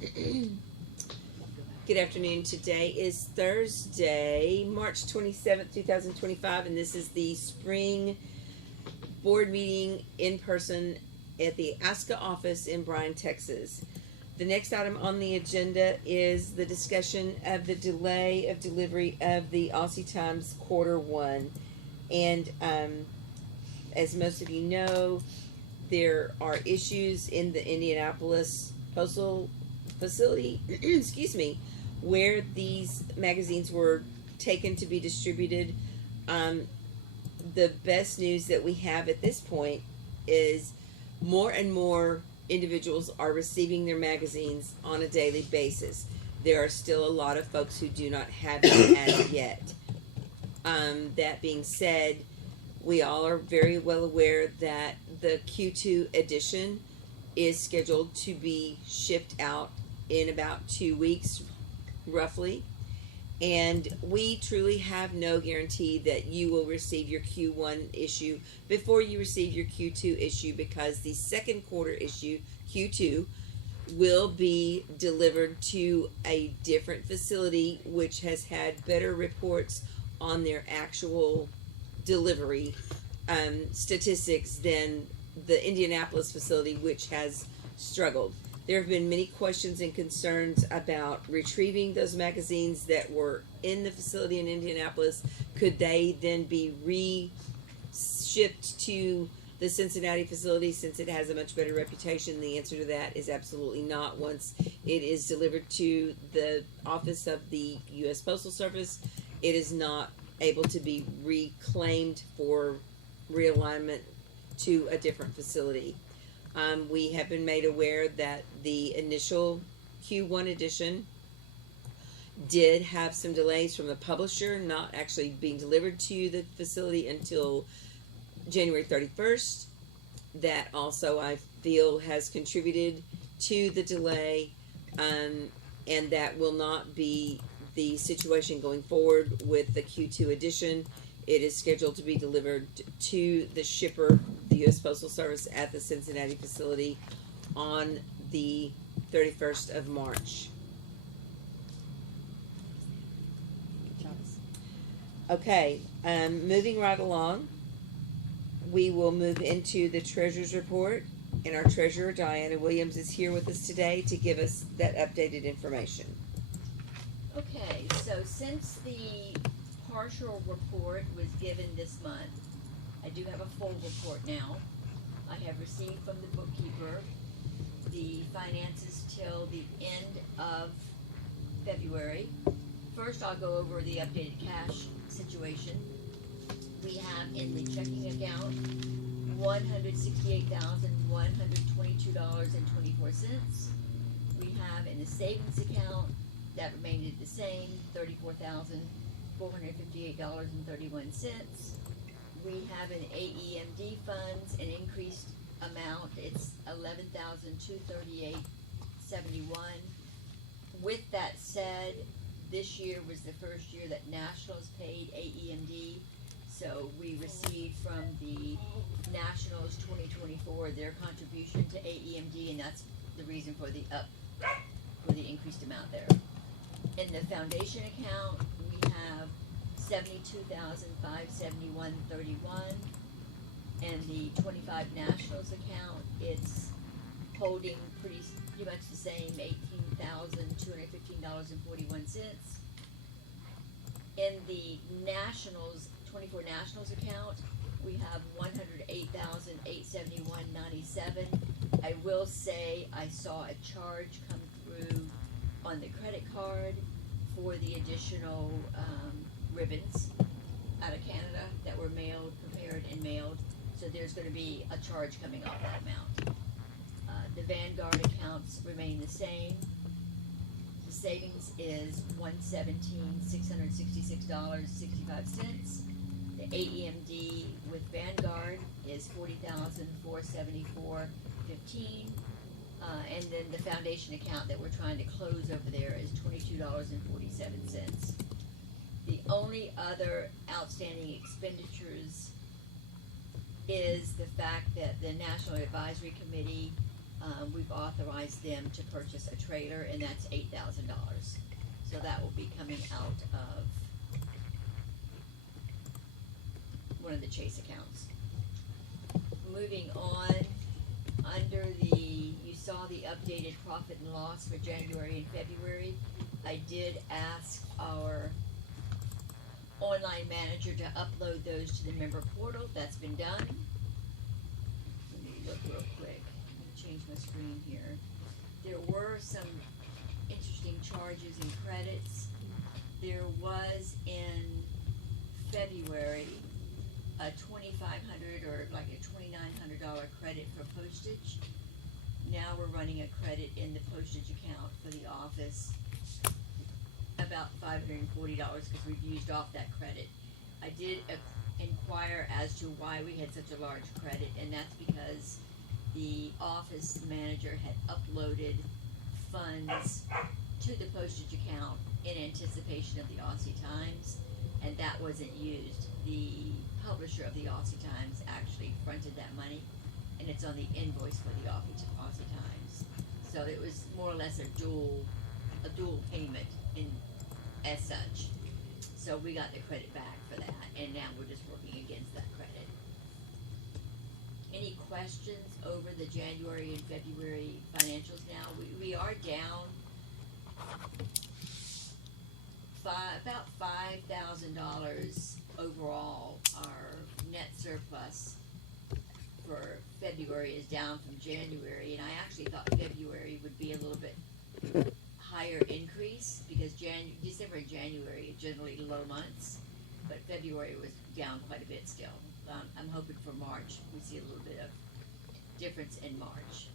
Good afternoon. Today is Thursday, March 27th, 2025, and this is the spring board meeting in person at the ASCA office in Bryan, Texas. The next item on the agenda is the discussion of the delay of delivery of the Aussie Times Q1. And as most of you know, there are issues in the Indianapolis postal facility, excuse me, where these magazines were taken to be distributed. The best news that we have at this point is more and more individuals are receiving their magazines on a daily basis. There are still a lot of folks who do not have it as yet. That being said, we all are very well aware that the Q2 edition is scheduled to be shipped out in about 2 weeks, roughly. And we truly have no guarantee that you will receive your Q1 issue before you receive your Q2 issue, because the second quarter issue, Q2, will be delivered to a different facility which has had better reports on their actual delivery statistics than the Indianapolis facility, which has struggled. There have been many questions and concerns about retrieving those magazines that were in the facility in Indianapolis. Could they then be re-shipped to the Cincinnati facility since it has a much better reputation? The answer to that is absolutely not. Once it is delivered to the office of the U.S. Postal Service, it is not able to be reclaimed for realignment to a different facility. We have been made aware that the initial Q1 edition did have some delays from the publisher, not actually being delivered to the facility until January 31st. That also, I feel, has contributed to the delay, and that will not be the situation going forward with the Q2 edition. It is scheduled to be delivered to the shipper, the U.S. Postal Service, at the Cincinnati facility on the 31st of March. Okay, moving right along, we will move into the Treasurer's Report, and our Treasurer, Diana Williams, is here with us today to give us that updated information. Okay, so since the partial report was given this month, I do have a full report now. I have received from the bookkeeper the finances till the end of February. First, I'll go over the updated cash situation. We have in the checking account $168,122.24. We have in the savings account, that remained the same, $34,458.31. We have in AEMD funds an increased amount. It's $11,238.71. With that said, this year was the first year that Nationals paid AEMD, so we received from the Nationals 2024 their contribution to AEMD, and that's the reason for the increased amount there. In the foundation account, we have $72,571.31, and the 25 Nationals account, it's holding pretty much the same, $18,215.41. In the Nationals 24 Nationals account, we have $108,871.97. I will say I saw a charge come through on the credit card for the additional ribbons out of Canada that were prepared and mailed. So there's going to be a charge coming off that amount. The Vanguard accounts remain the same. The savings is $117,666.65. The AEMD with Vanguard is $40,474.15. And then the foundation account that we're trying to close over there is $22.47. The only other outstanding expenditures is the fact that the National Advisory Committee we've authorized them to purchase a trailer, and that's $8,000. So that will be coming out of one of the Chase accounts. Moving on, under you saw the updated profit and loss for January and February. I did ask our online manager to upload those to the member portal. That's been done. Let me look real quick. Let me change my screen here. There were some interesting charges and credits. There was in February a $2,500 or like a $2,900 credit for postage. Now we're running a credit in the postage account for the office, about $540 because we've used off that credit. I did inquire as to why we had such a large credit, and that's because the office manager had uploaded funds to the postage account in anticipation of the Aussie Times, and that wasn't used. The publisher of the Aussie Times actually fronted that money, and it's on the invoice for the Aussie Times. So it was more or less a dual payment in as such. So we got the credit back for that, and now we're just working against that credit. Any questions over the January and February financials now? We are down about $5,000 overall. Our net surplus for February is down from January, and I actually thought February would be a little bit higher increase because December and January are generally low months, but February was down quite a bit still. I'm hoping for March we see a little bit of difference in March,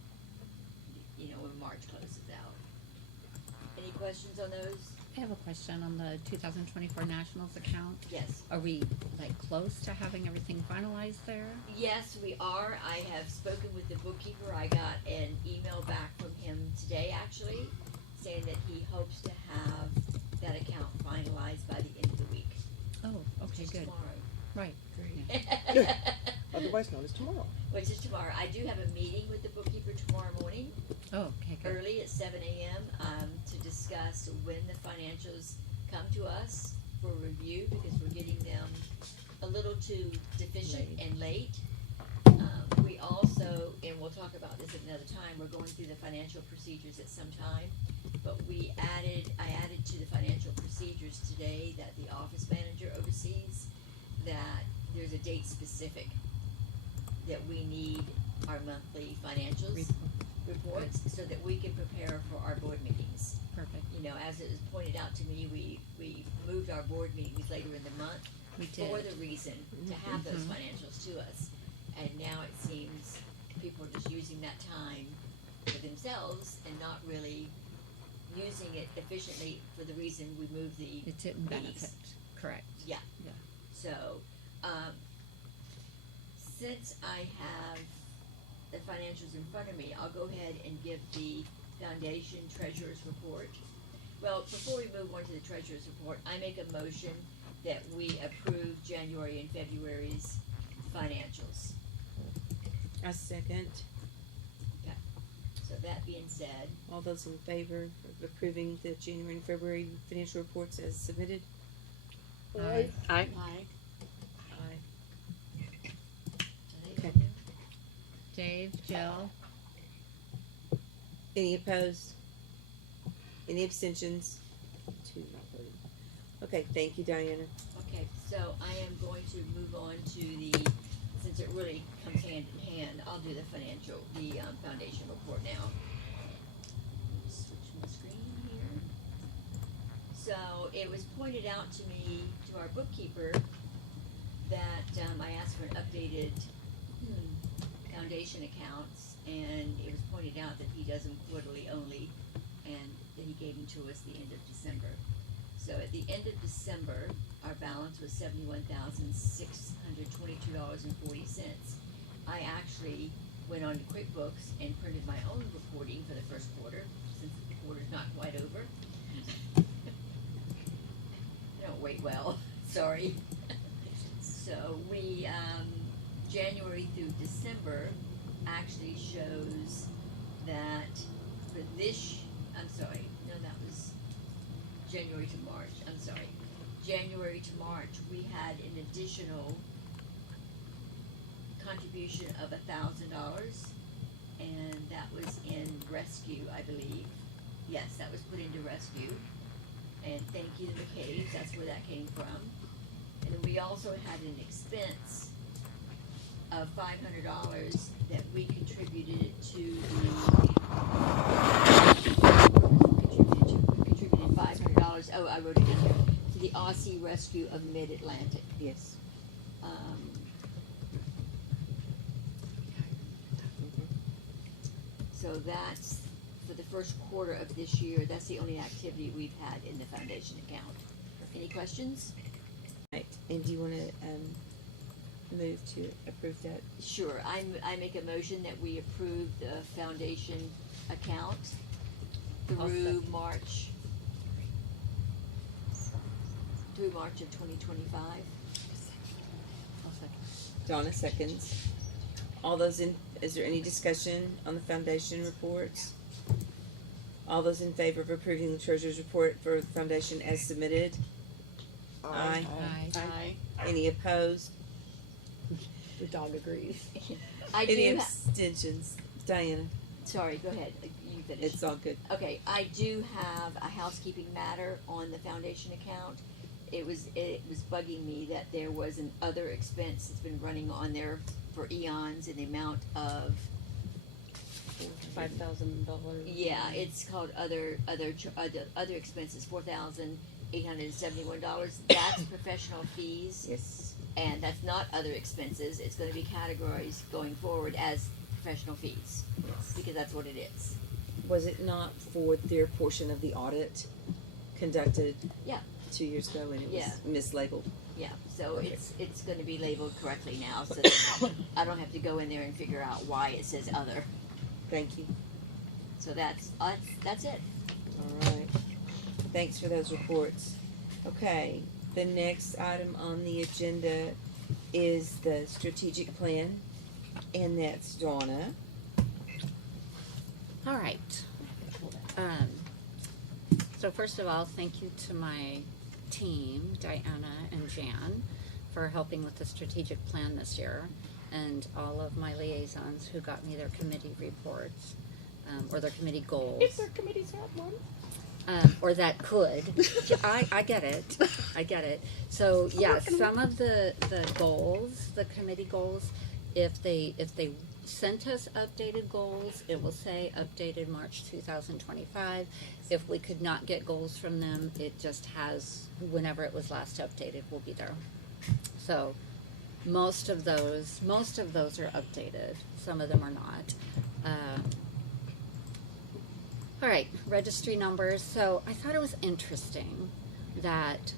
when March closes out. Any questions on those? I have a question on the 2024 Nationals account. Yes. Are we close to having everything finalized there? Yes, we are. I have spoken with the bookkeeper. I got an email back from him today actually, saying that he hopes to have that account finalized by the end of the week. Oh, okay, Which is good. tomorrow. Right. Good. Otherwise known as tomorrow. Which is tomorrow. I do have a meeting with the bookkeeper tomorrow morning, Oh, okay, good. early at 7 a.m. To discuss when the financials come to us for review because we're getting them a little too deficient and late. We also, and we'll talk about this at another time, we're going through the financial procedures at some time, but I added to the financial procedures today that the office manager oversees, that there's a date specific that we need our monthly financials reports so that we can prepare for our board meetings. Perfect. As it was pointed out to me, we moved our board meetings later in the month We did. for the reason to have those financials to us. And now it seems people are just using that time for themselves and not really using it efficiently for the reason we moved the It didn't meetings. benefit. Correct. Yeah. Yeah. So, since I have the financials in front of me, I'll go ahead and give the foundation treasurer's report. Well, before we move on to the treasurer's report, I make a motion that we approve January and February's financials. I second. So that being said, All those in favor of approving the January and February financial reports as submitted? Aye. Aye. Aye. are they Okay. voting? Dave, Jill, Any opposed? Any abstentions? Two not voting. Okay, thank you, Diana. Okay, so I am going to move on to since it really comes hand in hand, I'll do the foundation report now. Switch my screen here. So it was pointed out to me, to our bookkeeper, that I asked for an updated foundation accounts, and it was pointed out that he does them quarterly only, and that he gave them to us the end of December. So at the end of December, our balance was $71,622.40. I actually went on to QuickBooks and printed my own reporting for the first quarter, since the quarter's not quite over. I don't wait well, sorry. So we, January through December actually shows that for this, I'm sorry, no, that was January to March, I'm sorry. January to March, we had an additional contribution of $1,000, and that was in rescue, I believe. Yes, that was put into rescue, and thank you to McCabe, that's where that came from. And then we also had an expense of $500 that we contributed to we contributed $500, oh, I wrote it in here, to the Aussie Rescue of Mid-Atlantic. Yes. So that's, for the first quarter of this year, that's the only activity we've had in the foundation account. Any questions? Right. And do you want to move to approve that? Sure, I make a motion that we approve the foundation account through March of 2025. Donna seconds. All those in, is there any discussion on the foundation reports? All those in favor of approving the treasurer's report for the foundation as submitted? Aye. Aye. Any opposed? The dog agrees. I Any do, abstentions? Diana, sorry, go ahead, you finish. it's all good. Okay, I do have a housekeeping matter on the foundation account. It was bugging me that there was an other expense that's been running on there for eons in the amount of, $5,000. yeah, it's called other expenses, $4,871. That's professional fees, Yes. and that's not other expenses. It's gonna be categorized going forward as professional fees, Yes. because that's what it is. Was it not for their portion of the audit conducted? Yeah. 2 years ago, and it was Yeah. mislabeled. Yeah, so Okay. it's gonna be labeled correctly now, so that I don't have to go in there and figure out why it says other. Thank you. So that's it. All right. Thanks for those reports. Okay, the next item on the agenda is the strategic plan, and that's Donna. All right. So first of all, thank you to my team, Diana and Jan, for helping with the strategic plan this year, and all of my liaisons who got me their committee reports, or their committee goals. If their committees have one. Or that could. I get it. I get it. So yeah, some of the goals, the committee goals, if they sent us updated goals, it will say updated March 2025. If we could not get goals from them, it just has whenever it was last updated will be there. So most of those are updated. Some of them are not. All right, registry numbers. So I thought it was interesting that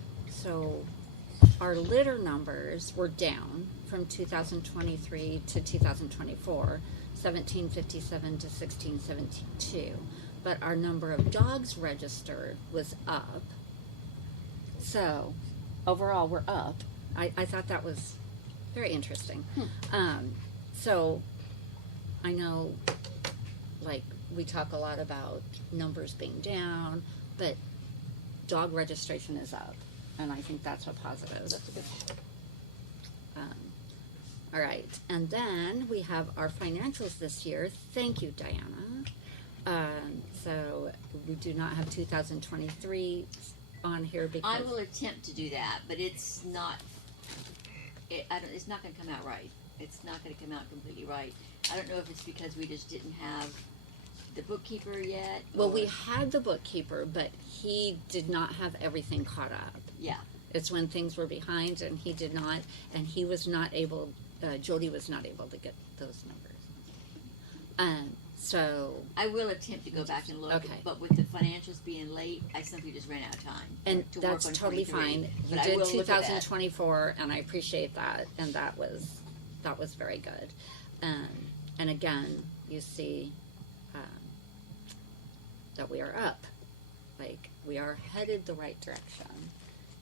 our litter numbers were down from 2023 to 2024, 1757 to 1672, but our number of dogs registered was up. So overall, we're up. I thought that was very interesting. So I know, like, we talk a lot about numbers being down, but dog registration is up, and I think that's a positive. That's a good. All right, and then we have our financials this year. Thank you, Diana. So we do not have 2023 on here because I will attempt to do that, but it's not. It's not going to come out right. It's not going to come out completely right. I don't know if it's because we just didn't have the bookkeeper yet. Well, or- we had the bookkeeper, but he did not have everything caught up. Yeah. It's when things were behind, and he did not, and he was not able. Jody was not able to get those numbers. So I will attempt to go back and look, Okay. but with the financials being late, I simply just ran out of time. and to work that's on totally 23, fine. You but I did will look at that. 2024, and I appreciate that, and that was very good. And again, you see that we are up, like we are headed the right direction,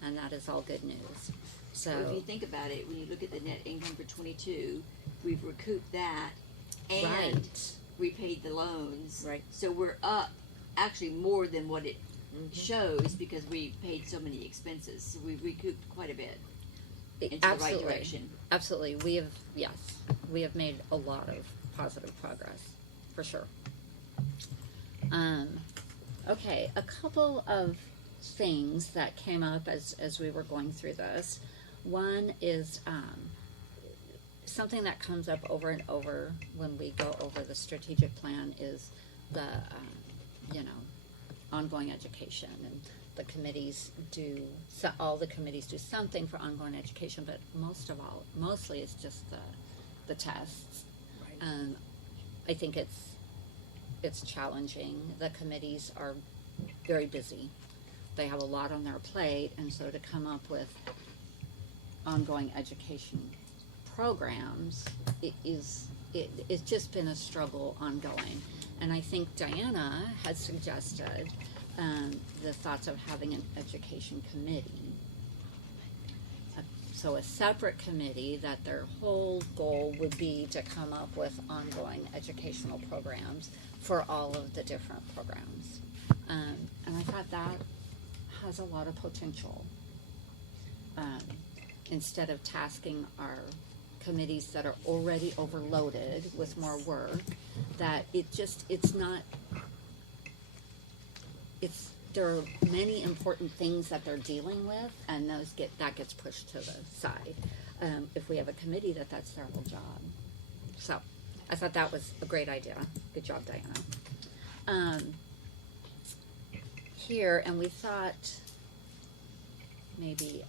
and that is all good news. So Well, if you think about it, when you look at the net income for 22, we've recouped that, and right, repaid the loans. Right. So we're up actually more than what it Mhm. shows because we paid so many expenses. So we recouped quite a bit into the right Absolutely. direction. Absolutely. We have made a lot of positive progress, for sure. Okay, a couple of things that came up as we were going through this. One is something that comes up over and over when we go over the strategic plan is the ongoing education, and the committees all the committees do something for ongoing education, but mostly it's just the tests. Right. I think it's challenging. The committees are very busy. They have a lot on their plate, and so to come up with ongoing education programs it's just been a struggle ongoing. And I think Diana had suggested the thoughts of having an education committee. So a separate committee that their whole goal would be to come up with ongoing educational programs for all of the different programs. And I thought that has a lot of potential. Instead of tasking our committees that are already overloaded with more work, that there are many important things that they're dealing with, and that gets pushed to the side. If we have a committee that's their whole job. So I thought that was a great idea. Good job, Diana. Here, and we thought maybe,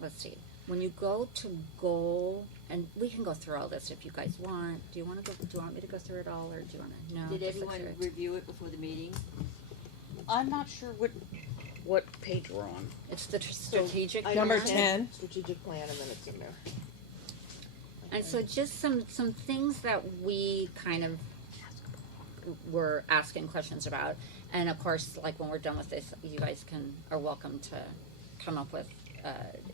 let's see, when you go to goal, and we can go through all this if you guys want. Do you want me to go through it all, or do you want to? No. Did just look everyone through it. review it before the meeting? I'm not sure what page we're on. It's the strategic plan. Number 10. Strategic plan, and then it's in there. And so just some things that we kind of were asking questions about. And of course, like when we're done with this, you guys are welcome to come up with,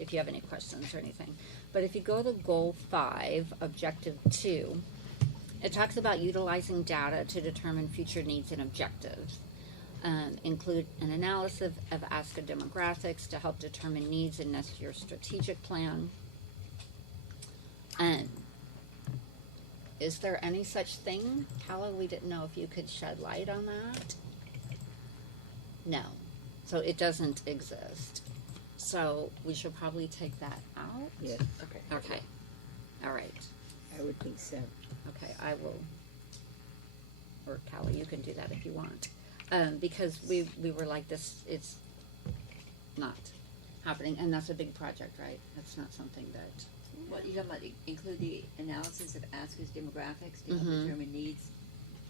if you have any questions or anything. But if you go to goal 5, objective 2, it talks about utilizing data to determine future needs and objectives. Include an analysis of ASCA demographics to help determine needs in next year's strategic plan. And is there any such thing? Calla, we didn't know if you could shed light on that. No. So it doesn't exist. So we should probably take that out? Yes. Okay. Okay. All right. I would think so. Okay, I will, or Callie, you can do that if you want. Because we were like this, it's not happening, and that's a big project, right? That's not something that, What, you talking about include the analysis of ASCA's demographics to help Mhm. determine needs?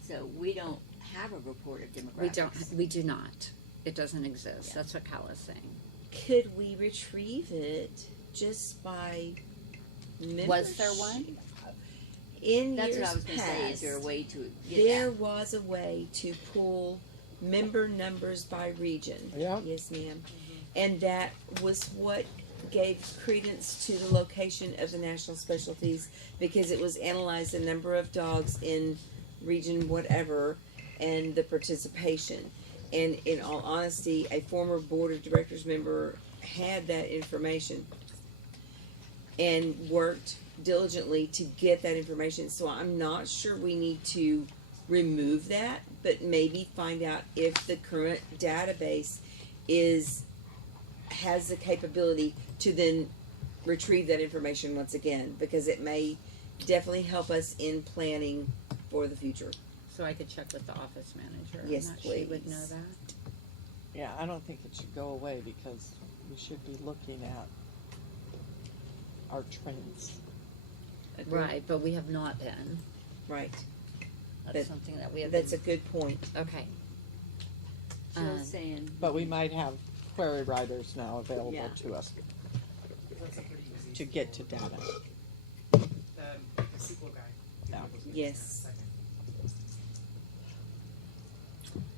So we don't have a report of demographics. we do not. It doesn't exist. Yeah. That's what Calla's saying. Could we retrieve it just by membership? Was there one? In That's years what I was going to say. Is past, there a way to get there that? was a way to pull member numbers by region. Yeah. Yes, ma'am. And that was what gave credence to the location of the national specialties, because it was analyzed the number of dogs in region whatever and the participation. And in all honesty, a former board of directors member had that information and worked diligently to get that information. So I'm not sure we need to remove that, but maybe find out if the current database has the capability to then retrieve that information once again, because it may definitely help us in planning for the future. So I could check with the office manager. Yes, and that she would please. know that. Yeah, I don't think it should go away because we should be looking at our trends. Agreed? Right, but we have not been. Right. That's But something that we have That's a been. good point. Okay. Jill's saying. But we might have query writers now available Yeah. to us That's a pretty easy to get to data. the SQL guy. Yeah. Yes.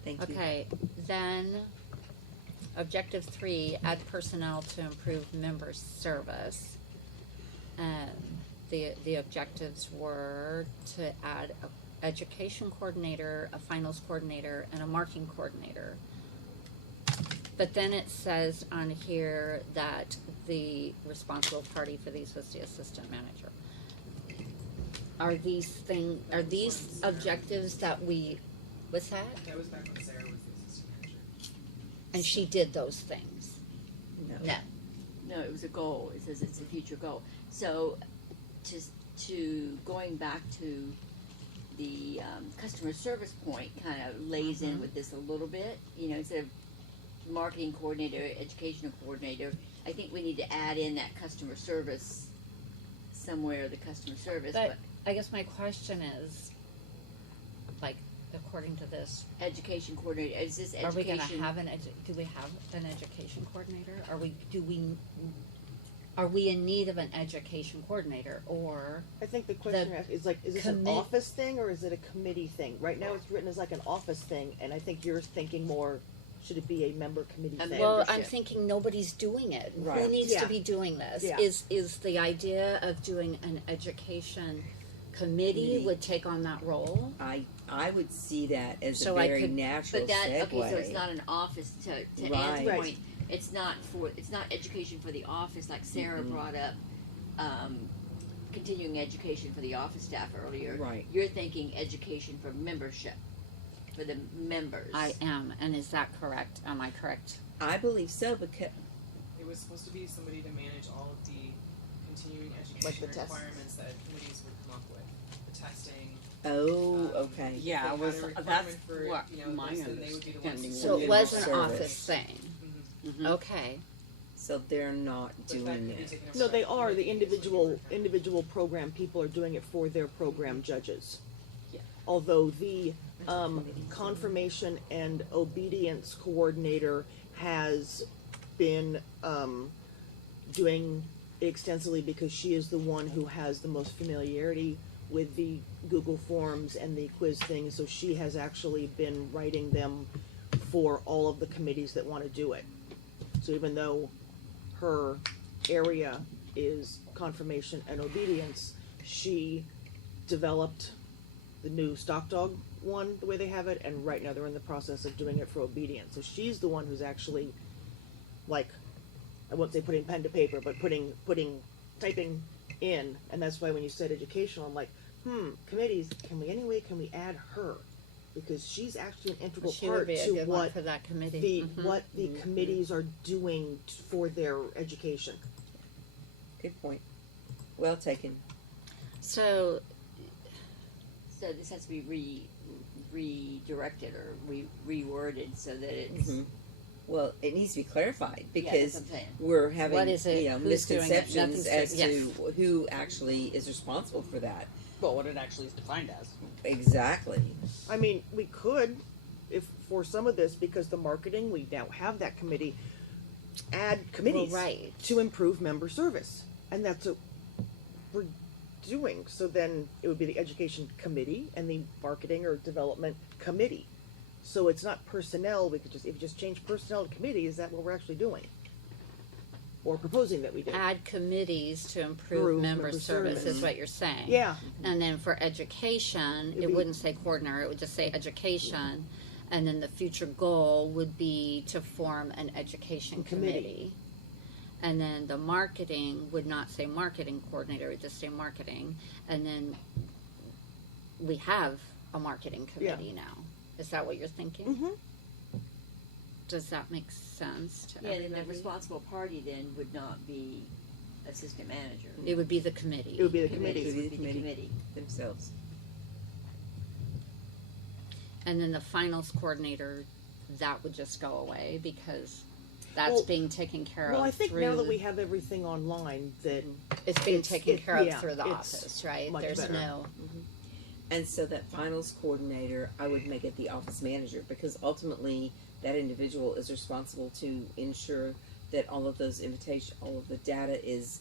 Thank you. Okay, then objective 3, add personnel to improve member service. the objectives were to add a education coordinator, a finals coordinator, and a marking coordinator. But then it says on here that the responsible party for these was the assistant manager. Are these objectives that we, what's that? That was back when Sarah was the assistant manager. And she did those things? No. No. No, it was a goal. It says it's a future goal. So, to going back to the customer service point, kind of lays in with this a little bit. You know, instead of marketing coordinator, educational coordinator, I think we need to add in that customer service somewhere. The customer service, But I guess my question is, like, according to this, education coordinator. Is this education? are we gonna have do we have an education coordinator? Are we in need of an education coordinator, or I think the question is like, is this an commit- office thing or is it a committee thing? Right now it's written as like an office thing, and I think you're thinking more, should it be a member committee thing? well, I'm membership. thinking nobody's doing it. Who Right. needs Yeah. to be doing this? Yeah. Is the idea of doing an education committee would take on that role? I would see that as So a I very could- natural But that segue. okay, so it's not an office to Right. Ann's Right. point. It's not education for the office like Sarah brought up. Continuing education for the office staff earlier. Right. You're thinking education for membership, for the members. I am, and is that correct? Am I correct? I believe so, because It was supposed to be somebody to manage all of the continuing Like education the tests. requirements that committees would come up with. The testing. okay. Yeah, if it they was, had a that's requirement for, what you know, my this, then they would be the ones understanding to was. So it was an Service. office thing. Mhm. Okay. So they're not But that doing could be it. taken up No, by they are, the committee, individual program people are doing it for their program judges. Yeah. Although the, confirmation and obedience coordinator has been, doing it extensively because she is the one who has the most familiarity with the Google Forms and the quiz things, so she has actually been writing them for all of the committees that wanna do it. So even though her area is confirmation and obedience, she developed the new stock dog one, the way they have it, and right now they're in the process of doing it for obedience. So she's the one who's actually, like, I won't say putting pen to paper, but typing in, and that's why when you said educational, I'm like, committees, can we add her? Because she's actually an integral She would part be a to good one what for that committee. the Mhm. what the committees are doing for their education. Good point. Well taken. So So this has to be redirected or reworded so that it's. Mhm. Well, it needs to be clarified Yeah, because that's what I'm saying. we're having What is it? you know, Who's doing it? misconceptions Nothing's as doing- to who actually is responsible for that. Well, what it actually is defined as. Exactly. I mean, we could, if for some of this, because the marketing, we now have that committee, add committees right. to improve member service, and that's what we're doing. So then it would be the education committee and the marketing or development committee. So it's not personnel. We could just if you just change personnel to committee, is that what we're actually doing, or proposing that we do? add committees to improve Improve member member service is service. what you're saying. Yeah, And then for education, It'd it be- wouldn't say coordinator, it would just say education. And then the future goal would be to form an education Committee. committee. And then the marketing would not say marketing coordinator, it would just say marketing. And then we have a marketing committee now. Is that what you're thinking? Mhm. Does that make sense to Yeah, then the everybody? responsible party then would not be assistant manager. It would be the committee. it would be the Committees committee. would be the committee. Themselves. And then the finals coordinator, that would just go away because that's Well- being taken care of Well, I think through, now that we have everything online, that it's being it's- taken care of yeah, through the it's office, right? much There's better. no, And so that finals coordinator, I would make it the office manager because ultimately that individual is responsible to ensure that all of those all of the data is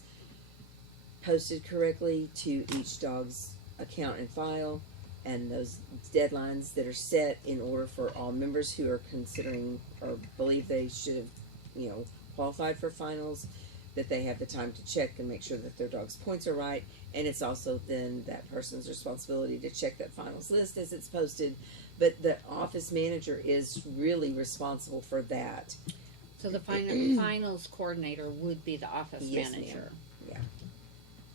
posted correctly to each dog's account and file, and those deadlines that are set in order for all members who are considering or believe they should have, qualified for finals, that they have the time to check and make sure that their dog's points are right. And it's also then that person's responsibility to check that finals list as it's posted. But the office manager is really responsible for that. So the finals coordinator would be the office Yes, manager. Yeah.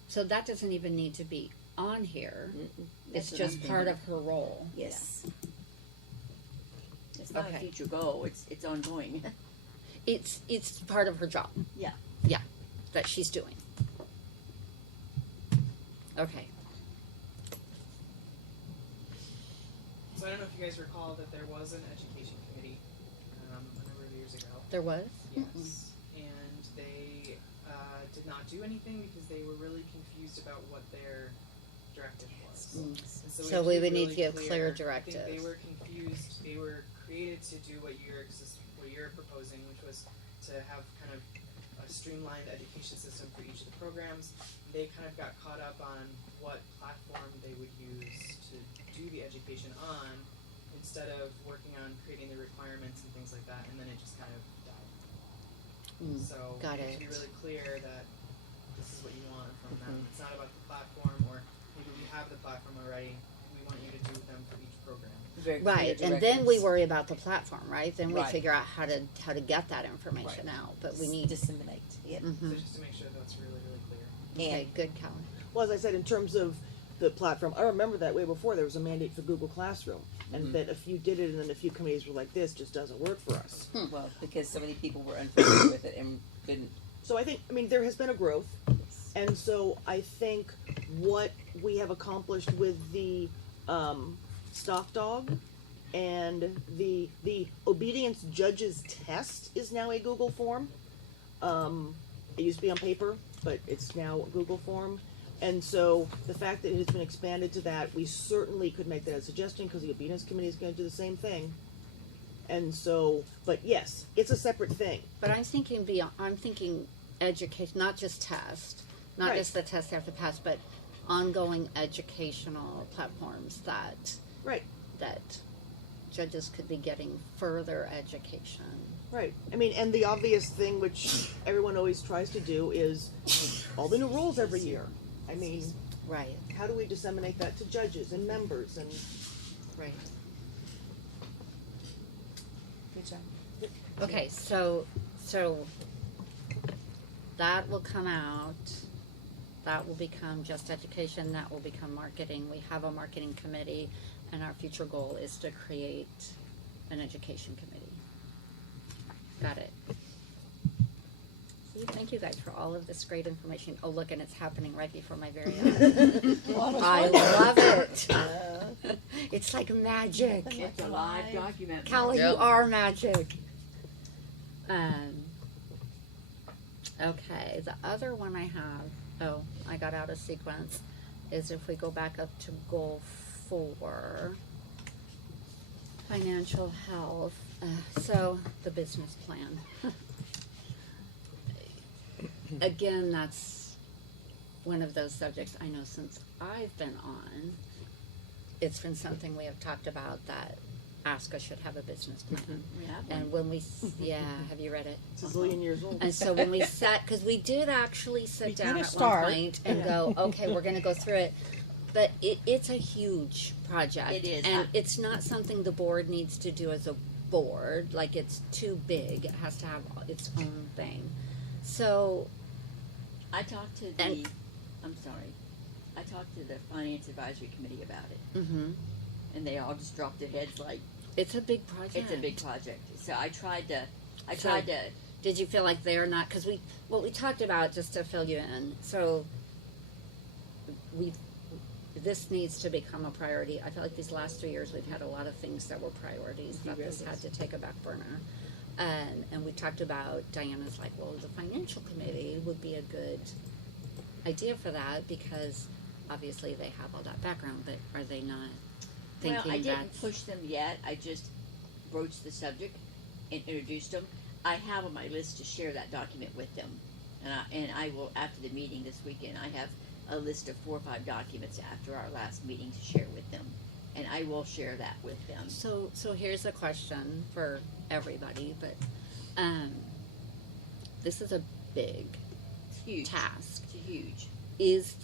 So that doesn't even need to be on here. Mm-mm. It's That's what just I'm part thinking. of her role. Yes. It's not Okay. a future goal, it's ongoing. It's part of her job. Yeah. Yeah, that she's doing. Okay. So I don't know if you guys recall that there was an education committee a number of years ago. There was? Yes. And they did not do anything because they were really confused about what their directive was. And So have we to be would need to really give clear I think directives. they were confused. They were created to do what you're proposing, which was to have kind of a streamlined education system for each of the programs. They kind of got caught up on what platform they would use to do the education on, instead of working on creating the requirements and things like that, and then it just kind of died. So got you have to be it. really clear that this is what you want from them. It's not about the platform, or maybe we have the platform already, and we want you to do them for each program. Very clear Right, and then we directives. worry about the platform, right? Then we Right. figure out how to get that information out. But we need. disseminate. Yeah. So Mhm. just to make sure that's really, really clear. Okay, And good, Callie. Well, as I said, in terms of the platform, I remember that way before there was a mandate for Google Classroom, and that a few did it, and then a few committees were like, "This just doesn't work for us." well, because so many people were unfamiliar with it and couldn't. So I think, there has been a growth, and so I think what we have accomplished with the stock dog and the obedience judges test is now a Google form. It used to be on paper, but it's now a Google form. And so the fact that it has been expanded to that, we certainly could make that a suggestion, because the obedience committee is going to do the same thing. And so, but yes, it's a separate thing. But I'm thinking beyond. I'm thinking education, not just test, not Right. just the test they have to pass, but ongoing educational platforms that Right. judges could be getting further education. Right. And the obvious thing, which everyone always tries to do, is all the new rules every year. Right. How do we disseminate that to judges and members? And Right. Good job. Okay, so that will come out. That will become just education. That will become marketing. We have a marketing committee, and our future goal is to create an education committee. Got it. See, thank you guys for all of this great information. Oh, look, and it's happening right before my very eyes. I love it. It's like magic. It's a live document. Callie, you are magic. Okay, the other one I have, I got out of sequence, is if we go back up to goal 4, financial health. So the business plan. Again, that's one of those subjects I know since I've been on. It's been something we have talked about, that ASCA should have a business plan. Yeah. And when we, have you read it? it's a zillion years old. And so when we sat, because we did actually sit We down kinda at start. one point and go, okay, we're going to go through it. But it's a huge project. It is. And it's not something the board needs to do as a board. Like, it's too big. It has to have its own thing. So, I talked to And- I talked to the Finance Advisory Committee about it, mhm. and they all just dropped their heads like, It's a big project. it's a big project. So I tried to, Did you feel like they're not, because what we talked about, just to fill you in, so this needs to become a priority. I feel like these last 3 years we've had a lot of things that were priorities that this had to take a back burner. And we talked about, Diana's like, well, the financial committee would be a good idea for that, because obviously they have all that background, but are they not thinking well, I didn't that's... push them yet. I just broached the subject and introduced them. I have on my list to share that document with them, and I will, after the meeting this weekend, I have a list of 4 or 5 documents after our last meeting to share with them, and I will share that with them. So here's a question for everybody, but this is a big Huge. task. It's huge. Is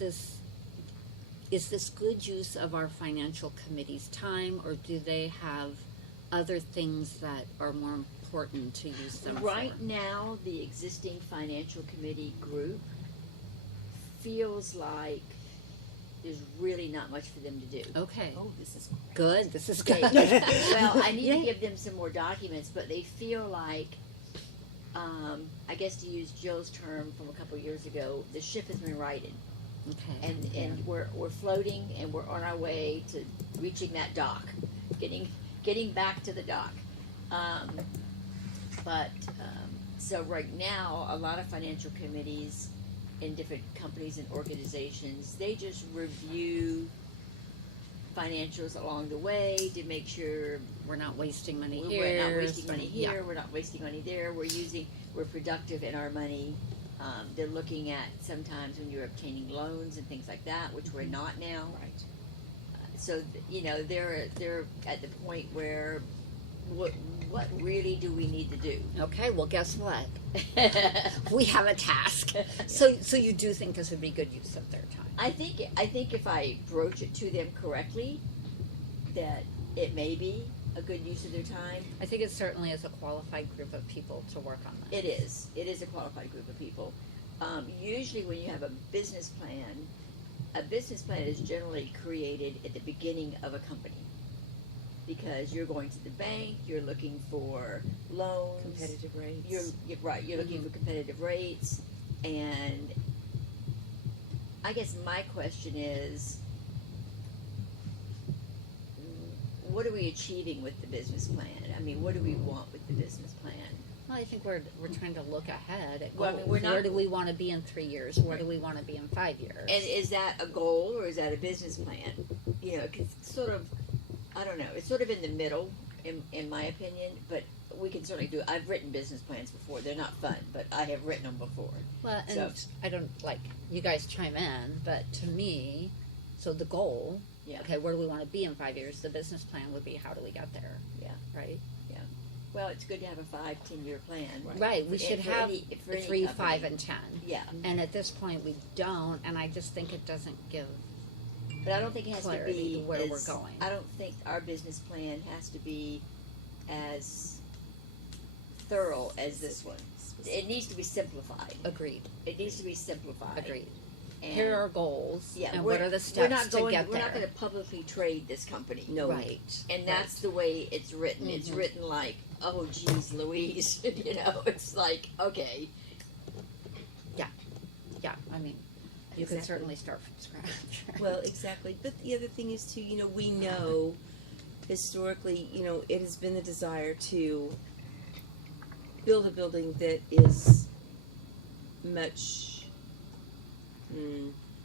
this good use of our financial committee's time, or do they have other things that are more important to use them Right for? now, the existing financial committee group feels like there's really not much for them to do. Okay, Oh, this is good. This is They- good. well, I need Yeah. to give them some more documents, but they feel like, I guess to use Jill's term from a couple years ago, the ship has been righted, Okay. and we're floating, and we're on our way to reaching that dock, getting back to the dock. So right now, a lot of financial committees in different companies and organizations, they just review financials along the way to make sure We're not wasting money we're here. not wasting money Yeah. here, we're not wasting money there, we're productive in our money. They're looking at sometimes when you're obtaining loans and things like that, which we're not now. right. So they're at the point where what really do we need to do? Okay, well, guess what? We have a task. So you do think this would be good use of their time? I think if I broach it to them correctly, that it may be a good use of their time. I think it certainly is a qualified group of people to work on this. It is. It is a qualified group of people. Usually, when you have a business plan is generally created at the beginning of a company, because you're going to the bank, you're looking for loans, Competitive rates. You're right. You're looking for competitive rates, and I guess my question is, what are we achieving with the business plan? I mean, what do we want with the business plan? Well, I think we're trying to look ahead at Well, I goals. mean, we're not- Where do we want to be in 3 years? Where do we want to be in 5 years? And is that a goal or is that a business plan? You know, 'cause it's sort of, I don't know, it's sort of in the middle, in my opinion, but we can certainly do, I've written business plans before. They're not fun, but I have written them before. Well, and So- I don't like you guys chime in, but to me, so the goal. Yeah. Okay, where do we want to be in 5 years? The business plan would be how do we get there? Yeah. Right. Well, it's good to have a 5-10 year plan. Right. We For- should for have any- for any 3, company. 5, and 10. Yeah, And at this point, we don't, and I just think it doesn't give. but I don't think it has to Clarity be to where we're as- going. I don't think our business plan has to be as thorough as this one. It needs to be simplified. Agreed. It needs to be simplified. Agreed. And Here are our goals, yeah, and we're- what are the we're steps not to going, get We're there? not going to publicly trade this company. No. Right. And that's the way it's written. It's Mhm. written like, oh, geez, Louise. It's like, okay. Yeah, I mean, you Exactly. could certainly start from scratch. Well, exactly. But the other thing is too, we know historically, it has been the desire to build a building that is much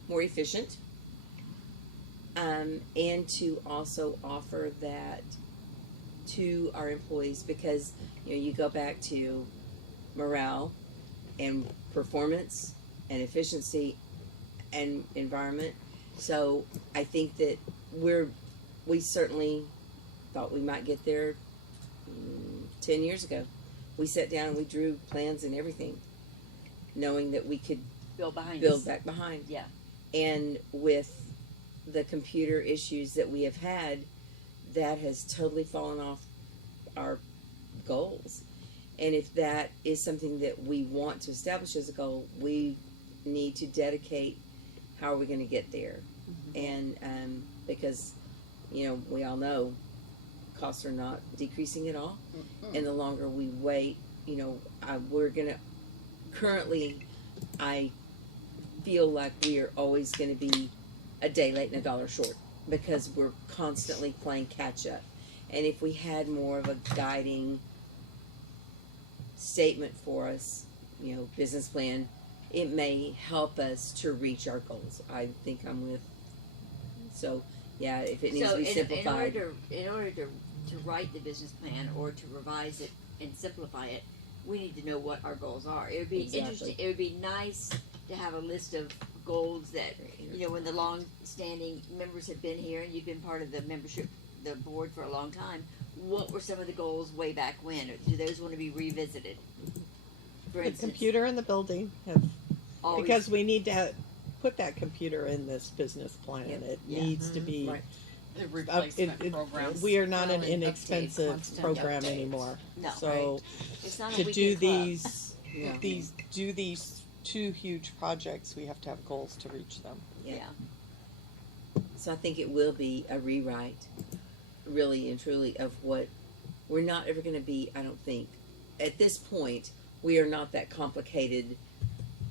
more efficient, and to also offer that to our employees, because you go back to morale and performance and efficiency and environment. So I think that we certainly thought we might get there 10 years ago. We sat down and we drew plans and everything, knowing that we could Build behind build us. back behind. Yeah. And with the computer issues that we have had, that has totally fallen off our goals. And if that is something that we want to establish as a goal, we need to dedicate how are we going to get there. And because we all know costs are not decreasing at all, and the longer we wait, we're gonna I feel like we are always going to be a day late and a dollar short, because we're constantly playing catch up. And if we had more of a guiding statement for us, business plan, it may help us to reach our goals. I think I'm with. So yeah, if it needs So to be simplified. in order to write the business plan or to revise it and simplify it, we need to know what our goals are. It would be Exactly. interesting. It would be nice to have a list of goals that when the long-standing members have been here and you've been part of the membership, the board for a long time. What were some of the goals way back when? Or do those want to be revisited? For The instance, computer and the building have always, Because we need to put that computer in this business plan. Yep. It Yeah. needs to be. Right. The replacement programs. We are not Well, an and update, inexpensive constant program updates. anymore. No. So it's not a to do weekend club. these these two huge projects, we have to have goals to reach them. Yeah. So I think it will be a rewrite, really and truly, of what we're not ever going to be. I don't think at this point we are not that complicated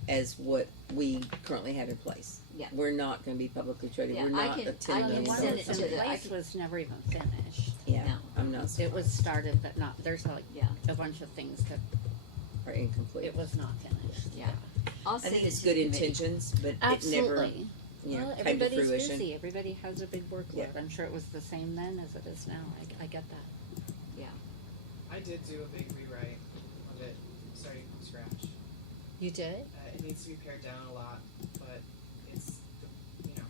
as what we currently have in place. Yeah. We're not going to be publicly traded. Yeah, we're I not can- a I 10 can million one send dollar it that's to in the- I place can- was never even finished. Yeah, No. I'm not. It was started, but not, there's like Yeah. a bunch of things that Are incomplete. it was not finished. Yeah. I'll I send think it it's to good the committee. intentions, but it never, Absolutely. you know, Well, came to everybody's fruition. busy. Everybody has a big workload. Yeah. I'm sure it was the same then as it is now. I get that. I did do a big rewrite of it, starting from scratch. You did? It needs to be pared down a lot, but it's, you know,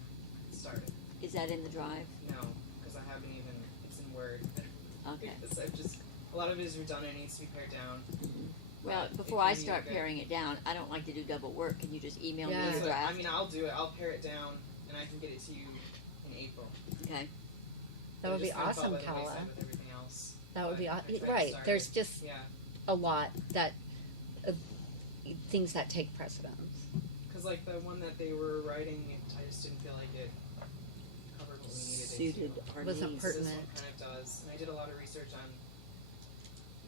it started. Is that in the drive? No, because I haven't even, it's in Word. Okay. Because I've just, a lot of it is redundant, it needs to be pared down. Well, But before it I can be start good. paring it down, I don't like to do double work. Can you just email Yeah. me your So, draft? I mean, I'll do it, I'll pare it down, and I can get it to you in April. Okay. That would It be just kinda fell awesome, by the Kala. wayside with everything else. That would But be I tried to right. start There's it. just Yeah, a lot that things that take precedence. because like the one that they were writing, I just didn't feel like it covered what we needed Suited it to. our Wasn't needs. This pertinent. one kind of does, and I did a lot of research on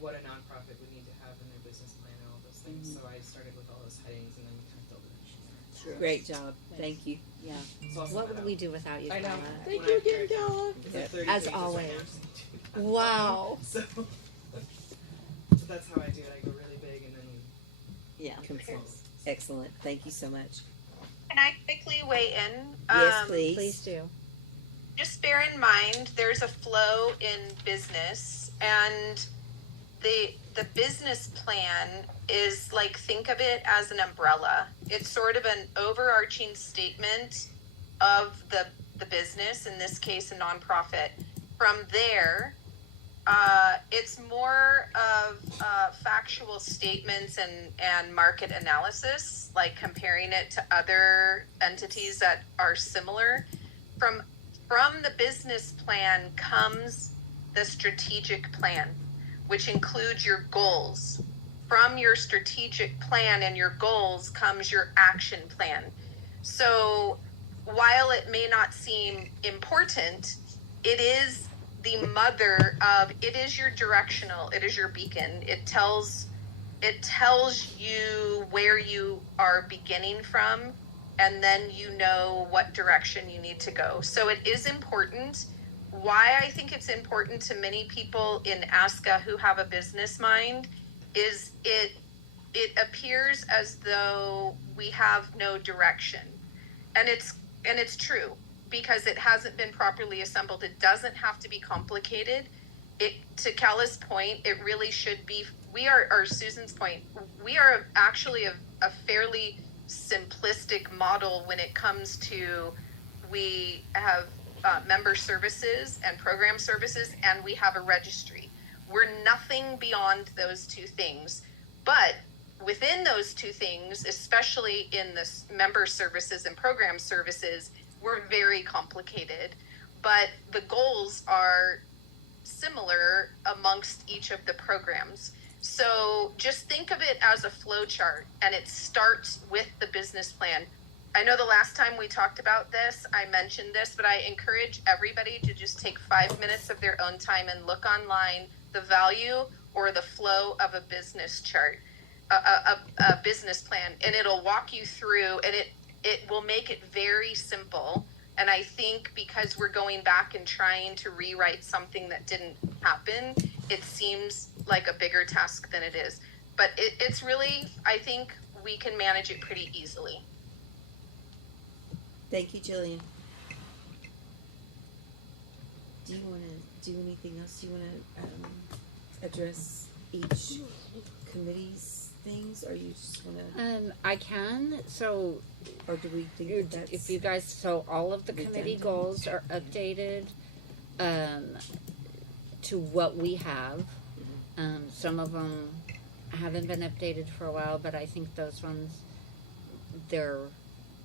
what a nonprofit would need to have in their business plan and all those things. Mhm. So I started with all those headings and then kind of filled it in from there. Sure. Great job. Thank you. Yeah. So I'll send What that would out. we do without you, I know. Kala? Thank When you I pare again, it down. Kala. It's like 30 As pages right always. now, so I need to do that. Wow. So, so that's how I do it. I go really big and then Yeah. Concise. Excellent. Thank you so much. Can I quickly weigh in? Yes, please. Please do. Just bear in mind there's a flow in business, and the business plan is like, think of it as an umbrella. It's sort of an overarching statement of the business, in this case a nonprofit. From there, it's more of factual statements and market analysis, like comparing it to other entities that are similar. From the business plan comes the strategic plan, which includes your goals. From your strategic plan and your goals comes your action plan. So while it may not seem important, it is the mother of, it is your directional, it is your beacon. It tells you where you are beginning from, and then you know what direction you need to go. So it is important. Why I think it's important to many people in ASCA who have a business mind is it appears as though we have no direction. And it's true, because it hasn't been properly assembled. It doesn't have to be complicated. To Kala's point, it really should be, or Susan's point, we are actually a fairly simplistic model when it comes to, we have member services and program services, and we have a registry. We're nothing beyond those two things. But within those two things, especially in the member services and program services, we're very complicated. But the goals are similar amongst each of the programs. So just think of it as a flow chart, and it starts with the business plan. I know the last time we talked about this, I mentioned this, but I encourage everybody to just take 5 minutes of their own time and look online the value or the flow of a business chart, a business plan, and it'll walk you through, and it will make it very simple. And I think because we're going back and trying to rewrite something that didn't happen, it seems like a bigger task than it is. But it's really, I think we can manage it pretty easily. Thank you, Jillian. Do you want to do anything else? You want to address each committee's things, or you just want to, I can. So or do we think that that's if you guys, so all of the committee redundant? goals are updated to what we have. Some of them haven't been updated for a while, but I think those ones they're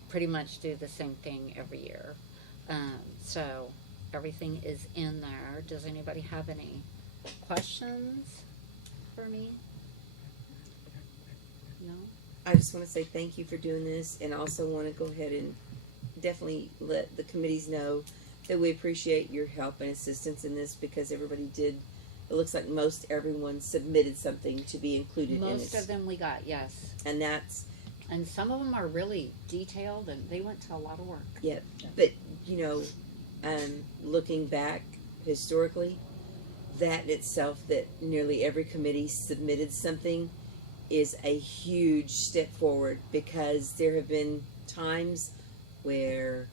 pretty much do the same thing every year. So everything is in there. Does anybody have any questions for me? No? I just want to say thank you for doing this, and also want to go ahead and definitely let the committees know that we appreciate your help and assistance in this, because everybody did. It looks like most everyone submitted something to be included in it. Most of them we got, yes. And that's, And some of them are really detailed, and they went to a lot of work. yeah. But, you know, looking back historically, that in itself, that nearly every committee submitted something, is a huge step forward, because there have been times where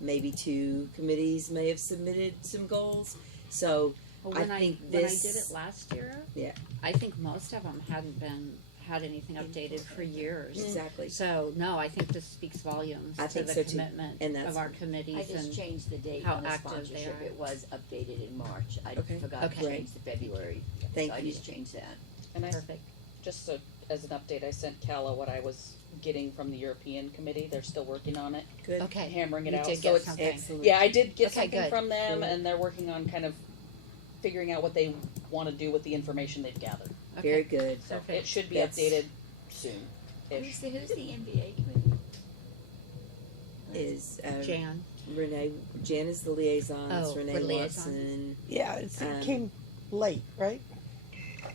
maybe 2 committees may have submitted some goals. So Well, I when I think when I this, did it last year, Yeah. I think most of them hadn't had anything updated for years. exactly. So no, I think this speaks volumes I to think the so, too. commitment And that's- of our committees. I just and changed the date how on the active they sponsorship. are. It was updated in March. I Okay. forgot to Okay. change the February. Thank I you. just changed that. And I, Perfect. just so, as an update, I sent Calla what I was getting from the European committee. They're still working on it, Good. Okay. hammering it You out. did So get it's, something. Excellent. yeah, I did get Okay, something good. from them, Good. and they're working on kind of figuring out what they want to do with the information they've gathered. Very good. So Perfect. it should be That's- updated soon. Who's the MBA committee? Is Jan. Renee? Jan is the liaison. It's Oh, Renee for liaison. Watson. Yeah, it Um, came late, right?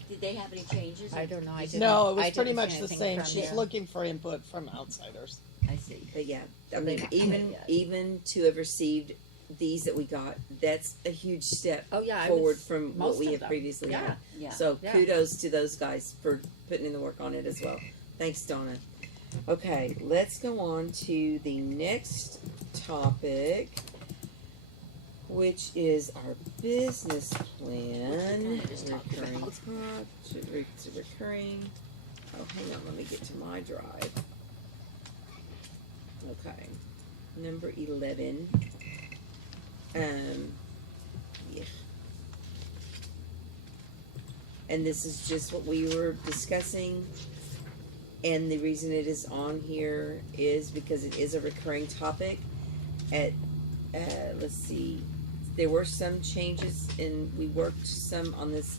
Did they have any changes? I don't know. I didn't. No, it I was didn't pretty see much the anything same. from She's you. looking for input from outsiders. I see. But yeah, I So mean, they- even Yeah. even to have received these that we got, that's a huge step Oh yeah, I forward was, from what most we of have them. previously Yeah. had. Yeah. So Yeah. kudos to those guys for putting in the work on it as well. Thanks, Donna. Okay, let's go on to the next topic, which is our business plan. Kinda just talked Recurring about. recurring. Oh, hang on, let me get to my drive. Okay, number 11. Yeah. And this is just what we were discussing. And the reason it is on here is because it is a recurring topic. Let's see, there were some changes, and we worked some on this.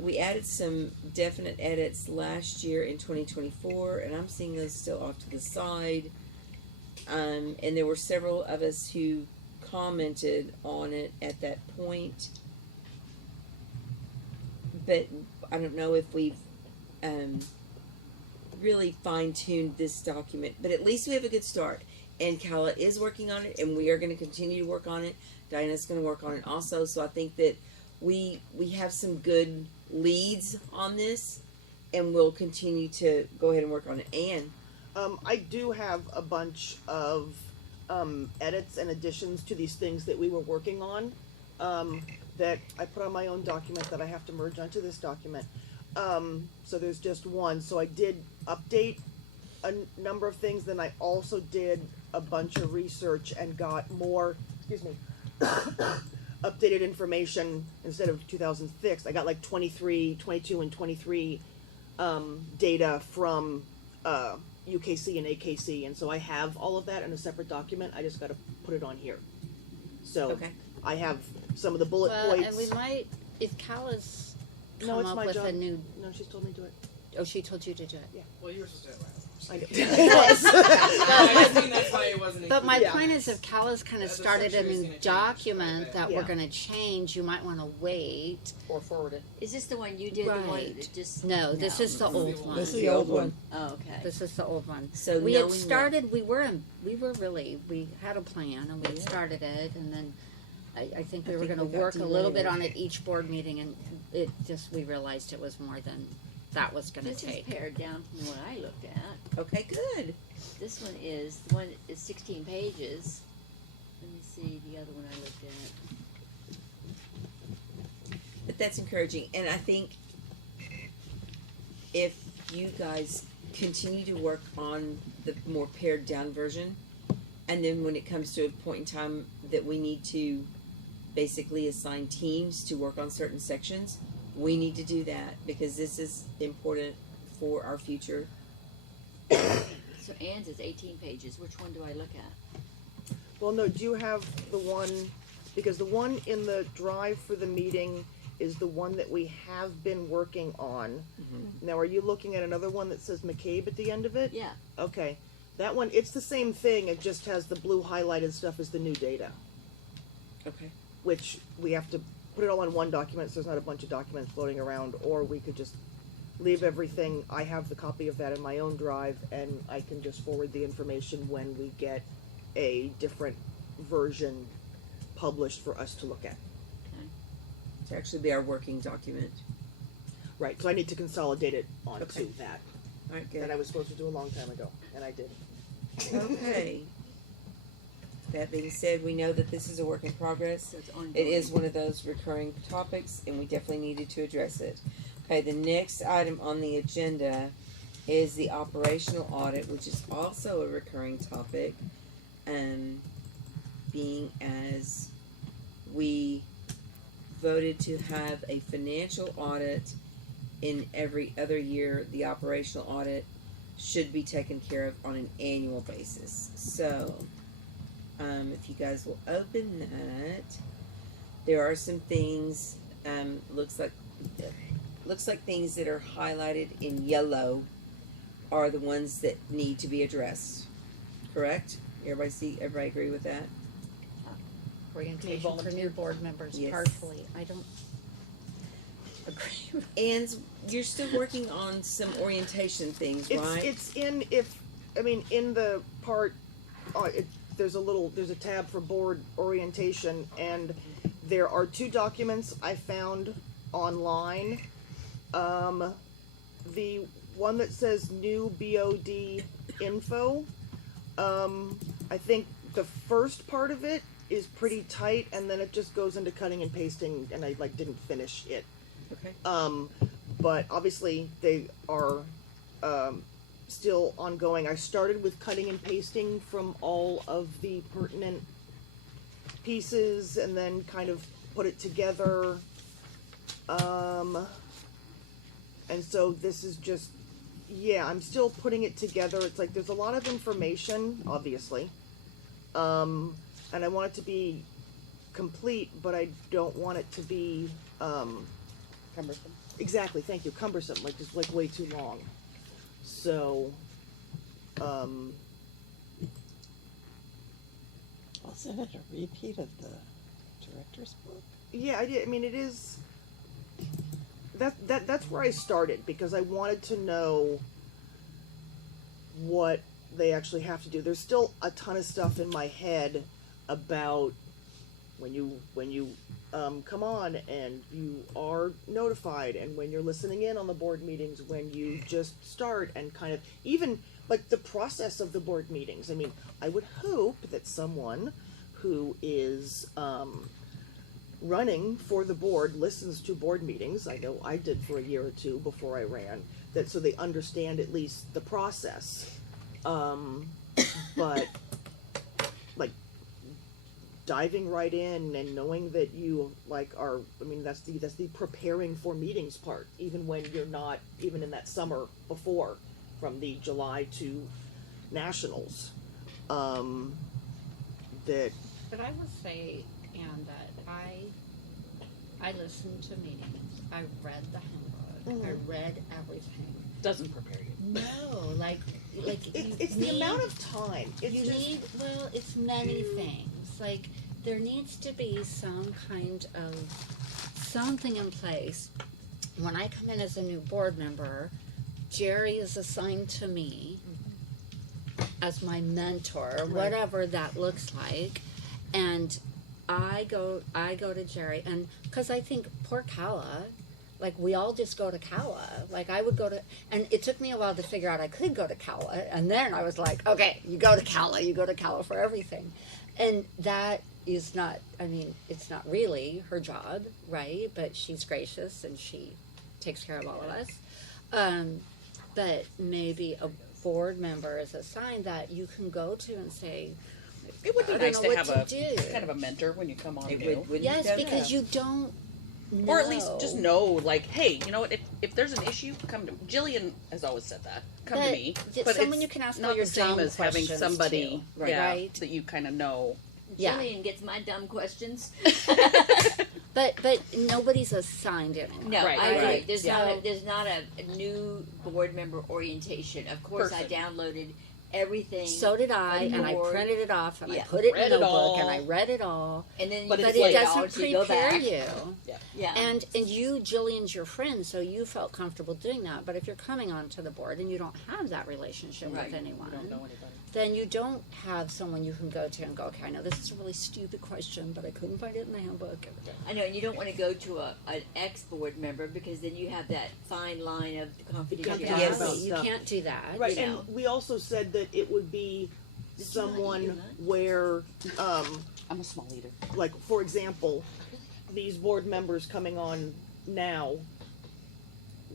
We added some definite edits last year in 2024, and I'm seeing those still off to the side. And there were several of us who commented on it at that point. But I don't know if we've really fine-tuned this document, but at least we have a good start. And Calla is working on it, and we are going to continue to work on it. Diana's going to work on it also. So I think that we have some good leads on this, and we'll continue to go ahead and work on it. And I do have a bunch of edits and additions to these things that we were working on that I put on my own document that I have to merge onto this document. So there's just one. So I did update a number of things. Then I also did a bunch of research and got more, updated information instead of 2006. I got like 23, 22, and 23 data from UKC and AKC, and so I have all of that in a separate document. I just got to put it on here. So okay, I have some of the bullet Well, points. and we might, if Calla's No, come it's up my with job. a new, No, she's told me to do it. oh, she told you to do it. Well, you were supposed to do it last. I know. I just mean that's why it wasn't. But my included. point is, if Calla's kind of The started a structure is new gonna change document quite a that bit. we're Yeah. going to change, you might want to wait. Or forward it. Is this the one you did? The one Right. that just No, this is the this is old the one. This is the old one. Oh, okay. This is the old one. so We knowing had what- started. We were really. We had a plan, and we had started it, and then I think we I were think going we to got work a little bit derailed. on it each board meeting, and it just we realized it was more than that was going to This take. is pared down from the one I looked at. Okay, good. This one is, the one is 16 pages. Let me see the other one I looked at. But that's encouraging, and I think if you guys continue to work on the more pared down version, and then when it comes to a point in time that we need to basically assign teams to work on certain sections, we need to do that, because this is important for our future So Ann's is 18 pages. Which one do I look at? Well, no, do you have the one, because the one in the drive for the meeting is the one that we have been working on. Now, are you looking at another one that says McCabe at the end of it? Yeah. Okay. That one, it's the same thing, it just has the blue highlighted stuff as the new data, Okay. which we have to put it all in one document so there's not a bunch of documents floating around, or we could just leave everything. I have the copy of that in my own drive, and I can just forward the information when we get a different version published for us to look at. To actually be our working document. Right, so I need to consolidate it onto Okay. that, All right, good. that I was supposed to do a long time ago, and I did. Okay. That being said, we know that this is a work in progress. So it's ongoing. It is one of those recurring topics, and we definitely needed to address it. Okay, the next item on the agenda is the operational audit, which is also a recurring topic, being as we voted to have a financial audit in every other year. The operational audit should be taken care of on an annual basis. So, if you guys will open that, there are some things, looks like things that are highlighted in yellow are the ones that need to be addressed. Correct? Everybody agree with that? Orientation for volunteer? new board members, Yes. partially. I don't agree with And you're still working on some orientation things, right? It's in, in the part, there's a tab for board orientation, and there are 2 documents I found online. The one that says new BOD info, I think the first part of it is pretty tight, and then it just goes into cutting and pasting, and I didn't finish it. Okay. But obviously they are still ongoing. I started with cutting and pasting from all of the pertinent pieces, and then kind of put it together. And so this is just, I'm still putting it together. It's there's a lot of information, obviously. And I want it to be complete, but I don't want it to be, Cumbersome. exactly, thank you, cumbersome, just way too long. So, Wasn't it a repeat of the director's book? yeah, I did, it is, that's where I started, because I wanted to know what they actually have to do. There's still a ton of stuff in my head about when you come on and you are notified, and when you're listening in on the board meetings, when you just start, and kind of even the process of the board meetings. I would hope that someone who is running for the board listens to board meetings. I know I did for a year or 2 before I ran, that so they understand at least the process. But diving right in and knowing that you are, that's the preparing for meetings part, even when you're not even in that summer before, from the July to nationals. That But I will say, Anne, that I listened to meetings. I read the handbook. I read everything. Doesn't prepare you. No, it's the amount of time. It's many things. There needs to be some kind of something in place. When I come in as a new board member, Jerry is assigned to me as my mentor, whatever that looks like, and I go to Jerry, and because I think poor Kala, we all just go to Kala. I would go to, and it took me a while to figure out I could go to Kala, and then I was like, okay, you go to Kala for everything, and that is not, it's not really her job, right? But she's gracious and she takes care of all of us. But maybe a board member is assigned that you can go to and say, It would be I nice don't know to have what to do. kind of a mentor when you come on It new. wouldn't yes, go because there. you don't Or at least just know, like, hey, you know what? If there's an issue, come to Jillian has always said that. Come to me. But someone it's you can ask all not your the same dumb as having questions somebody, to, yeah, right? that you kind of know. Yeah. Jillian gets my dumb questions. But nobody's assigned anyone. No, Right, I agree. right. There's Yeah. not a new board member orientation. Of course, Perfect. I downloaded everything. So did I, from and I board. printed it off, and I Yeah. put it Read in a it notebook, all. and I read it all. And then But you it's But like- it play doesn't out, you go prepare back. you. Yeah. And you, Jillian's your friend, so you felt comfortable doing that. But if you're coming onto the board and you don't have that relationship Right. with anyone, You don't know anybody. then you don't have someone you can go to and go, okay, I know this is a really stupid question, but I couldn't find it in the handbook. I know, and you don't want to go to an ex-board member because then you have that fine line of confidentiality. Yes. Exactly. You Stuff. can't do that. Right, you know. and we also said that it would be Did you not eat your someone lunch? where, I'm a small eater. like, for example, these board members coming on now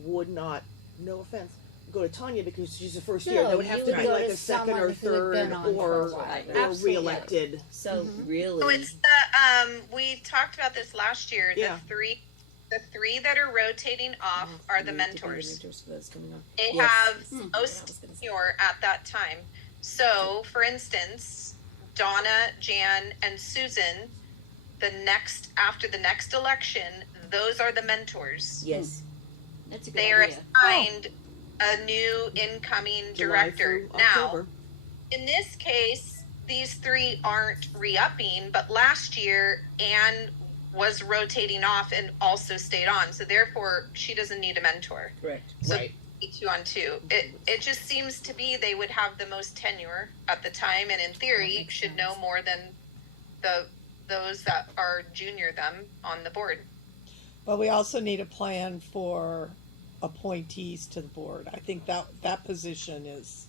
would not, no offense, go to Tanya because she's the first year. No, They would have you to would be go like to a second someone or who had third been on for a while. or Absolutely. reelected. So Mm-hmm. really, So it's we talked about this last year. Yeah. The three that are rotating off are the we need to be mentors. mentors for those coming on. They Yes. have Hmm. most I was gonna say. tenure at that time. So, for instance, Donna, Jan, and Susan, after the next election, those are the mentors. Yes. That's a good They are idea. assigned a new incoming July director. through Now, October. in this case, these three aren't re-upping, but last year Anne was rotating off and also stayed on. So therefore, she doesn't need a mentor. Correct. So Right. 2-on-2. It just seems to be they would have the most tenure at the time, and in theory should know more than those that are junior them on the board. But we also need a plan for appointees to the board. I think that position is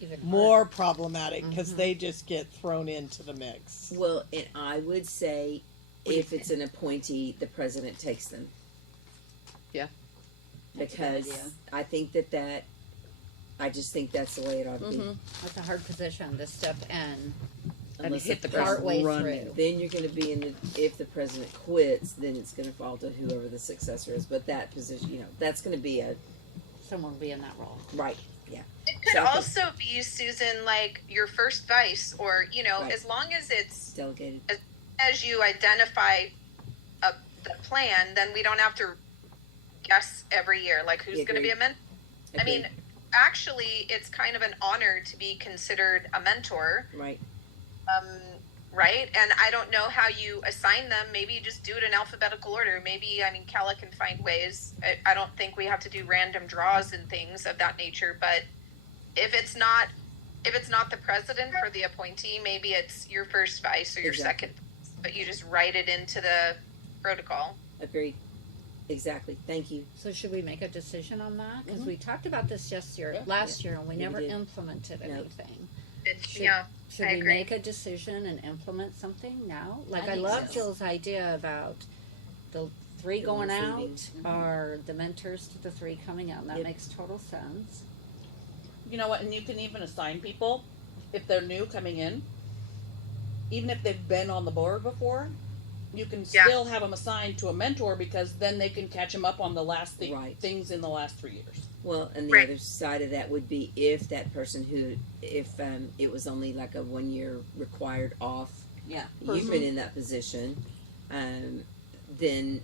Even more problematic because they just get thrown into the mix. Well, and I would say if it's an appointee, the president takes them. Yeah. That's a good Because idea. I think I just think that's the way it ought to be. Mm-hmm. That's a hard position to step in. Unless hit the president partway running. through. Then you're going to be in the. If the president quits, then it's going to fall to whoever the successor is. But that position, that's going to be a Someone will be in that role. right. Yeah. It could So I think- also be, Susan, like your first vice, or Right. as long as it's Delegated. as you identify the plan, then we don't have to guess every year, like who's going to be a mentor. I mean, Agreed. actually, it's kind of an honor to be considered a mentor, Right. right? And I don't know how you assign them. Maybe you just do it in alphabetical order. Maybe, Kella can find ways. I don't think we have to do random draws and things of that nature. But if it's not the president for the appointee, maybe it's your first vice or your Exactly. second, but you just write it into the protocol. Agreed. Exactly. Thank you. So should we make a decision on that? Because we talked about this last year, and we Yeah, we never did. implemented No. anything. Should, Should I we agree. make a decision and implement something now? Like, I think love so. Jill's idea about the three The going ones out leaving. are the mentors to the three coming in. That Yep. makes total sense. You know what? And you can even assign people if they're new coming in, even if they've been on the board before. You can Yeah. still have them assigned to a mentor because then they can catch them up on the last Right. things in the last 3 years. Well, and the Right. other side of that would be if that person if it was only like a 1 year required off, Yeah. you've been in that position, then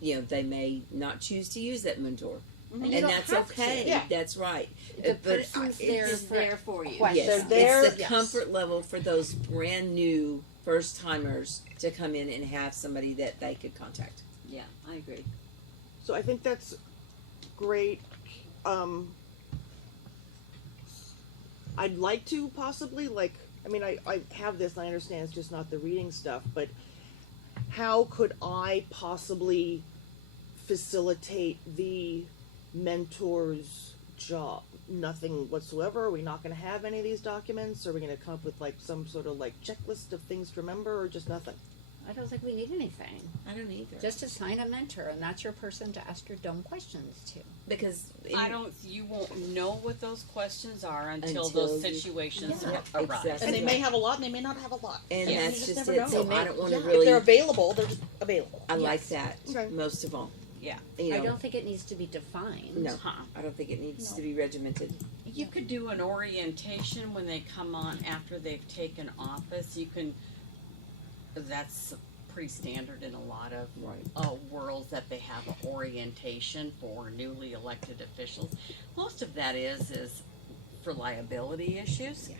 they may not choose to use that mentor, And you and don't that's have okay. to. Yeah. That's right. The But person's it's there It's for there for you. questions. Yes, They're there- it's the yes. comfort level for those brand new first timers to come in and have somebody that they could contact. Yeah, I agree. So I think that's great. I'd like to possibly, I have this, and I understand it's just not the reading stuff, but how could I possibly facilitate the mentor's job? Nothing whatsoever? Are we not going to have any of these documents? Are we going to come up with some sort of checklist of things to remember, or just nothing? I don't think we need anything. I don't either. Just assign a mentor, and that's your person to ask your dumb questions to. because you won't know what those questions are until Until those you- situations Yeah, arise. exactly. And they may have a lot, and they may not have a lot. And Yeah, that's you just never it. know. So They I may- don't want to If really. they're available, they're just available. I like Yes. that Okay. most of all. Yeah. You know, I don't think it needs to be defined. No. Huh. I don't think it needs No. to be regimented. You could do an orientation when they come on after they've taken office. You can. That's pretty standard in a lot of Right. worlds that they have an orientation for newly elected officials. Most of that is for liability issues,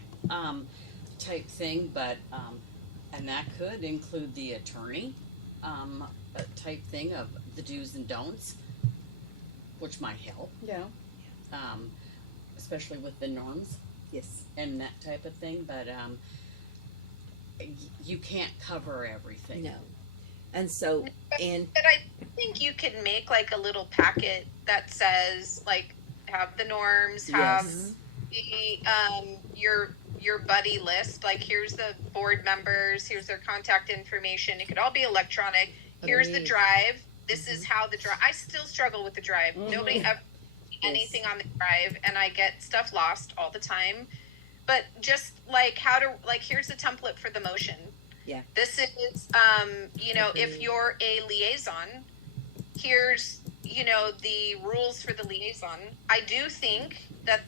type thing. But and that could include the attorney type thing of the do's and don'ts, which might help, Yeah. especially with the norms Yes. and that type of thing. But you can't cover everything. No. And so, and But I think you could make like a little packet that says like have the norms, have yes. the your buddy list. Like here's the board members, here's their contact information. It could all be electronic. Here's the Agreed. drive. This is how the drive. I still struggle with the drive. Mhm. Nobody ever anything on the drive, and I get stuff lost all the time. But just like how to like here's the template for the motion. Yeah. This is if Agreed. you're a liaison, here's the rules for the liaison. I do think that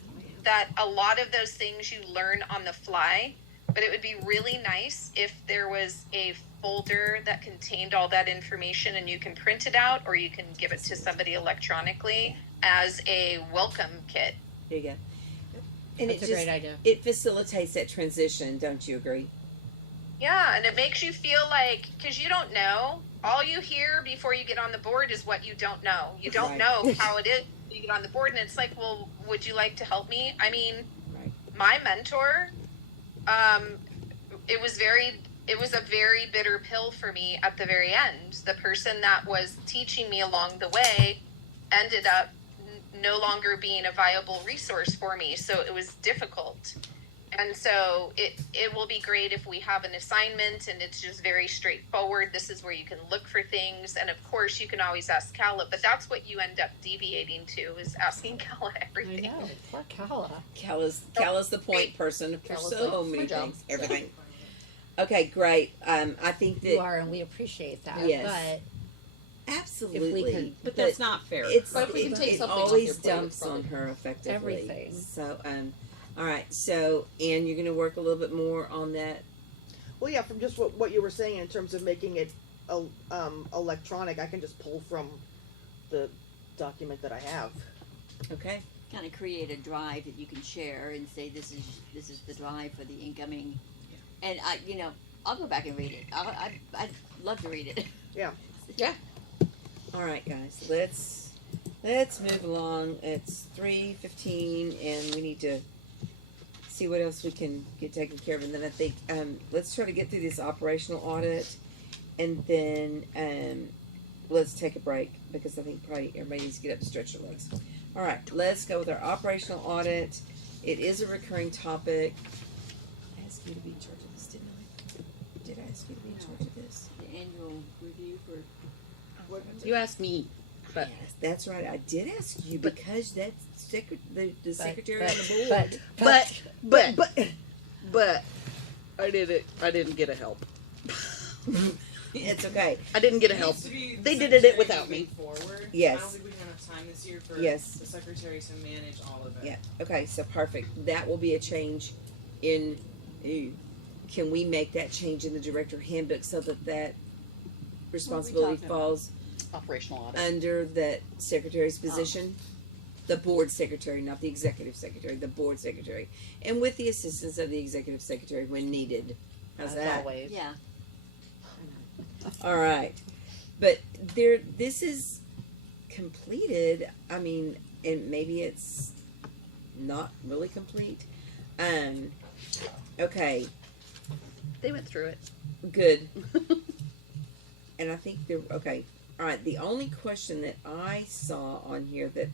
a lot of those things you learn on the fly, but it would be really nice if there was a folder that contained all that information and you can print it out or you can give it to somebody electronically as a welcome kit. There you go. And That's it a just great idea. it facilitates that transition. Don't you agree? Yeah, and it makes you feel like, because you don't know, all you hear before you get on the board is what you don't know. You don't Right. know how it is when you get on the board, and it's like, well, would you like to help me? I mean, Right. my mentor, it was a very bitter pill for me at the very end. The person that was teaching me along the way ended up no longer being a viable resource for me, so it was difficult. And so it will be great if we have an assignment and it's just very straightforward. This is where you can look for things. And of course, you can always ask Calla, but that's what you end up deviating to is asking Calla I everything. know. Poor Calla. Calla's the point person for Calla's so like, many my job. things. Everything. Okay, great. I think that You are, and we appreciate that. Yes. But absolutely. can- But that's not fair. It's But if we can take it something off always your plate, dumps it's probably- on her effectively. Everything. So all right. So Anne, you're going to work a little bit more on that. Well, yeah, from just what you were saying in terms of making it electronic, I can just pull from the document that I have. Okay. Kind of create a drive that you can share and say this is the drive for the incoming. And I'll go back and read it. I'd love to read it. All right, guys. Let's move along. It's 3:15, and we need to see what else we can get taken care of. And then I think let's try to get through this operational audit, and then let's take a break because I think probably everybody needs to get up and stretch their legs. All right, let's go with our operational audit. It is a recurring topic. I asked you to be in charge of this, didn't I? Did I ask you to be in charge of this? The annual review for You asked me. But Yes, that's right. I did ask you because that's the secretary on the board. but I didn't get a help. It's okay. I didn't get a It help. needs to be the They did it secretary without moving me. Forward. Yes. I don't think we have enough time this year for Yes. the secretary to manage all of it. Yeah. Okay. So perfect. That will be a change in. Can we make that change in the director handbook so that responsibility talking about? falls Operational audit. under that secretary's position? The board secretary, not the executive secretary, the board secretary, and with the assistance of the executive secretary when needed. How's As that? always. yeah. All right, but this is completed. I mean, and maybe it's not really complete. Okay, They went through it. good. And I think okay. All right. The only question that I saw on here that,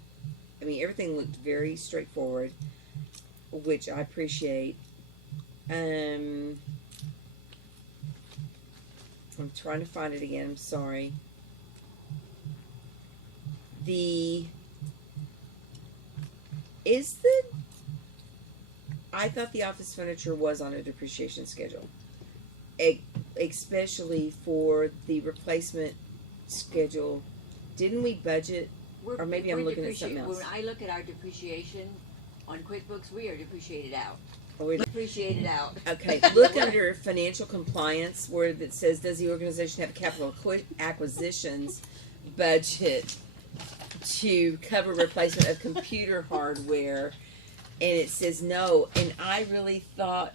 I mean, everything looked very straightforward, which I appreciate. I'm trying to find it again. I'm sorry. I thought the office furniture was on a depreciation schedule, especially for the replacement schedule. Didn't we budget? We're, Or maybe I'm we're looking at something else. When I look at our depreciation on QuickBooks, we are depreciated out. Or we- Depreciated out. Okay, look under financial compliance where it says, does the organization have capital acquisitions budget to cover replacement of computer hardware? And it says no. And I really thought,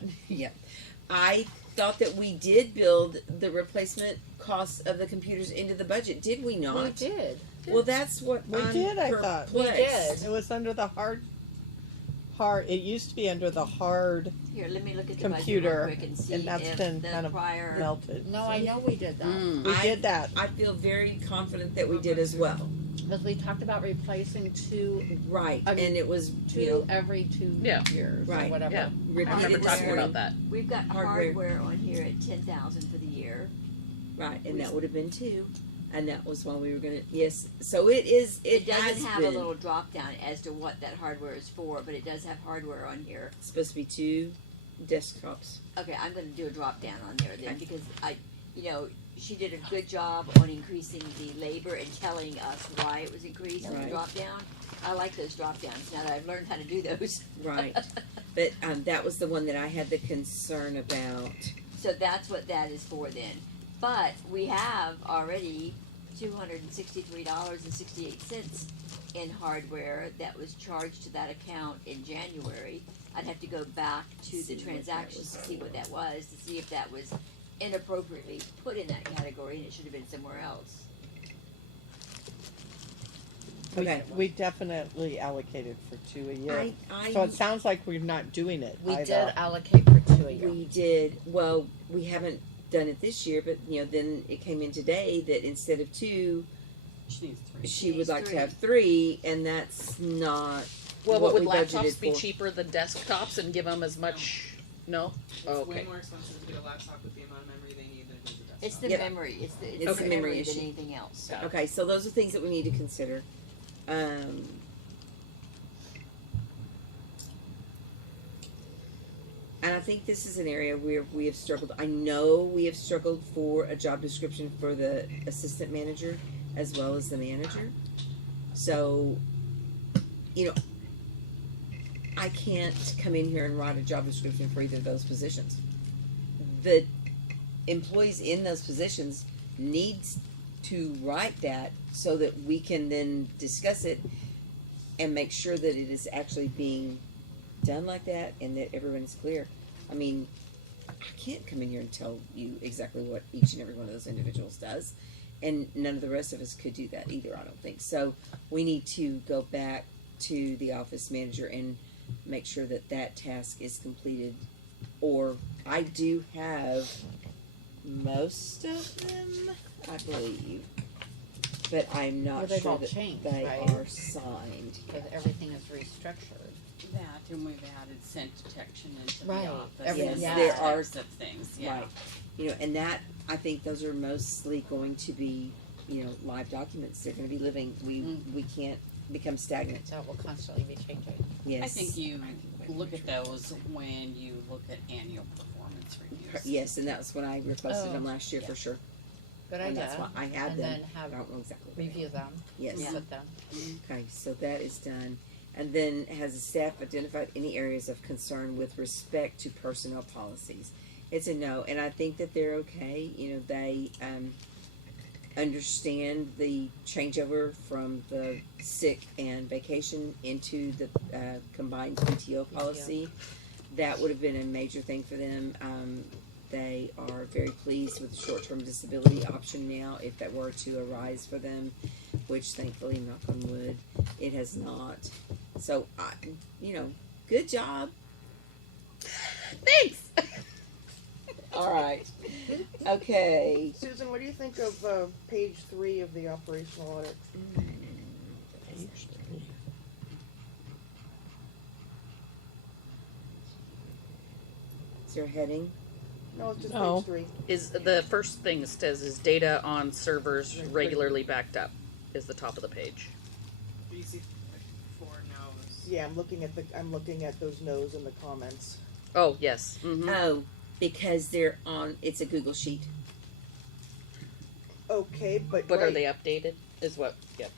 I thought that we did build the replacement costs of the computers into the budget. Did we not? We did. Well, that's what We I'm did, I thought. We perplexed. did. It was under the hard, it used to be under the hard Here, let me look at the computer, budget real quick and see and that's if been the kind of prior. melted. No, I know we did that. Mm. We did that. I feel very confident that we did as well. Because we talked about replacing two Right. I mean, And it was, every 2 Yeah. years Right. or whatever. Yeah. I remember repeated talking this about that. We've got Hardware. hardware on here at 10,000 for the year. Right, and that would have been 2. And that was when we were gonna, yes, so it is, It has doesn't have been a little drop down as to what that hardware is for, but it does have hardware on here. supposed to be 2 desktops. Okay, I'm going to do a drop down on there then Okay. because she did a good job on increasing the labor and telling us why it was increased on the Right. drop down. I like those drop downs now that I've learned how to do those. Right. But that was the one that I had the concern about. So that's what that is for then. But we have already $263.68 in hardware that was charged to that account in January. I'd have to go back to See the what that transactions was to see what that was, to see if that was inappropriately put in that category and it should have been somewhere else. Okay. We definitely allocated for 2 a year. I So it sounds like we're not doing it We either. did allocate for 2 a year. we did, well, we haven't done it this year, but then it came in today that instead of 2, She needs 3. she would needs like to 3. have 3, and that's not Well, what but would we budgeted laptops be for. cheaper than desktops and give them as much? No? It's Oh, way okay. more expensive to get a laptop with the amount of memory they need than it is a desktop. It's the Yep. memory. It's the It's the the memory memory than issue. anything else. Got it. Okay, so those are things that we need to consider. And I think this is an area where we have struggled. I know we have struggled for a job description for the assistant manager as well as the manager. So, I can't come in here and write a job description for either of those positions. The employees in those positions needs to write that so that we can then discuss it and make sure that it is actually being done like that and that everyone's clear. I mean, I can't come in here and tell you exactly what each and every one of those individuals does, and none of the rest of us could do that either, I don't think. So we need to go back to the office manager and make sure that that task is completed. Or I do have most of them, I believe, but I'm Well, not they've sure all that changed, they right? are signed. Because everything is restructured. That, and we've added scent detection into Right. the office. Everything, and yeah. There those are- types of things, yeah. Right. And that, I think those are mostly going to be, live documents. They're going to be living. We can't become stagnant. So it will constantly be changing. Yes. I think you look at those when you look at annual performance reviews. Yes, and that's when I requested Oh, them last year yeah. for sure. Good And idea. that's why I have And them. then have I don't know exactly. what they review are. them. Yes. Yeah. With them. Okay, so that is done. And then has the staff identified any areas of concern with respect to personnel policies? It's a no, and I think that they're okay. They understand the changeover from the sick and vacation into the combined PTO policy. That would have been a major thing for them. They are very pleased with the short-term disability option now, if that were to arise for them, which thankfully, knock on wood, it has not. So, good job. Thanks! All right. Okay. Susan, what do you think of page 3 of the operational audit? Is there a heading? No, it's just No. page 3. Is the first thing it says is data on servers regularly backed up is the top of the page. You see like 4 no's. Yeah, I'm looking at those no's in the comments. Oh, yes. Mm-hmm. Oh, because they're on. It's a Google sheet. Okay, but But are right, they updated? Is what? Yep.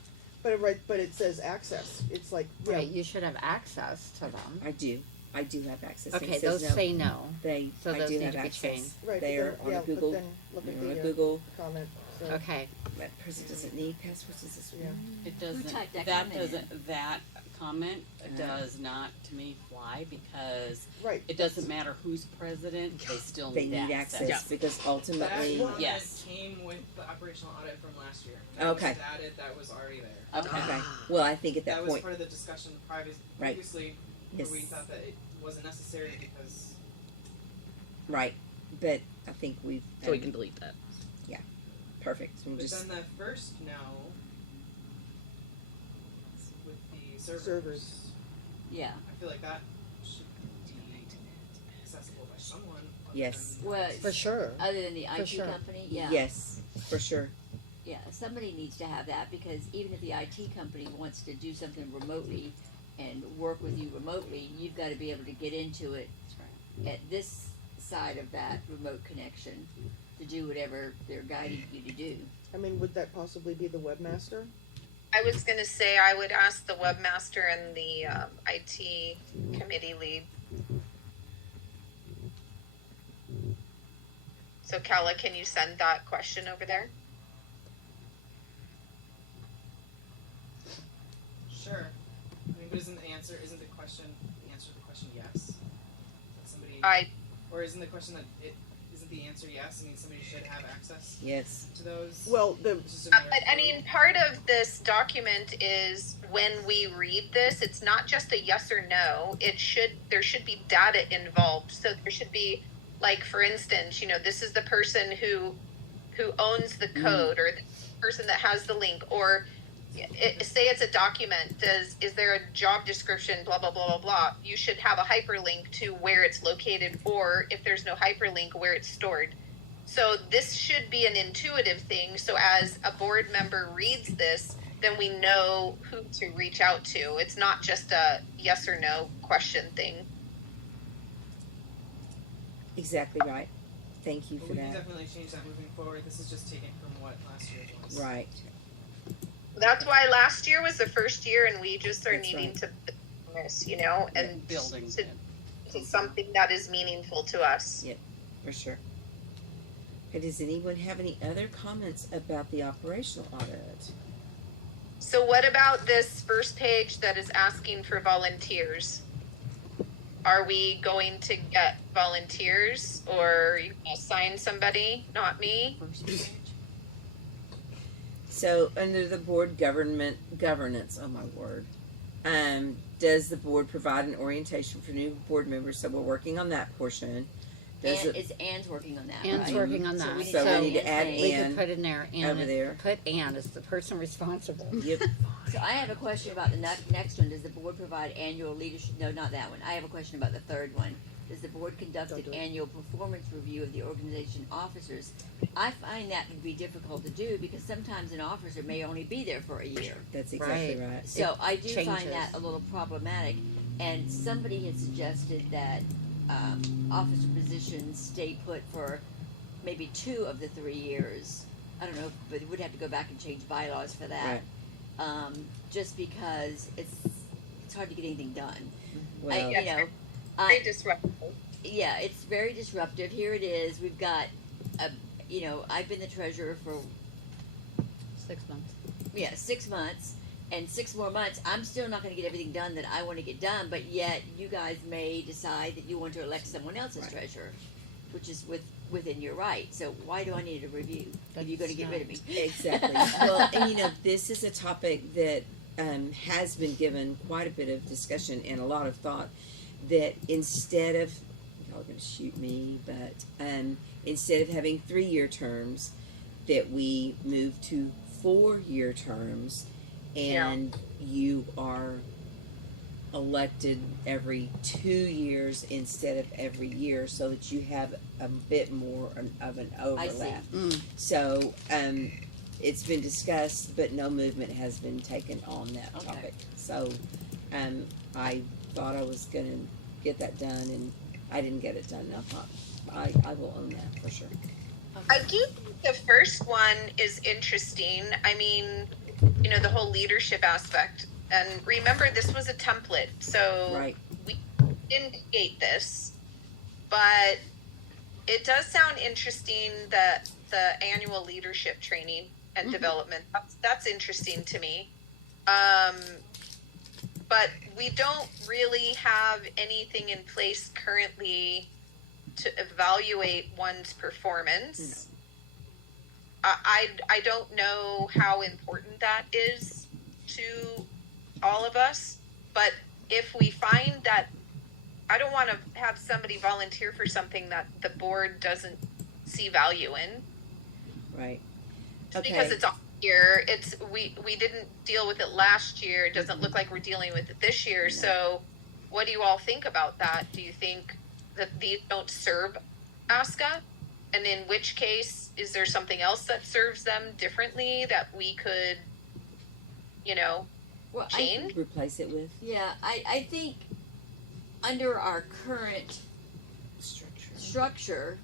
but it says access. It's like yeah, Right, you should have access to them. I do have access. Okay, It says those no. say no. They. so I those do need have to be access. changed. right. They but are then, on yeah, a Google. But then look They're at on a the Google. comment. So. Okay, That person doesn't need passwords. Is this Yeah. It doesn't, typed that that comment in? doesn't, that comment does not, to me, fly, because Right. it doesn't matter who's president, they still They need need access. access Yeah. because ultimately. That comment Yes. came with the operational audit from last year. Okay. Was added, that was already there. Okay. Okay. Well, I think at that That was point, part of the discussion Right. previously, Yes. where we thought that it wasn't necessary because right? But I think we've. So we can delete that. Perfect. So we'll But just. then the first no with the servers, Servers. Yeah. I feel like that should be accessible by someone. other Yes. than- Well, for sure. other than the IT sure. company, yeah. Yes, for sure. Yeah, somebody needs to have that, because even if the IT company wants to do something remotely and work with you remotely, you've got to be able to get into it at this side of that remote connection to do whatever they're guiding you to do. I mean, would that possibly be the webmaster? I was gonna say I would ask the webmaster and the IT committee lead. So Kala, can you send that question over there? Sure. I mean, but isn't the answer to the question yes? That somebody or isn't the question that isn't the answer yes? I mean, somebody should have access Yes. to those. Well, the It's just a matter But of I mean, part of this document is when we read this, it's not just a yes or no. There should be data involved. So there should be, like, for instance, this is the person who owns the code, or the person that has the link, or say it's a document. Is there a job description? Blah blah blah blah blah. You should have a hyperlink to where it's located, or if there's no hyperlink, where it's stored. So this should be an intuitive thing. So as a board member reads this, then we know who to reach out to. It's not just a yes or no question thing. Exactly right. Thank you But for we can that. definitely change that moving forward. This is just taken from what last year was. Right. That's why last year was the first year, and we just are That's needing right. to build this, and Building. to something that is meaningful to us. For sure. Okay, does anyone have any other comments about the operational audit? So what about this first page that is asking for volunteers? Are we going to get volunteers, or you assign somebody, not me? First page. So under the board governance, oh my word, does the board provide an orientation for new board members? So we're working on that portion. Does And it Ann's working on that, Ann's right? working on So that. we need So to we need to Ann's add name. we Ann could put in there, Ann, over there? put Ann as the person responsible. Yep. So I have a question about the next one. Does the board provide annual leadership? No, not that one. I have a question about the third one. Does the board conduct Don't an do it. annual performance review of the organization officers? I find that to be difficult to do, because sometimes an officer may only be there for a year. That's exactly right. So I do find changes. that a little problematic. And somebody had suggested that officer positions stay put for maybe 2 of the 3 years. I don't know, but we would have to go back and change bylaws for that. Just because it's hard to get anything done. Well, Very disruptive. Yeah, it's very disruptive. Here it is. We've got I've been the treasurer for 6 months. 6 months, and 6 more months. I'm still not going to get everything done that I want to get done, but yet you guys may decide that you want to elect someone else as Right. treasurer, which is within your right. So why do I need a review if you're going to get rid of me? Exactly. Well, and this is a topic that has been given quite a bit of discussion and a lot of thought. That instead of, y'all are going to shoot me, but instead of having 3-year terms, that we move to 4-year terms, and you are elected every 2 years instead of every year, so that you have a bit more of an overlap. So it's been discussed, but no movement has been taken on that Okay. topic. So I thought I was going to get that done, and I didn't get it done. I thought I will own that for sure. I do think the first one is interesting. I mean, you know, the whole leadership aspect. And remember, this was a template, so Right. we didn't create this. But it does sound interesting that the annual leadership training and development. That's interesting to me. But we don't really have anything in place currently to evaluate one's performance. I don't know how important that is to all of us, but if we find that, I don't want to have somebody volunteer for something that the board doesn't see value in. Right. Just Okay. because it's on here, we didn't deal with it last year. It doesn't look like we're dealing with it this year. No. So what do you all think about that? Do you think that these don't serve ASCA? And in which case, is there something else that serves them differently that we could, you know, Well, change? Replace it with I think under our current structure,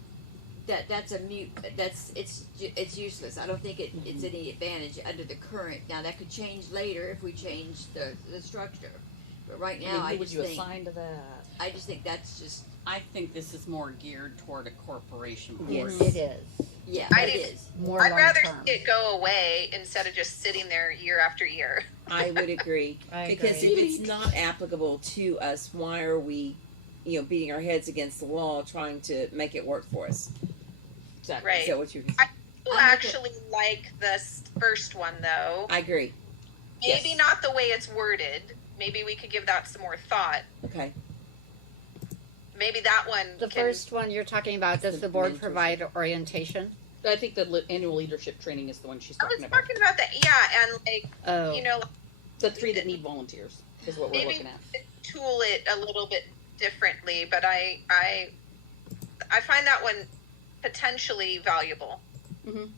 that's a mute. It's useless. I don't think it's any advantage under the current. Now that could change later if we change the structure. But right now, who would you assign to that? I just think that's just I think this is more geared toward a corporation board. Yes, it is. yeah. I It did- is. More I'd rather long-term. see it go away instead of just sitting there year after year. I would agree. I Because agree. if it's not applicable to us, why are we, beating our heads against the wall trying to make it work for us? Exactly. Right. Is that what you're? I I'm actually like this first one though. I agree. Maybe Yes. not the way it's worded. Maybe we could give that some more thought. Okay. Maybe that one The can, first one you're talking about, does The the board mentorship. provide orientation? I think the annual leadership training is the one she's I was talking about. talking about that, yeah, and like, Oh, you know, The 3 that need volunteers is what we're maybe looking at. tool it a little bit differently, but I find that one potentially valuable. Mhm.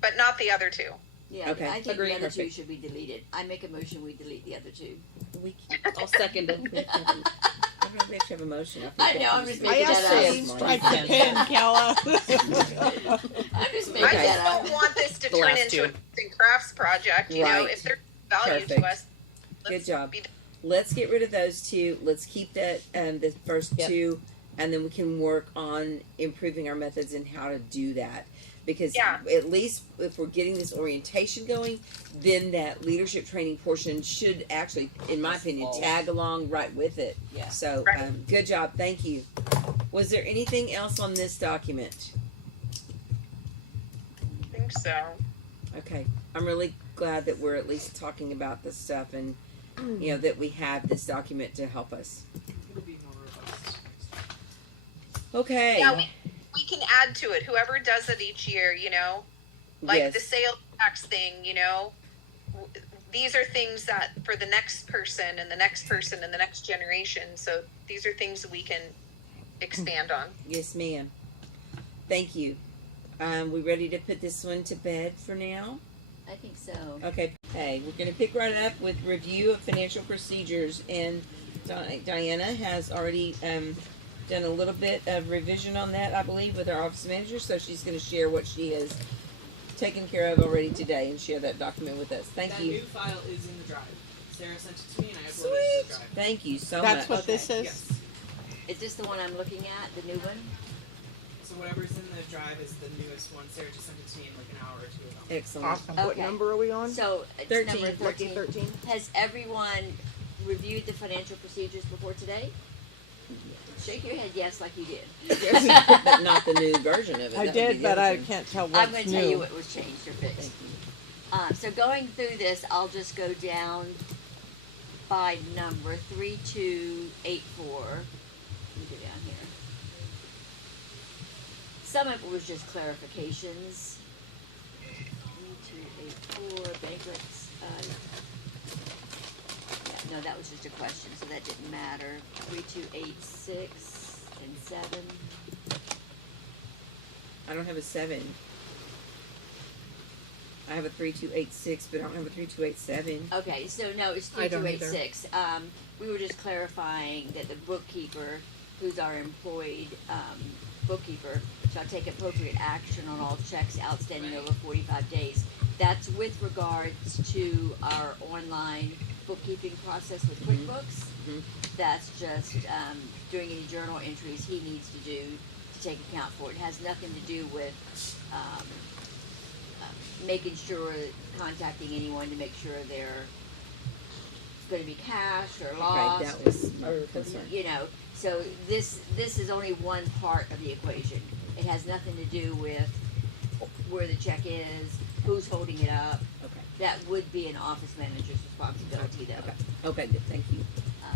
But not the other two. Yeah. Okay. I think Agreed. the other two Perfect. should be deleted. I make a motion we delete the other two. We I'll second it. we have to have a motion. I know, I'm just I making asked that you up. to strike the pen, Kella. I'm just making Okay. I that just up. don't want this to The turn last into two. an arts and crafts project, you know, Right. if there's value Perfect. to us. Good let's job. be- Let's get rid of those two. Let's keep that the first Yep. two, and then we can work on improving our methods and how to do that. Because Yeah. at least if we're getting this orientation going, then that leadership training portion should actually, in my opinion, Fall. tag along right with it. Yeah. So Right. good job. Thank you. Was there anything else on this document? I think so. Okay, I'm really glad that we're at least talking about this stuff, and that we have this document to help us. It'll be more robust next time. Okay. Yeah, we can add to it. Whoever does it each year, you know, like yes. the sales tax thing, you know, these are things that for the next person and the next person and the next generation. So these are things that we can expand on. Yes, ma'am. Thank you. We ready to put this one to bed for now? I think so. Okay. Hey, we're going to pick right up with review of financial procedures, and Diana has already done a little bit of revision on that, I believe, with our office manager. So she's going to share what she has taken care of already today and share that document with us. Thank That you. new file is in the drive. Sarah sent it to me and I uploaded it to Sweet. the drive. Thank you so That's much. what this is? Yes. Is this the one I'm looking at? The new one? So whatever's in the drive is the newest one. Sarah just sent it to me in like an hour or two ago. Excellent. Awesome. What Okay. number are we on? So it's 13. number 13. 13. Has everyone reviewed the financial procedures before today? Shake your head yes like you did. But not the new version of it. I That would be did, the but other I thing. can't tell I'm what's going to tell you new. what was changed or fixed. Thank you. So going through this, I'll just go down by number 3284. Let me go down here. Some of it was just clarifications. 3284 banquets. No, that was just a question, so that didn't matter. 3286 and 7. I don't have a 7. I have a 3286, but I don't have a 3287. Okay, so no, it's I don't 3286. We were just clarifying that the bookkeeper, who's our employed bookkeeper, shall take appropriate action on all checks outstanding over 45 days. That's with regards to our online bookkeeping process with QuickBooks. Mhm. That's just doing any journal entries he needs to do to take account for it. It has nothing to do with making sure, contacting anyone to make sure they're going to be cash or lost. Right, that was my concern. You know, so this is only one part of the equation. It has nothing to do with where the check is, who's holding it up. Okay. That would be an office manager's responsibility, though. Okay, good. Thank you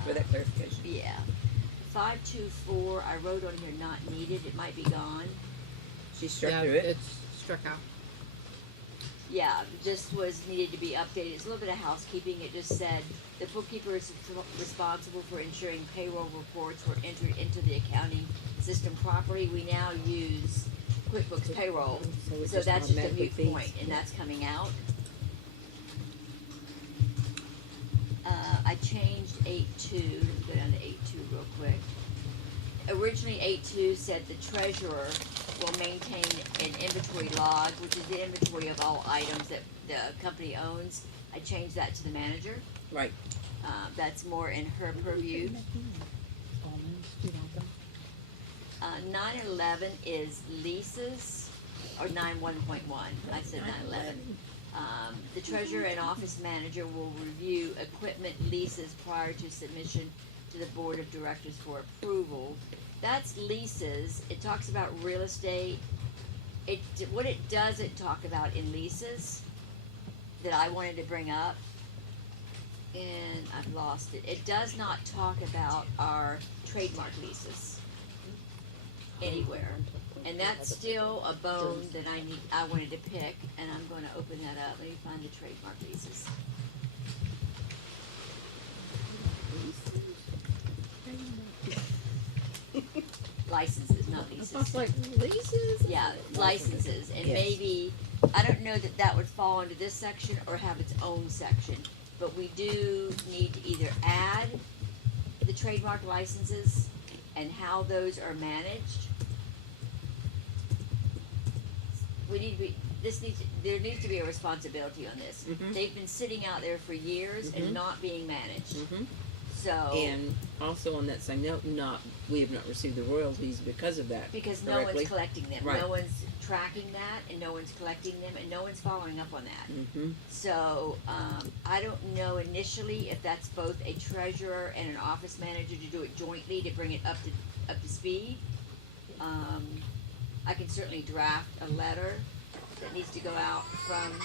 for that clarification. Yeah. 524, I wrote on here not needed. It might be gone. She struck Yeah, through it. it's struck out. Yeah, this was needed to be updated. It's a little bit of housekeeping. It just said the bookkeeper is responsible for ensuring payroll reports were entered into the accounting system properly. We now use QuickBooks Payroll, it so that's just a automatically moot feeds. point, and that's coming out. I changed 8.2. Go down to 8.2 real quick. Originally, 8.2 said the treasurer will maintain an inventory log, which is the inventory of all items that the company owns. I changed that to the manager. Right. That's more in her purview. 911 is leases, or 9.1.1. I said 911. The treasurer and office manager will review equipment leases prior to submission to the board of directors for approval. That's leases. It talks about real estate. What it doesn't talk about in leases that I wanted to bring up, and I've lost it. It does not talk about our trademark leases anywhere. And that's still a bone that I wanted to pick, and I'm going to open that up. Let me find the trademark leases. Licenses, not leases. I was like, leases? Yeah, licenses, and Yes. maybe, I don't know that would fall into this section or have its own section, but we do need to either add the trademark licenses and how those are managed. There needs to be a responsibility on this. Mhm. They've been sitting out there for years Mhm. and not being managed, Mm-hmm. so. And also on that same note, we have not received the royalties because of that. Because no correctly. one's collecting them. Right. No one's tracking that, and no one's collecting them, and no one's following up on that. Mm-hmm. So, I don't know initially if that's both a treasurer and an office manager to do it jointly to bring it up to speed. I can certainly draft a letter that needs to go out from.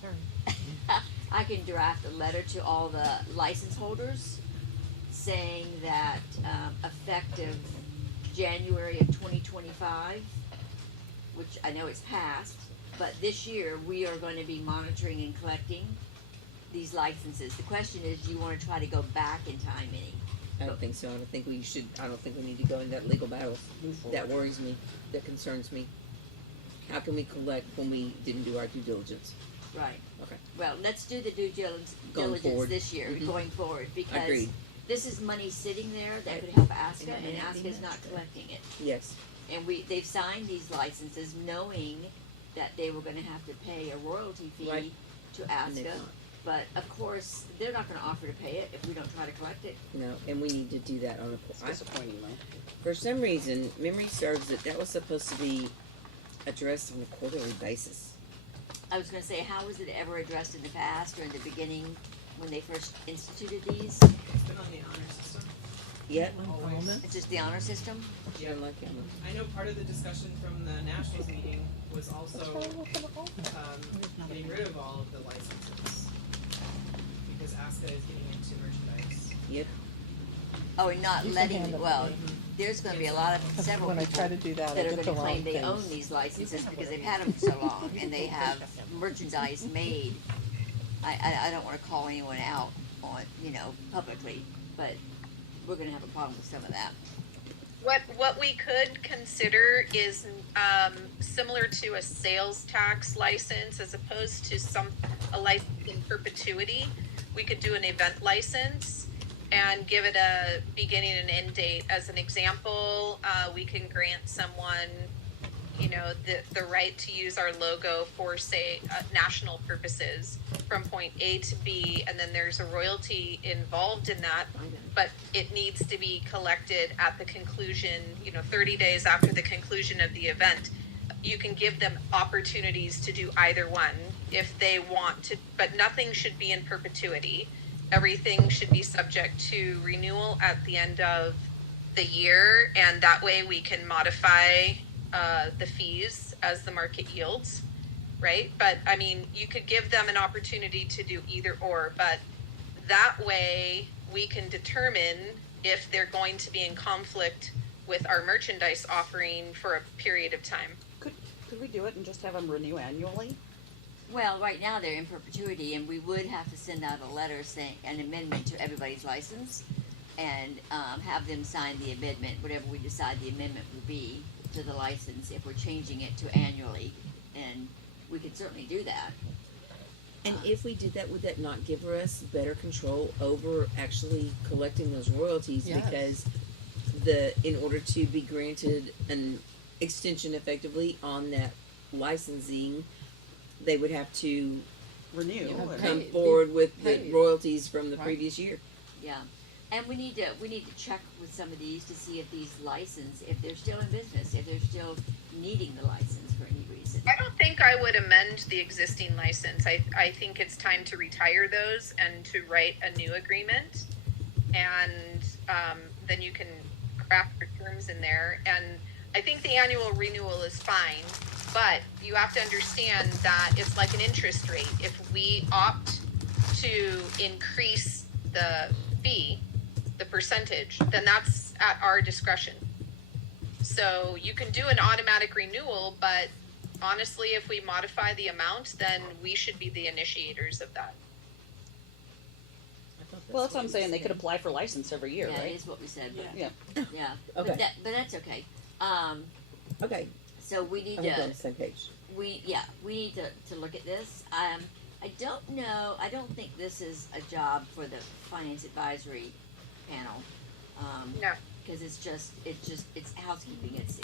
Sorry. I can draft a letter to all the license holders saying that effective January of 2025, which I know it's passed, but this year we are going to be monitoring and collecting these licenses. The question is, do you want to try to go back in time any? I don't think so. I don't think we should. I don't think we need to go into that legal battle. That worries me. That concerns me. How can we collect when we didn't do our due diligence? Right. Okay. Well, let's do the due diligence Going forward. this year, Mhm. going forward, because Agreed. this is money sitting there that could help ASCA, and ASCA is not collecting it. Yes. And they've signed these licenses knowing that they were gonna have to pay a royalty fee Right. to And they've ASCA. not. But of course, they're not gonna offer to pay it if we don't try to collect it. No, and we need to do that on It's a. disappointing, though. For some reason, memory serves that was supposed to be addressed on a quarterly basis. I was gonna say, how was it ever addressed in the past or in the beginning when they first instituted these? It's been on the honor system. Yep. Always. It's just the honor system? She didn't like him. I know part of the discussion from the Nationals meeting was also getting rid of all of the licenses because ASCA is getting into merchandise. Yep. Oh, and not You can letting, hand it well, to me. there's gonna be a lot of, several When I people try to do that, I that are get the gonna wrong claim they own things. these licenses because they've had them for so long and they have merchandise made I don't wanna call anyone out on, publicly, but we're gonna have a problem with some of that. What we could consider is similar to a sales tax license, as opposed to a license in perpetuity. We could do an event license and give it a beginning and end date. As an example, we can grant someone, the right to use our logo for, say, national purposes from point A to B, and then there's a royalty involved in that, but it needs to be collected at the conclusion, 30 days after the conclusion of the event. You can give them opportunities to do either one if they want to, but nothing should be in perpetuity. Everything should be subject to renewal at the end of the year, and that way we can modify the fees as the market yields, right? But I mean, you could give them an opportunity to do either or, but that way we can determine if they're going to be in conflict with our merchandise offering for a period of time. Could we do it and just have them renew annually? Well, right now they're in perpetuity, and we would have to send out a letter saying an amendment to everybody's license, and have them sign the amendment, whatever we decide the amendment will be to the license, if we're changing it to annually, and we could certainly do that. And if we did that, would that not give us better control over actually collecting those royalties? Yes. Because in order to be granted an extension effectively on that licensing, they would have to Renew. Okay. come forward with the paid. royalties from the Right. previous year. Yeah, and we need to check with some of these to see if these if they're still in business, if they're still needing the license for any reason. I don't think I would amend the existing license. I think it's time to retire those and to write a new agreement. And then you can craft your terms in there. And I think the annual renewal is fine, but you have to understand that it's like an interest rate. If we opt to increase the fee, the percentage, then that's at our discretion. So you can do an automatic renewal, but honestly, if we modify the amount, then we should be the initiators of that. Well, that's what I'm saying. They could apply for license every year, Yeah, right? is what we said. But, Yeah. yeah. Okay. But that's okay. Okay, So we need I think we're on to the same page. we need to look at this. I don't know. I don't think this is a job for the finance advisory panel. No. Because it's housekeeping. It's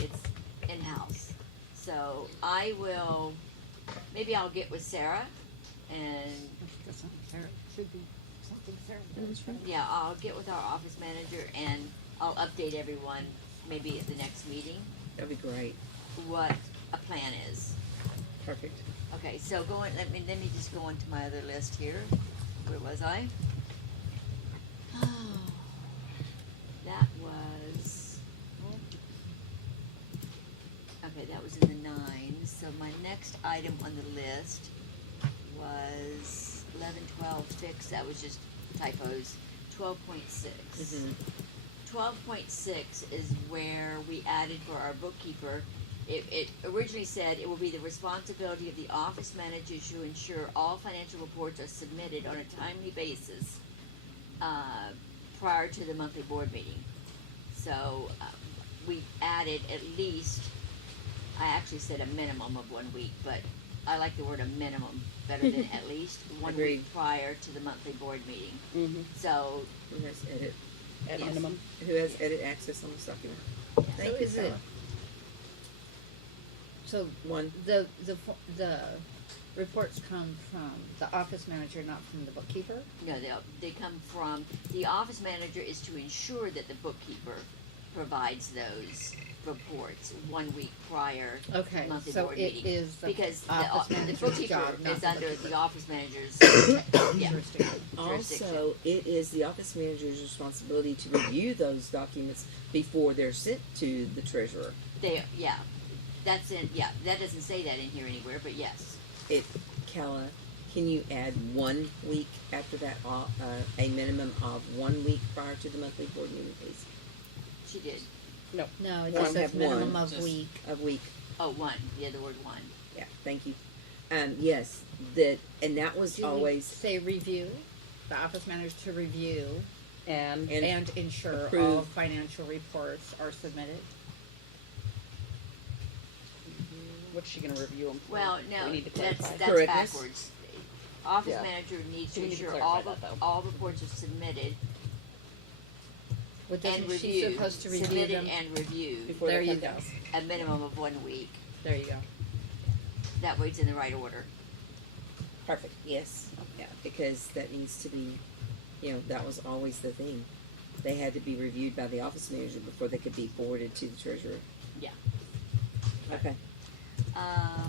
in house. So maybe I'll get with Sarah, and Should be something Sarah. yeah, I'll get with our office manager and I'll update everyone maybe at the next meeting That'd be great. what a plan is. Perfect. Okay, so let me just go on to my other list here. Where was I? Oh, that was okay. That was in the 9. So my next item on the list was 11, 12, fix. That was just typos. 12.6. 12.6 is where we added for our bookkeeper. It originally said it will be the responsibility of the office manager to ensure all financial reports are submitted on a timely basis prior to the monthly board meeting. So we added at least, I actually said a minimum of 1 week, but I like the word a minimum better than at least 1 Agreed. week prior to the monthly board meeting. Mm-hmm. So Who has edit? At Yes. minimum. Who has edit access on this document? Thank So you, is it- Sarah. So One. the reports come from the office manager, not from the bookkeeper? no, they come from, the office manager is to ensure that the bookkeeper provides those reports 1 week prior Okay, monthly so board it meeting. is the Because office the manager's bookkeeper job, not is the under bookkeeper. the office manager's, yeah, Jurisdiction. jurisdiction. Also, it is the office manager's responsibility to review those documents before they're sent to the treasurer. That doesn't say that in here anywhere, but yes. Kala, can you add 1 week after that, a minimum of 1 week prior to the monthly board meeting, please? She did. No, it One just says have minimum one, of just- week. A week, Oh, 1, the other word 1. yeah, thank you. Yes, and that was Do we always say review, the office manager to review And and ensure all approve. financial reports are submitted. what's she gonna review them for? Well, no, We need to that's clarify. Correctness. backwards. Office Yeah. manager needs We to need to ensure clarify that, though. all reports are submitted What and isn't she reviewed. supposed to review Submitted them? and reviewed, Before There they you come go. down. a minimum of 1 week. There you go. That way it's in the right order. Perfect. Yes. Yeah, because that needs to be, that was always the thing. They had to be reviewed by the office manager before they could be forwarded to the treasurer. Yeah. Okay. There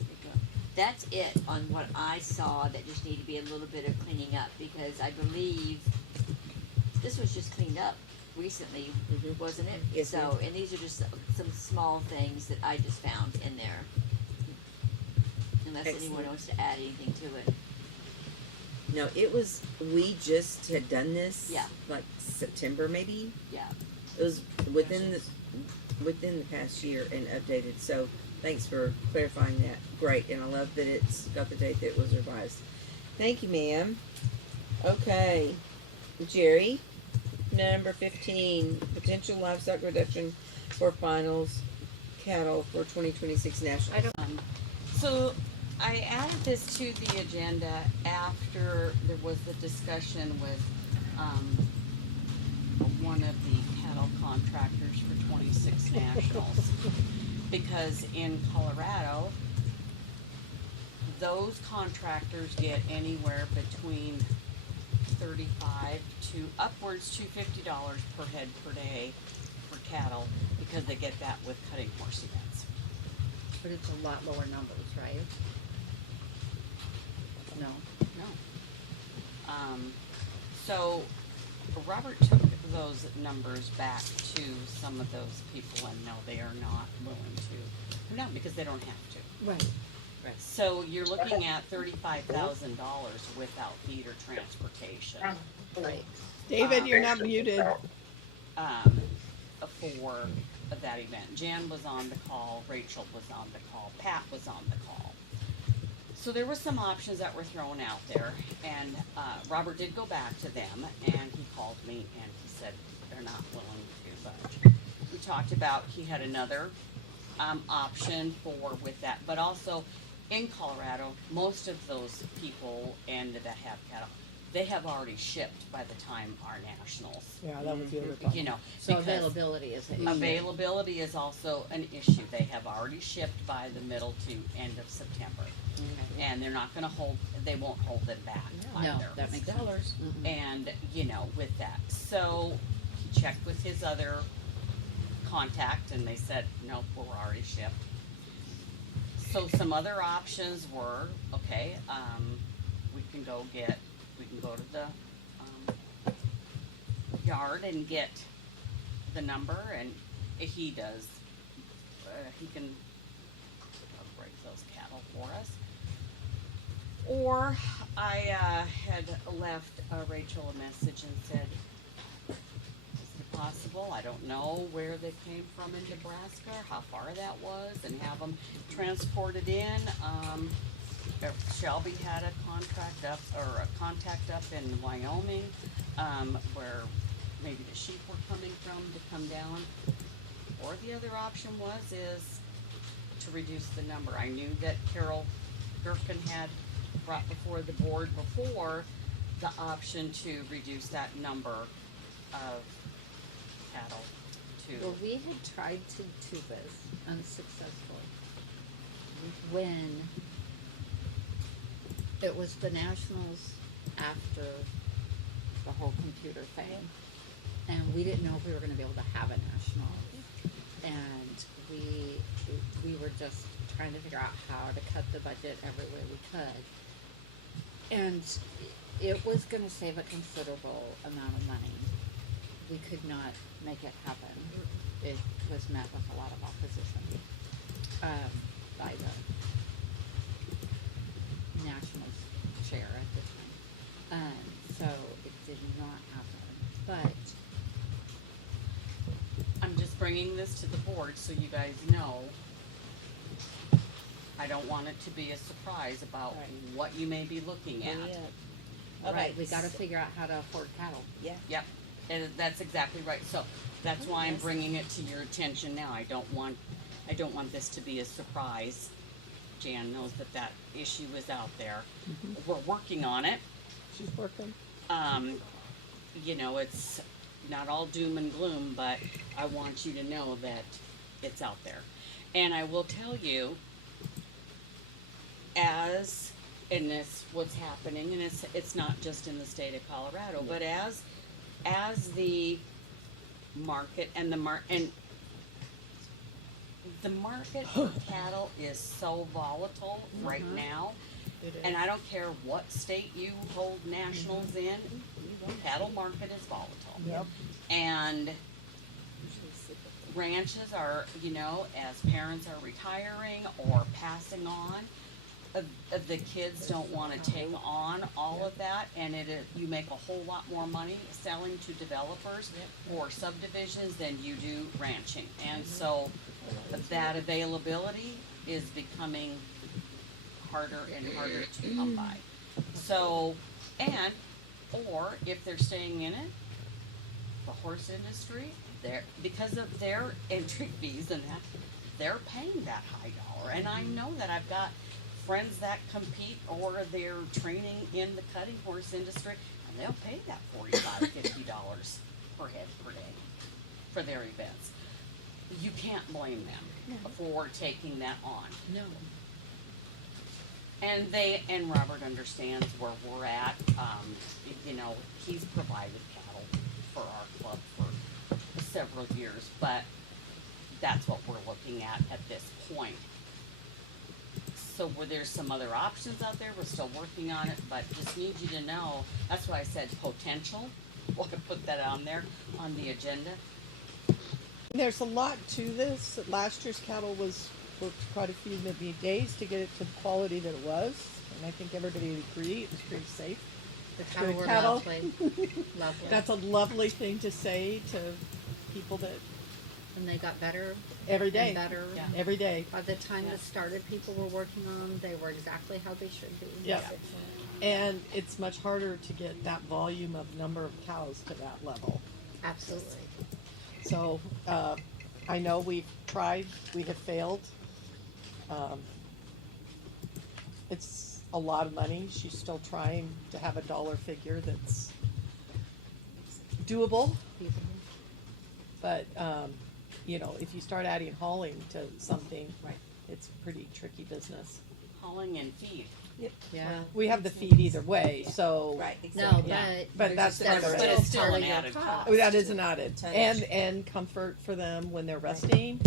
you go. That's it on what I saw that just need to be a little bit of cleaning up, because I believe this was just cleaned up recently, Mhm. wasn't it? Yes, So, and these are just some small things that I just found in there. Unless anyone Excellent. wants to add anything to it. No, we just had done this. Yeah. Like September maybe. Yeah. It was within the past year and updated. So thanks for clarifying that. Great, and I love that it's got the date that it was revised. Thank you, ma'am. Okay, Jerry, number 15, potential livestock reduction for finals cattle for 2026 national. So I added this to the agenda after there was the discussion with one of the cattle contractors for 26 nationals. Because in Colorado, those contractors get anywhere between $35 to upwards to $50 per head per day for cattle, because they get that with cutting horse events. But it's a lot lower numbers, right? No. So Robert took those numbers back to some of those people, and no, they are not willing to. No, because they don't have to. Right. So you're looking at $35,000 without feed or transportation. Right. David, you're not muted. For that event. Jan was on the call, Rachel was on the call, Pat was on the call. So there were some options that were thrown out there, and Robert did go back to them, and he called me and he said they're not willing to budge. We talked about, he had another option with that, but also in Colorado, most of those people that have cattle, they have already shipped by the time our nationals. Yeah, that was the other thing. So Because availability is an issue. availability is also an issue. They have already shipped by the middle to end of September. Okay. And they're not gonna they won't hold it back No, either. that makes sense. Mhm. And, with that, so he checked with his other contact and they said, nope, we're already shipped. So some other options were, okay, we can go to the, yard and get the number, and he does, he can break those cattle for us. Or I had left Rachel a message and said, is it possible, I don't know where they came from in Nebraska, how far that was, and have them transported in. Shelby had a contact up in Wyoming, where maybe the sheep were coming from to come down. Or the other option is to reduce the number. I knew that Carol Gherkin had brought before the board before the option to reduce that number of cattle to. Well, we had tried to do this unsuccessfully when it was the nationals after the whole computer thing, and we didn't know if we were going to be able to have a national, and we were just trying to figure out how to cut the budget every way we could, and it was going to save a considerable amount of money. We could not make it happen. It was met with a lot of opposition by the nationals chair at the time. So it did not happen. But I'm just bringing this to the board so you guys know I don't want it to be a surprise about Right. what you may be looking at. Right, we gotta figure out how to afford cattle. Yep, and that's exactly right. So that's why I'm bringing it to your attention now. I don't want this to be a surprise. Jan knows that issue is out there. We're working on it. She's working. It's not all doom and gloom, but I want you to know that it's out there. And I will tell you, and this what's happening, and it's not just in the state of Colorado, but as the market and the market for cattle is so volatile right now, and I don't care what state you hold nationals in, cattle market is volatile. Yep. And ranches are, as parents are retiring or passing on, the kids don't want to take on all of that, and you make a whole lot more money selling to developers or subdivisions than you do ranching. And so that availability is becoming harder and harder to come by. So, or if they're staying in it, the horse industry, because of their entry fees and that, they're paying that high dollar. And I know that I've got friends that compete or they're training in the cutting horse industry, and they'll pay that $45, $50 per head per day for their events. You can't blame them for taking that on. No. And Robert understands where we're at. He's provided cattle for our club for several years, but that's what we're looking at this point. So there's some other options out there. We're still working on it, but just need you to know, that's why I said potential. We'll put that on there on the agenda. There's a lot to this. Last year's cattle was worked quite a few maybe days to get it to the quality that it was, and I think everybody would agree it was pretty safe. The cattle Good were cattle. lovely. Lovely. That's a lovely thing to say to people that And they got better every day, and better. Yeah. every day. By the time it started, people were working on them. They were exactly how they should be. Yeah. And it's much harder to get that volume of number of cows to that level. Absolutely. So I know we've tried, we have failed. It's a lot of money. She's still trying to have a dollar figure that's doable. But if you start adding hauling to something, Right. it's pretty tricky business. Hauling and feed. Yeah. We have the feed either way, so Right, No, exactly. Yeah. but that's that's another. But it's still part an of your added cost. Oh, that is an added, Tonnage. and comfort for them when they're resting.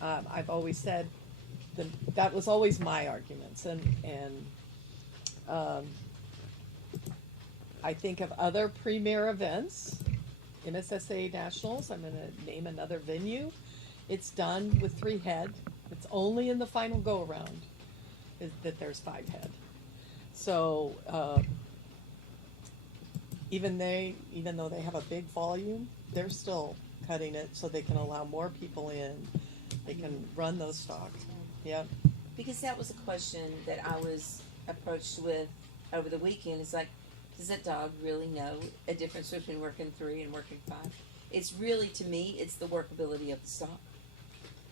I've always said that was always my arguments, and I think of other premier events, MSSA Nationals. I'm going to name another venue. It's done with 3 head. It's only in the final go around that there's 5 head. So even though they have a big volume, they're still cutting it so they can allow more people in. They can run those stocks. Yeah. Because that was a question that I was approached with over the weekend. It's like, does that dog really know a difference between working 3 and working 5? It's really, to me, it's the workability of the stock.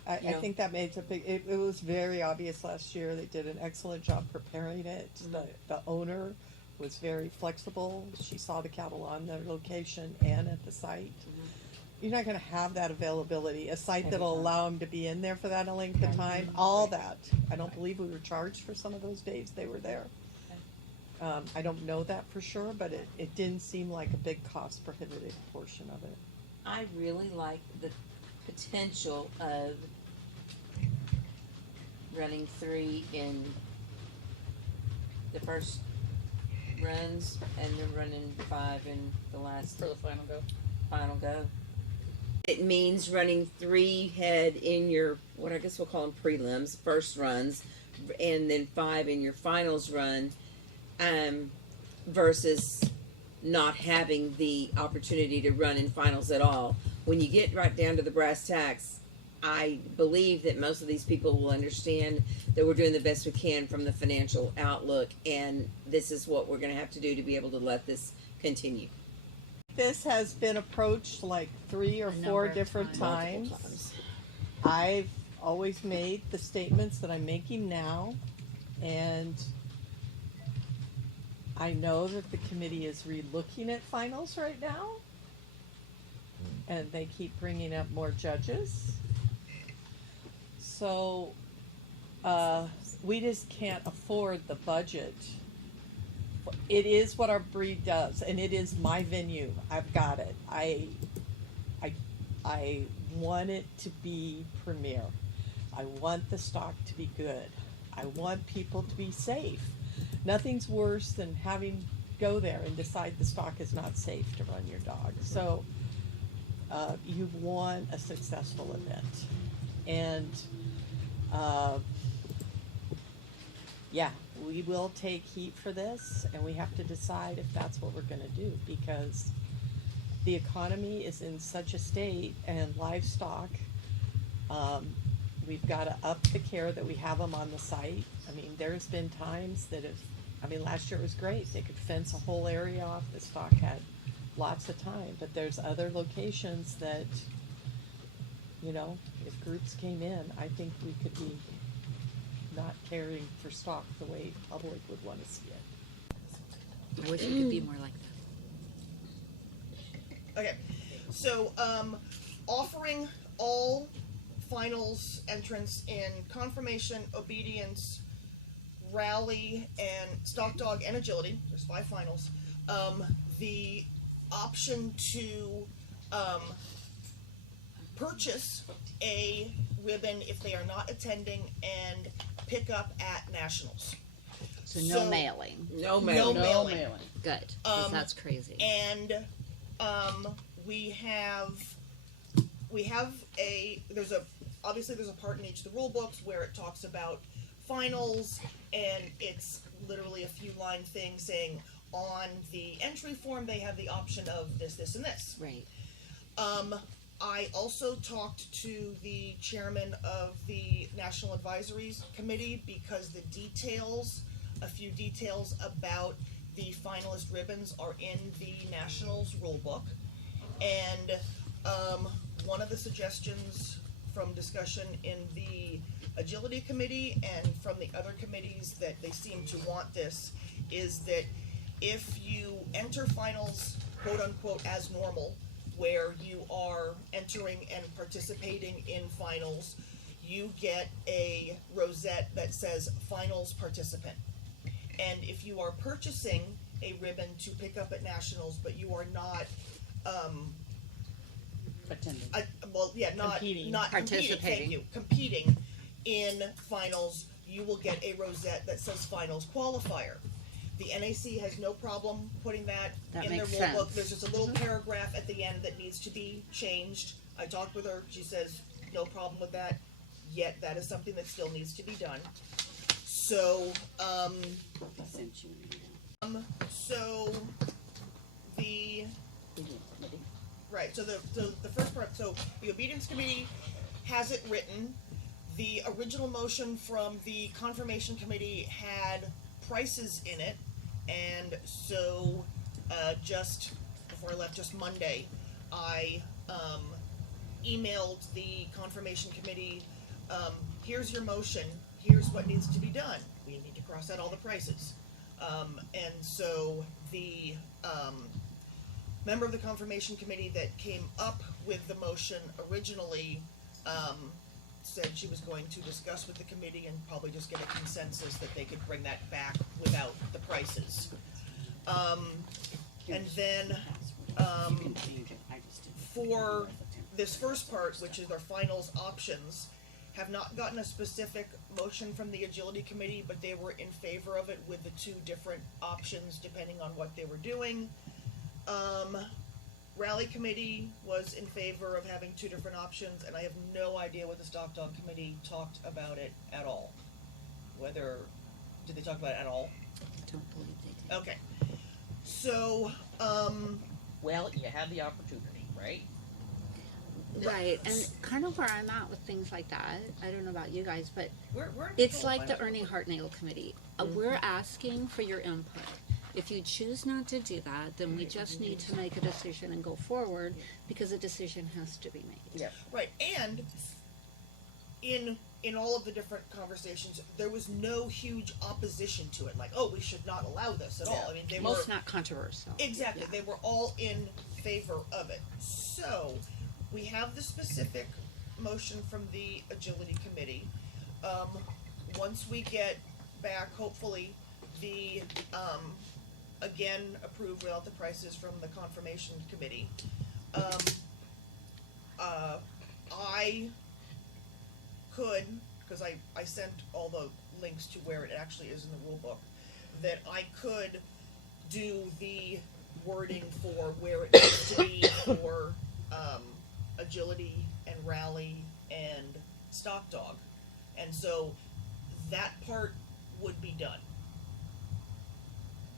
I You know? think that made a big. It was very obvious last year. They did an excellent job preparing it. The owner was very flexible. She saw the cattle on the location and at the site. You're not going to have that availability. A site Every that'll time. allow them to be in there for that length of time. All that. I don't believe we were charged for some of those days they were there. I don't know that for sure, but it didn't seem like a big cost prohibitive portion of it. I really like the potential of running 3 in the first runs and then running 5 in the last For the final go. It means running 3 head in your, what I guess we'll call them prelims, first runs, and then 5 in your finals run, versus not having the opportunity to run in finals at all. When you get right down to the brass tacks, I believe that most of these people will understand that we're doing the best we can from the financial outlook, and this is what we're going to have to do to be able to let this continue. This has been approached like 3 or 4 number of different times. times. I've always made the statements that I'm making now, and I know that the committee is re-looking at finals right now, and they keep bringing up more judges. So, we just can't afford the budget. It is what our breed does, and it is my venue. I've got it. I want it to be premier. I want the stock to be good. I want people to be safe. Nothing's worse than having go there and decide the stock is not safe to run your dog. So you want a successful event, and yeah, we will take heat for this, and we have to decide if that's what we're going to do, because the economy is in such a state, and livestock, we've got to up the care that we have them on the site. I mean, there's been times that last year it was great. They could fence a whole area off. The stock had lots of time, but there's other locations that, if groups came in, I think we could be not caring for stock the way public would want to see it. I wish it could be more like that. Okay, so offering all finals entrants in confirmation, obedience, rally, and stock dog and agility. There's 5 finals. The option to purchase a ribbon if they are not attending and pick up at nationals. So no mailing. No No matter. mailing. Good, 'cause that's crazy. And there's a part in each of the rule books where it talks about finals, and it's literally a few line thing saying on the entry form they have the option of this, this, and this. Right. I also talked to the chairman of the National Advisories Committee, because a few details about the finalist ribbons are in the Nationals rule book. And one of the suggestions from discussion in the Agility Committee and from the other committees that they seem to want this is that if you enter finals, quote unquote, as normal, where you are entering and participating in finals, you get a rosette that says finals participant. And if you are purchasing a ribbon to pick up at nationals, but you are not Attending. Competing. not Participating. Thank you. Competing in finals, you will get a rosette that says finals qualifier. The NAC has no problem putting that in their makes rule book. sense. There's just a little paragraph at the end that needs to be changed. I talked with her. She says no problem with that. Yet that is something that still needs to be done. So, I sent you an email. so the Committee. right. So the first part. So the obedience committee has it written. The original motion from the confirmation committee had prices in it, and so just before I left, just Monday, I emailed the confirmation committee. Here's your motion. Here's what needs to be done. We need to cross out all the prices. And so the member of the confirmation committee that came up with the motion originally said she was going to discuss with the committee and probably just get a consensus that they could bring that back without the prices. And then You can change it. I just didn't. for this first part, which is our finals options, have not gotten a specific motion from the agility committee, but they were in favor of it with the 2 different options depending on what they were doing. Rally committee was in favor of having 2 different options, and I have no idea what the stock dog committee talked about it at all. Did they talk about it at all? Don't believe they did. Okay. So, Well, you had the opportunity, right? Right, and kind of where I'm at with things like that, I don't know about you guys, but We're in it's control like of the finance. Ernie Hartnell Committee. We're asking for your input. If you choose not to do that, then we just need to make a decision and go forward because a decision has to be made. Right, and in all of the different conversations, there was no huge opposition to it. Like, oh, we should not allow this at all. I mean, they Well, were it's not controversial. exactly. Yeah. They were all in favor of it. So we have the specific motion from the Agility Committee. Once we get back, hopefully, the again approved without the prices from the Confirmation Committee. I could, because I sent all the links to where it actually is in the rule book, that I could do the wording for where it needs to be for agility and rally and stock dog. And so that part would be done.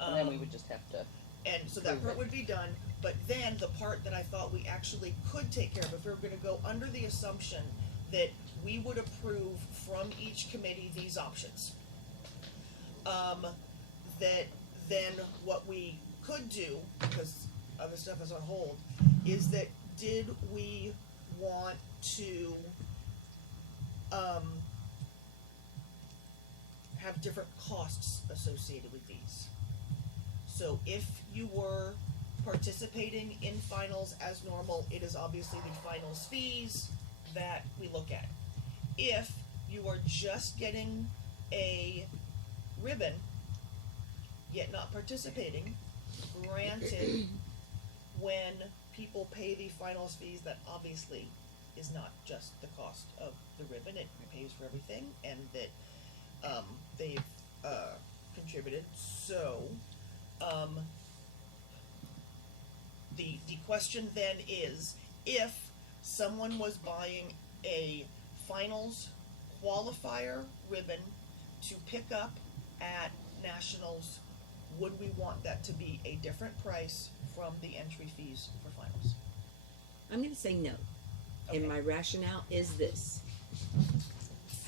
And then we would just have to. And so that part would be done, but then the part that I thought we actually could take care of, if we were gonna go under the assumption that we would approve from each committee these options. That then what we could do, because other stuff is on hold, is that did we want to have different costs associated with these? So if you were participating in finals as normal, it is obviously the finals fees that we look at. If you are just getting a ribbon, yet not participating, granted, when people pay the finals fees, that obviously is not just the cost of the ribbon, it pays for everything, and that they've contributed. So the question then is, if someone was buying a finals qualifier ribbon to pick up at nationals, would we want that to be a different price from the entry fees for finals? I'm going to say no. Okay. And my rationale is this.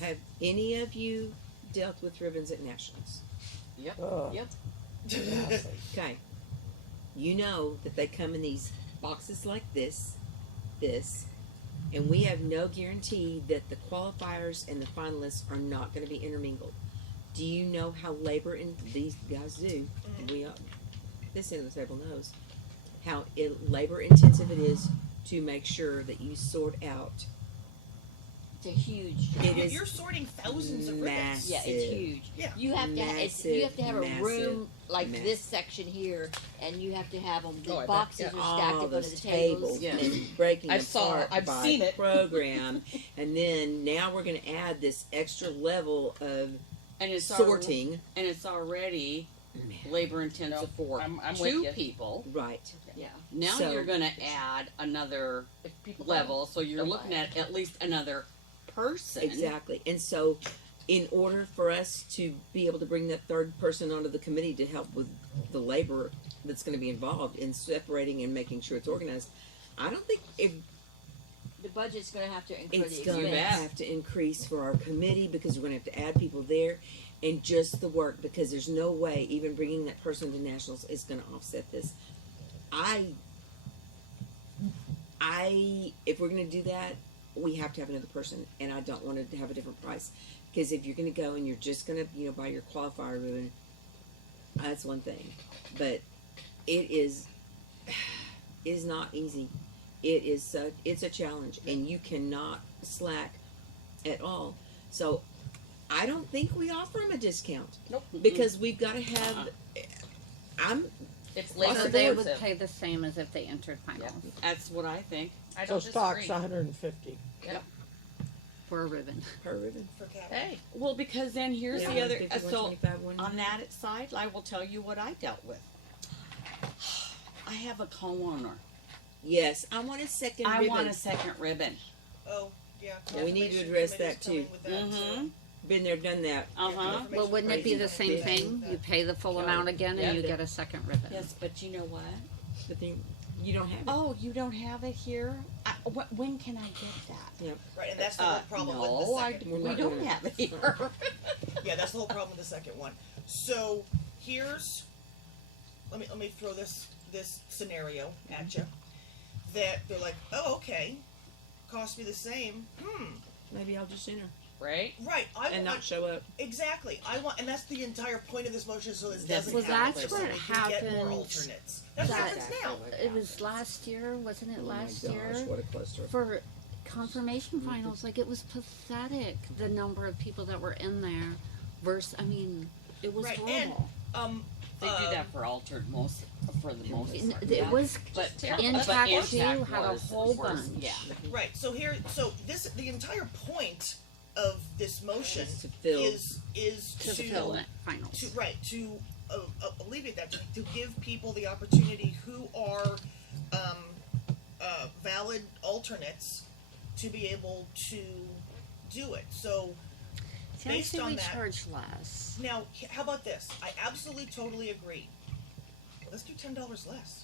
Have any of you dealt with ribbons at nationals? Yep. Ugh. Yep. Okay. You know that they come in these boxes like this, and we have no guarantee that the qualifiers and the finalists are not going to be intermingled. Do you know how labor and these guys do? We this end of the table knows how labor intensive it is to make sure that you sort out. It's a huge. You're sorting thousands of ribbons. Massive. Yeah, it's huge. Yeah. You have to. Massive, You have to have a room like massive. this section here, and you have to have them. The Oh, I bet, boxes yeah. are stacked All up under those the tables. tables Yeah. and breaking I've apart I've by seen it. program, and then now we're going to add this extra level of And it's sorting. and it's already labor intensive for I'm with two you. people. Right. Yeah. Now So- you're going to add another If people level, so you're They'll looking buy it. at least another person. Exactly. And so, in order for us to be able to bring that third person onto the committee to help with the labor that's going to be involved in separating and making sure it's organized, I don't think The budget's going to have to include it's the going to expense. have to increase for our committee because we're going to have to add people there and just the work, because there's no way even bringing that person to nationals is going to offset this. If we're going to do that, we have to have another person, and I don't want to have a different price, because if you're going to go and you're just going to buy your qualifier ribbon, that's one thing, but it is not easy. It's a challenge, and you cannot slack at all. So I don't think we offer them a discount Nope. because we've got to have. It's So labor they would intensive. pay the same as if they entered finals That's what I think. I So don't stock's disagree. 150. for a ribbon. Per ribbon. For capital. Hey, Well, because then here's Yeah, the other. 150, So 125, one. on that side, I will tell you what I dealt with. I have a co-owner. Yes, I want a second I ribbon. want a second ribbon. Oh, yeah. Well, we need to Confirmation address committee's that, too. coming with that, Mm-hmm. Been there, done that. Uh huh. Well, wouldn't it be the same Crazy. thing? You pay the full Yeah. amount again Yeah. and you get a second ribbon. Yes, but you know what? But then you don't have it. Oh, you don't have it here? when can I get that? Right, and that's the whole problem with the No, second. we don't have it here. Yeah, that's the whole problem with the second one. So here's, let me throw this scenario at you. That they're like, oh, okay, cost me the same. Maybe I'll just enter Right? Right, I and want not show up. exactly. I want, and that's the entire point of this motion, so this That's- doesn't Well, happen. that's so what we can get more happened. alternates. That's what That- happens now. It was last year, wasn't it last year? what a cluster. For confirmation finals, like it was pathetic the number of people that were in there versus, I mean, it was Right, horrible. They do that for for the most part. It was But Intact too Intact had a was whole worse, bunch. Yeah. Right. So the entire point of this motion To fill. is to fill it finals. to alleviate that, to give people the opportunity who are valid alternates to be able to do it. So See, I based say on we that- charge less. now, how about this? I absolutely totally agree. Let's do $10 less.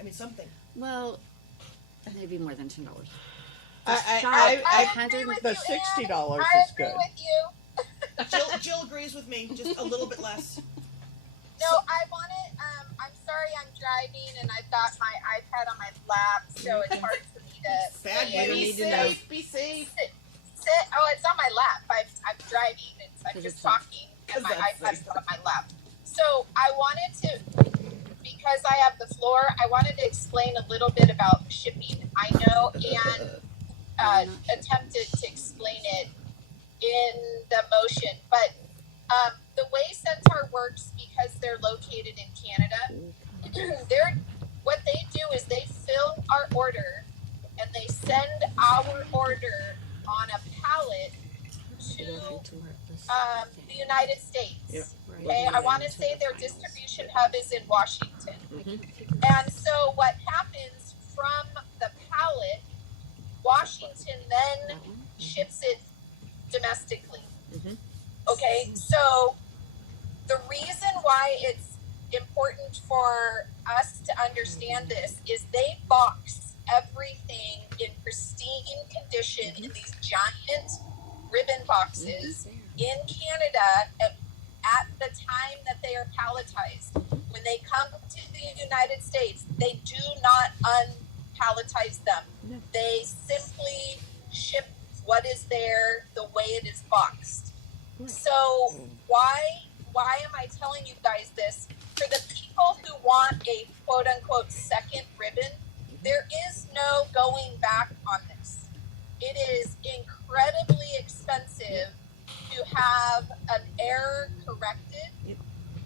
I mean something. Well, maybe more than $10. I hundred the $60 I is agree good. with you. Jill agrees with me, just a little bit less. No, I want it. I'm sorry, I'm driving and I've got my iPad on my lap, so it's hard for me to. Bad say it. don't need to know. Be safe. Sit. Oh, it's on my lap. I'm driving. I'm just it's- talking, and my that's iPad's on my lap. So I wanted to, because I have the floor, I wanted to explain a little bit about shipping. I know Anne attempted to explain it in the motion, but the way Centaur works, because they're located in Canada, what they do is they fill our order and they send our order on a pallet to the United States. Yep. Okay, I want to say their distribution hub is in Washington. And so what happens from the pallet, Washington then ships it domestically. Okay, so the reason why it's important for us to understand this is they box everything in pristine condition in these giant ribbon boxes in Canada at the time that they are palletized. When they come to the United States, they do not unpalletize them. They simply ship what is there the way it is boxed. So why am I telling you guys this? For the people who want a quote unquote second ribbon, there is no going back on this. It is incredibly expensive to have an error corrected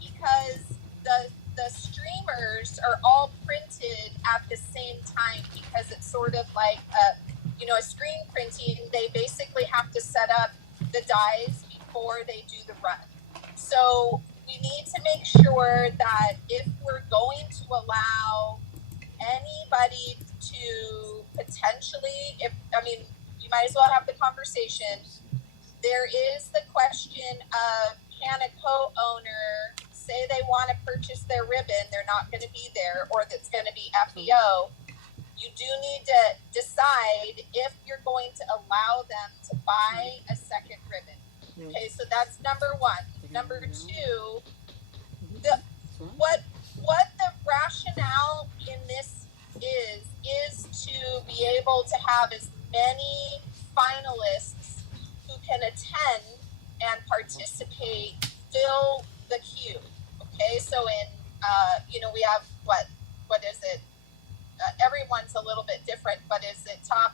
because the streamers are all printed at the same time, because it's sort of like a screen printing. They basically have to set up the dies before they do the run. So we need to make sure that if we're going to allow anybody to potentially, you might as well have the conversation. There is the question of, can a co-owner say they want to purchase their ribbon, they're not going to be there, or that's going to be FEO. You do need to decide if you're going to allow them to buy a second ribbon. Okay, so that's number one. Number two, what the rationale in this is to be able to have as many finalists who can attend and participate fill the queue. Okay, so in we have what is it? Everyone's a little bit different, but is it top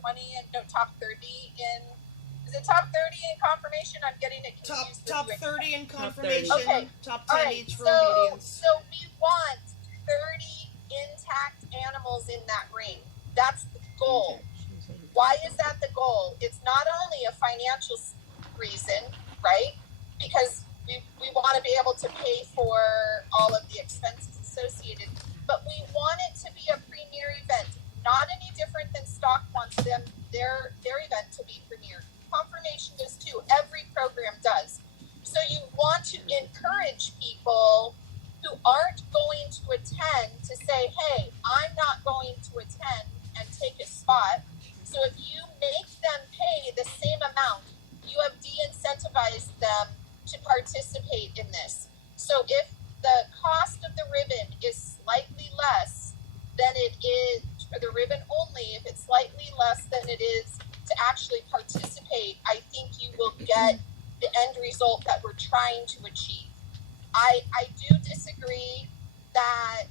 20 and top 30 in? Is it top 30 in confirmation? I'm getting it confused. Top with 30 in Top 30. confirmation. Okay. Top 10 All right, each for so obedience. we want 30 intact animals in that ring. That's the goal. Why is that the goal? It's not only a financial reason, right? Because we want to be able to pay for all of the expenses associated, but we want it to be a premier event. Not any different than Stock wants their event to be premier. Confirmation does too. Every program does. So you want to encourage people who aren't going to attend to say, hey, I'm not going to attend trying to achieve. I do disagree that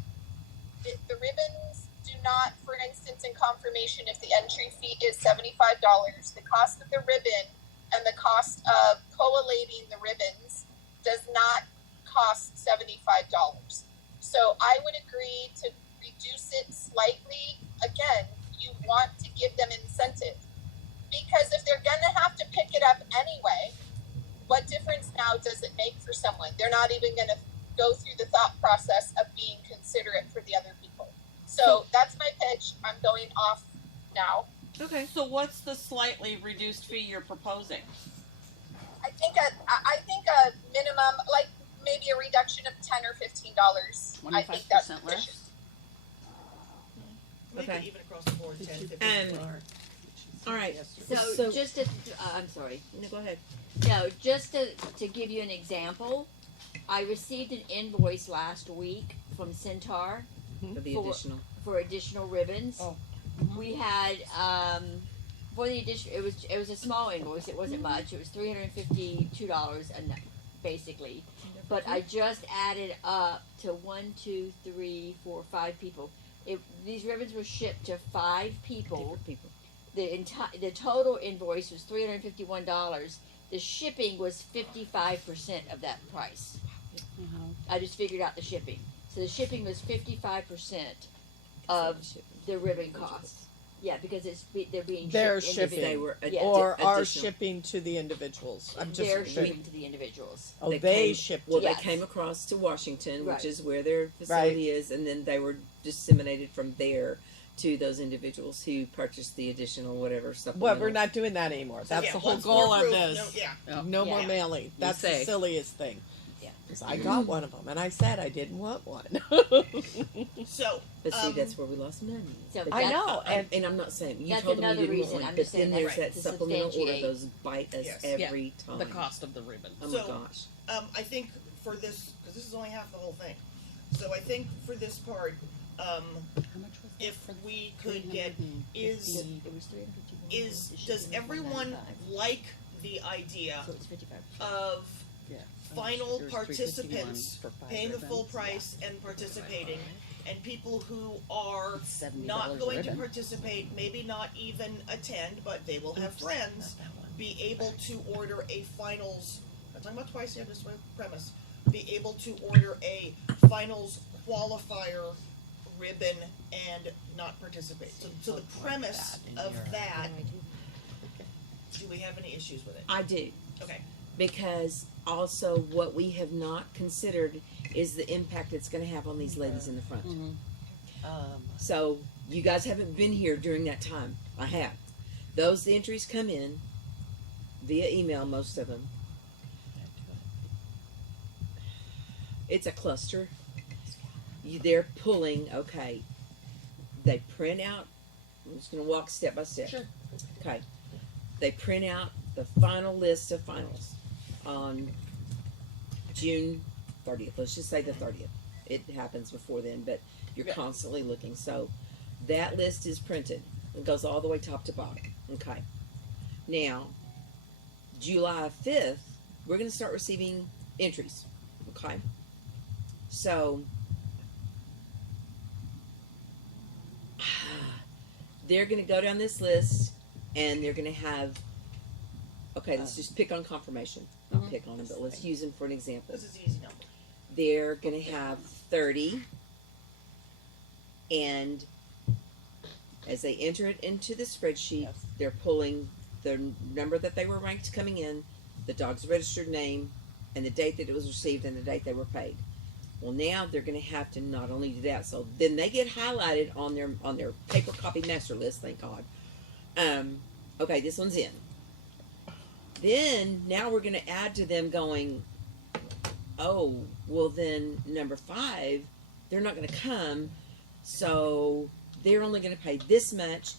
the ribbons do not, for instance, in confirmation, if the entry fee is $75, the cost of the ribbon and the cost of collating the ribbons does not cost $75. So I would agree to reduce it slightly. Again, you want to give them incentive, because if they're going to have to pick it up anyway, what difference now does it make for someone? They're not even going to go through the thought process of being considerate for the other people. So that's my pitch. I'm going off now. Okay. So what's the slightly reduced fee you're proposing? I think a minimum, like maybe a reduction of $10 or $15. I think that's 25% less? Make Okay. it even across the board, 10, 15. All right. So just to, I'm sorry. No, go ahead. No, just to give you an example, I received an invoice last week from Centaur For the For- additional. for additional ribbons. Oh. We had for the addition. It was a small invoice. It wasn't much. It was $352 basically. But I just added up to 1, 2, 3, 4, 5 people. These ribbons were shipped to 5 people. Different people. The total invoice was $351. The shipping was 55% of that price. I just figured out the shipping. So the shipping was 55% of the ribbon cost. Yeah, because they're being They're shipped shipping. They were Yeah. Or are additional. shipping to the individuals. I'm just they're shipping to the individuals. Oh, They they came- shipped. Well, Yes. they came across to Washington, Right. which is where their facility is, and then they were disseminated from there to those individuals who purchased the additional whatever Well, supplemental. we're not doing that anymore. That's Yeah, the whole once goal we're of approved, this. No, No more Yeah. mailing. That's the say. silliest thing. Yeah. 'Cause I got one of them, and I said I didn't want one. So, But see, that's where we lost money. So But I that's- know, And I'm not saying you That's told them you another didn't reason. want one, I'm but just saying then there's that's that to supplemental order. substantiate. Those bite us Yes. every time. The cost of the ribbon. Oh So- my gosh. I think for this, because this is only half the whole thing. So I think for this part, How much was if we could get, is, It was $351. does everyone like the idea So it's 55%. of Yeah. final There's participants 351 for 5 paying the full ribbons. price and participating, and people who are $70 not a going to ribbon. participate, maybe not even attend, but they will have friends, be able to order a finals, I'm talking about twice here, this way premise, be able to order a finals qualifier ribbon and not participate. So the premise of that, do we have any issues with it? I do. Okay. Because also what we have not considered is the impact it's going to have on these ladies in the front. So you guys haven't been here during that time. I have. Those entries come in via email, most of them. It's a cluster. They're pulling, okay. They print out, I'm just going to walk step by step. Sure. Okay. They print out the final list of finals on June 30th. Let's just say the 30th. It happens before then, but you're Yeah. constantly looking. So that list is printed. It goes all the way top to bottom. Okay. Now, July 5th, we're going to start receiving entries. Okay. So, they're going to go down this list and they're going to have, okay, let's just pick on confirmation. I'll pick on them, but let's use them for an example. This is an easy number. They're going to have 30, and as they enter it into the spreadsheet, Yes. they're pulling the number that they were ranked coming in, the dog's registered name, and the date that it was received and the date they were paid. Well, now they're going to have to not only do that, so then they get highlighted on their paper copy master list. Thank God. Okay, this one's in. Then now we're going to add to them going, oh, well then number 5, they're not going to come, so they're only going to pay this much,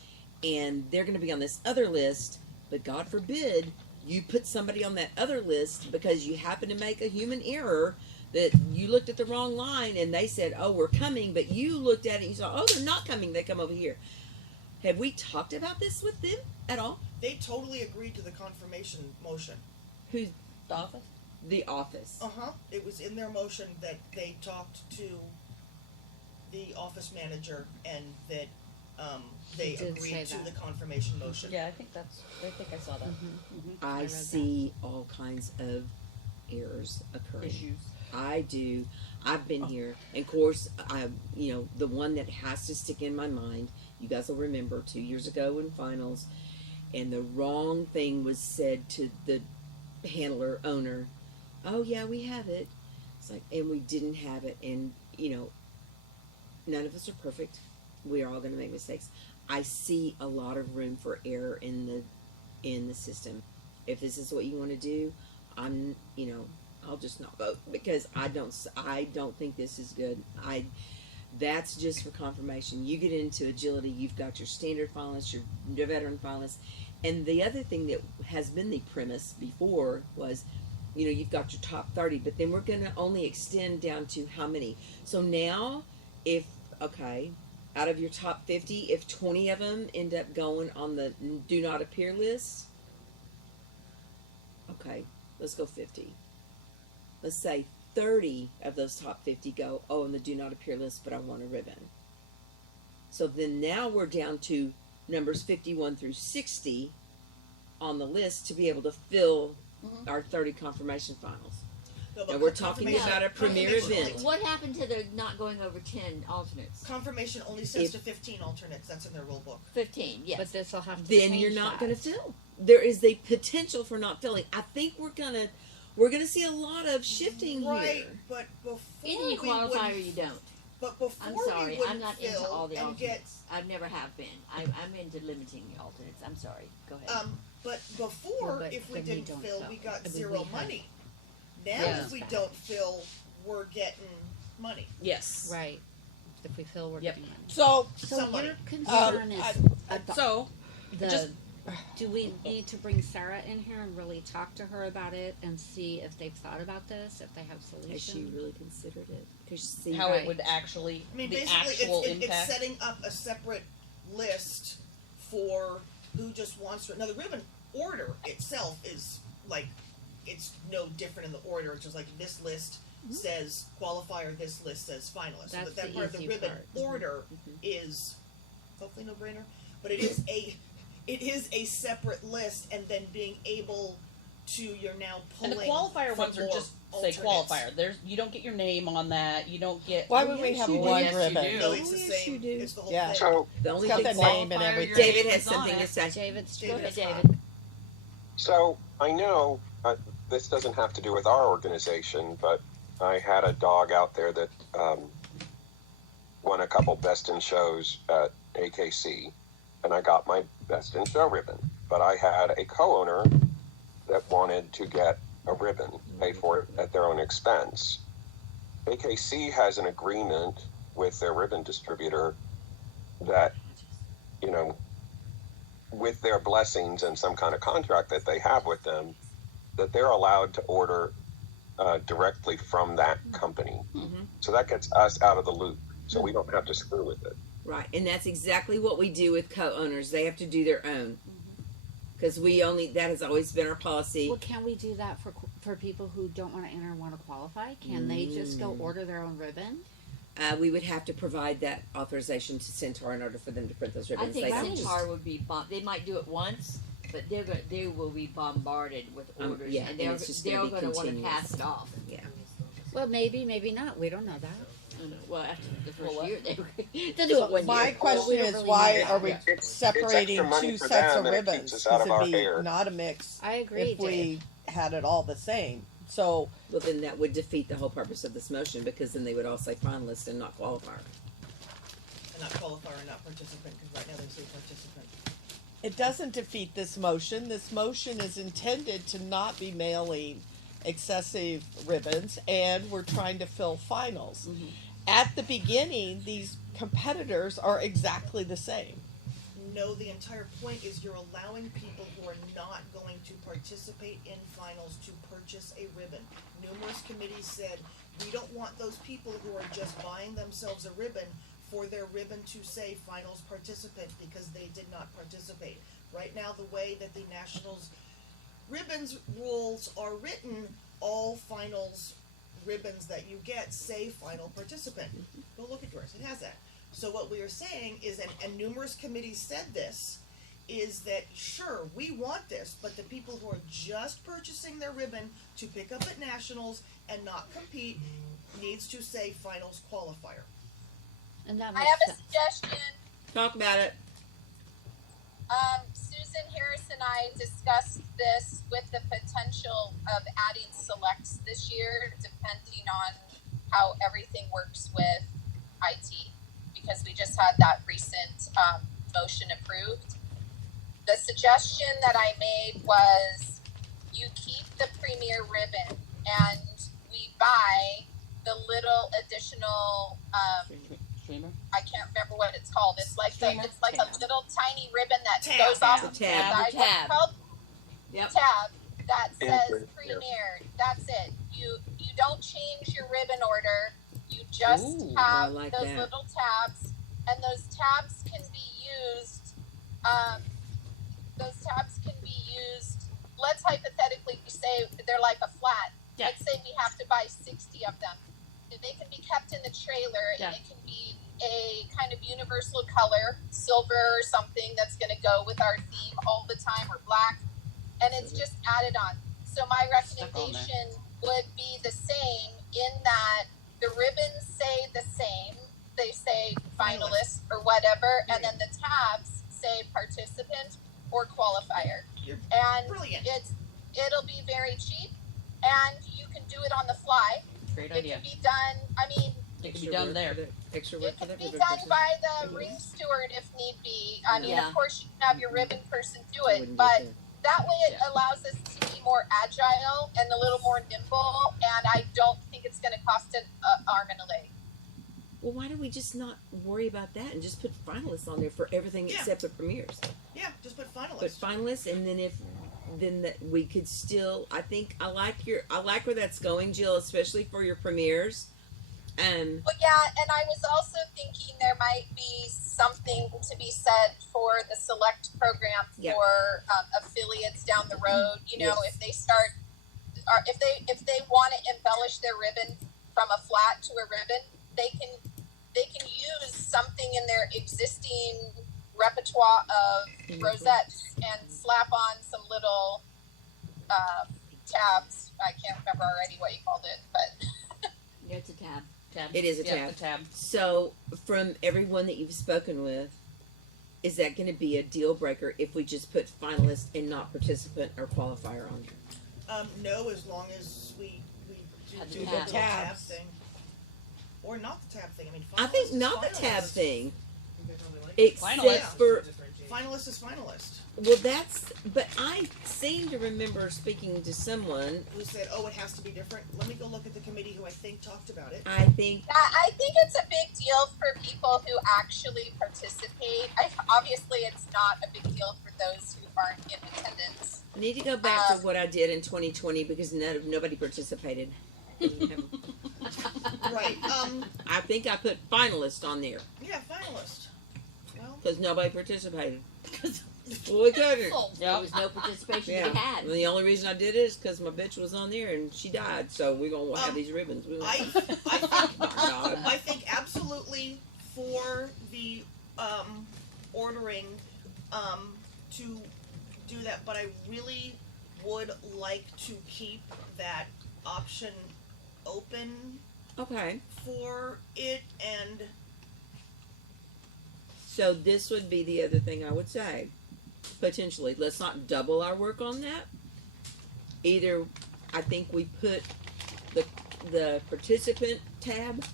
and they're going to be on this other list. But God forbid you put somebody on that other list because you happen to make a human error that you looked at the wrong line and they said, oh, we're coming, but you looked at it and you saw, oh, they're not coming, they come over here. Have we talked about this with them at all? They totally agreed to the confirmation motion. Who's The office? the office. It was in their motion that they talked to the office manager and that they Did agreed say to that. the confirmation motion. Yeah, I think I saw that. I read see all kinds of errors occurring. Issues. I do. I've been here, and of course, the one that has to stick in my mind. You guys will remember 2 years ago in finals, and the wrong thing was said to the handler owner. Oh yeah, we have it. It's like, and we didn't have it, and none of us are perfect. We are all going to make mistakes. I see a lot of room for error in the system. If this is what you want to do, I'll just not vote because I don't think this is good. That's just for confirmation. You get into agility, you've got your standard finalists, your veteran finalists, and the other thing that has been the premise before was, you've got your top 30, but then we're going to only extend down to how many. So now, out of your top 50, if 20 of them end up going on the do not appear list, okay, let's go 50. Let's say 30 of those top 50 go, on the do not appear list, but I want a ribbon. So then now we're down to numbers 51 through 60 on the list to be able to fill our 30 confirmation finals. No, but And we're talking confirmation- about a premier confirmation event. only- What happened to the not going over 10 alternates? Confirmation only says If- to 15 alternates. That's in their rule book. 15, yes. But this will have to Then change you're not that. going to fill. There is a potential for not filling. I think we're gonna see a lot of shifting Right, here. but before Either you we qualify or wouldn't- you don't. But before I'm we sorry, wouldn't I'm not into fill all the and get alternates. I never have been. I'm into limiting the alternates. I'm sorry. Go ahead. But before, but if we then we didn't don't fill, fill. we got I mean, zero we have- money. Now, Yeah. if we don't fill, we're getting money. Yes. Right. If we feel we're Yep. getting money. So, So Somebody. your concern is So, just- do we need to bring Sarah in here and really talk to her about it and see if they've thought about this, if they have Has she solutions? really considered it? Because see, how Right. it would actually, I mean, the basically, actual it's impact. setting up a separate list for who just wants to. Now, the ribbon order itself is like, it's no different in the order. It's just like this list says qualifier, this list says finalist. That's But that the part of the easy ribbon part. order is hopefully no brainer, but it is a separate list, and then being able to, you're now And pulling. the qualifier from ones are more just alternates. say qualifier. You don't get your name on that. You don't get. why would we yes, have you do. one Yes, you ribbon? do. No, it's the Oh, yes, same. you do. It's the whole Yeah. thing. So, the only It's got thing the name and Qualifier, everything. your David name has is on something it. to say. David's David, go ahead, that's David. so I know this doesn't have to do with our organization, but I had a dog out there that won a couple Best in Shows at AKC, and I got my Best in Show ribbon. But I had a co-owner that wanted to get a ribbon, pay for it at their own expense. AKC has an agreement with their ribbon distributor that, with their blessings and some kind of contract that they have with them, that they're allowed to order directly from that company. Mhm. So that gets us out of the loop. So we don't have to screw with it. Right, and that's exactly what we do with co-owners. They have to do their own. Because that has always been our policy. Well, can we do that for people who don't want to enter and want to qualify? Can they just go order their own ribbon? We would have to provide that authorization to Centaur in order for them to print those I ribbons. think They don't Centaur would be they might do it once, but they will be bombarded with orders, yeah, and and it's just they're gonna be going to want to continuous. pass it off. Well, maybe not. We don't know that. Well, after the first Well, year, they'll do it one My year. question we don't is, really why need are that. we It's separating extra money two for sets them, of and it keeps ribbons? us out of Because our it'd be hair. not a mix I agree, if we had it all the same. So, Well, then that would defeat the whole purpose of this motion because then they would all say finalist and not qualifier. And not qualifier and not participant, because right now they say participant. it doesn't defeat this motion. This motion is intended to not be mailing excessive ribbons, and we're trying to fill finals. At the beginning, these competitors are exactly the same. No, the entire point is you're allowing people who are not going to participate in finals to purchase a ribbon. Numerous committees said, we don't want those people who are just buying themselves a ribbon for their ribbon to say finals participant because they did not participate. Right now, the way that the Nationals ribbons rules are written, all finals ribbons that you get say final participant. Go look at yours, it has that. So what we are saying is, and numerous committees said this, is that sure, we want this, but the people who are just purchasing their ribbon to pick up at nationals and not compete needs to say finals qualifier. And that I makes have a sense. suggestion. Talk about it. Susan Harris and I discussed this with the potential of adding selects this year, depending on how everything works with IT, because we just had that recent motion approved. The suggestion that I made was you keep the premier ribbon and we buy the little additional Streamer? I can't remember what it's called. It's like Streamer? it's like Tab. a little tiny ribbon that Tab. goes off The the tab. side. What's it Tab. called? Yep. Tab that says Enter, yeah. premier. That's it. You don't change your ribbon order. You just Ooh, have I like those that. little tabs, and those tabs can be used. Those tabs can be used. Let's hypothetically say they're like a flat. Yeah. Let's say we have to buy 60 of them. They can be kept in the trailer, Yeah. and it can be a kind of universal color, silver or something that's going to go with our theme all the time, or black, and it's just added on. So my Stuck on there. recommendation would be the same in that the ribbons say the same. They say finalist or whatever, and then the tabs say participant or qualifier. You're And brilliant. it'll be very cheap, and you can do it on the fly. Great It idea. can be done. I mean, It can be done there. Extra it work for can that be ribbon done person. by the ring steward if need be. I mean, Yeah. of course, you can have your ribbon person do I it, wouldn't do but that. that way it Yeah. allows us to be more agile and a little more nimble. And I don't think it's going to cost an arm and a leg. Well, why do we just not worry about that and just put finalists on there for everything Yeah. except the premieres? Yeah, just put finalists. Put finalists, and then that we could still. I think I like where that's going, Jill, especially for your premieres. But yeah, and I was also thinking there might be something to be said for the select program Yeah. for affiliates down the road. You know, Yes. if they start, or if they want to embellish their ribbon from a flat to a ribbon, they can use something in their existing repertoire of rosettes and slap on some little tabs. I can't remember already what you called it, but. Yeah, it's a tab. Tab. It is a Yeah, tab. the tab. So, from everyone that you've spoken with, is that going to be a deal breaker if we just put finalist and not participant or qualifier on there? No, as long as we Had the do the tab. little tab Tabs. thing. Or not the tab thing. I mean, I think finalist is not the tab finalist. thing, You guys really like except Finalist. for Finalist is finalist. well, that's. But I seem to remember speaking to someone. Who said, "Oh, it has to be different." Let me go look at the committee who I think talked about it. I think I think it's a big deal for people who actually participate. Obviously, it's not a big deal for those who aren't in attendance. I need to go back to what I did in 2020 because nobody participated. Right. I think I put finalist on there Yeah, finalist. Well, because nobody participated. Well, we couldn't. There was no participation to be had. And the only reason I did it is because my bitch was on there and she died. So we're gonna have these ribbons. We I I think absolutely for the ordering to do that, but I really would like to keep that option open Okay. for it, and So this would be the other thing I would say. Potentially, let's not double our work on that. Either, I think we put the participant tab,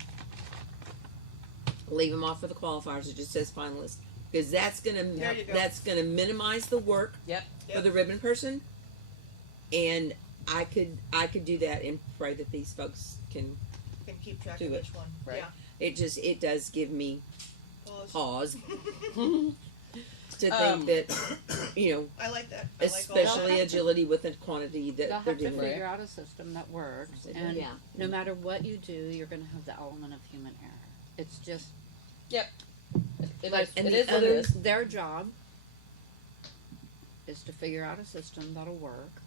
leave them off for the qualifiers. It just says finalist because that's There you go. gonna minimize the work Yep. for the ribbon person. And I could do that and pray that these folks can. can keep track Do of it. each one. Right. It does give me Yeah. Pause. pause to think that I like that. I like all especially that. agility with the quantity They'll that they're have to doing. figure out a system that works, and Yeah. no matter what you do, you're going to have the element of human error. It's just It like is, and it the is what it others- is. their job is to figure out a system that'll work,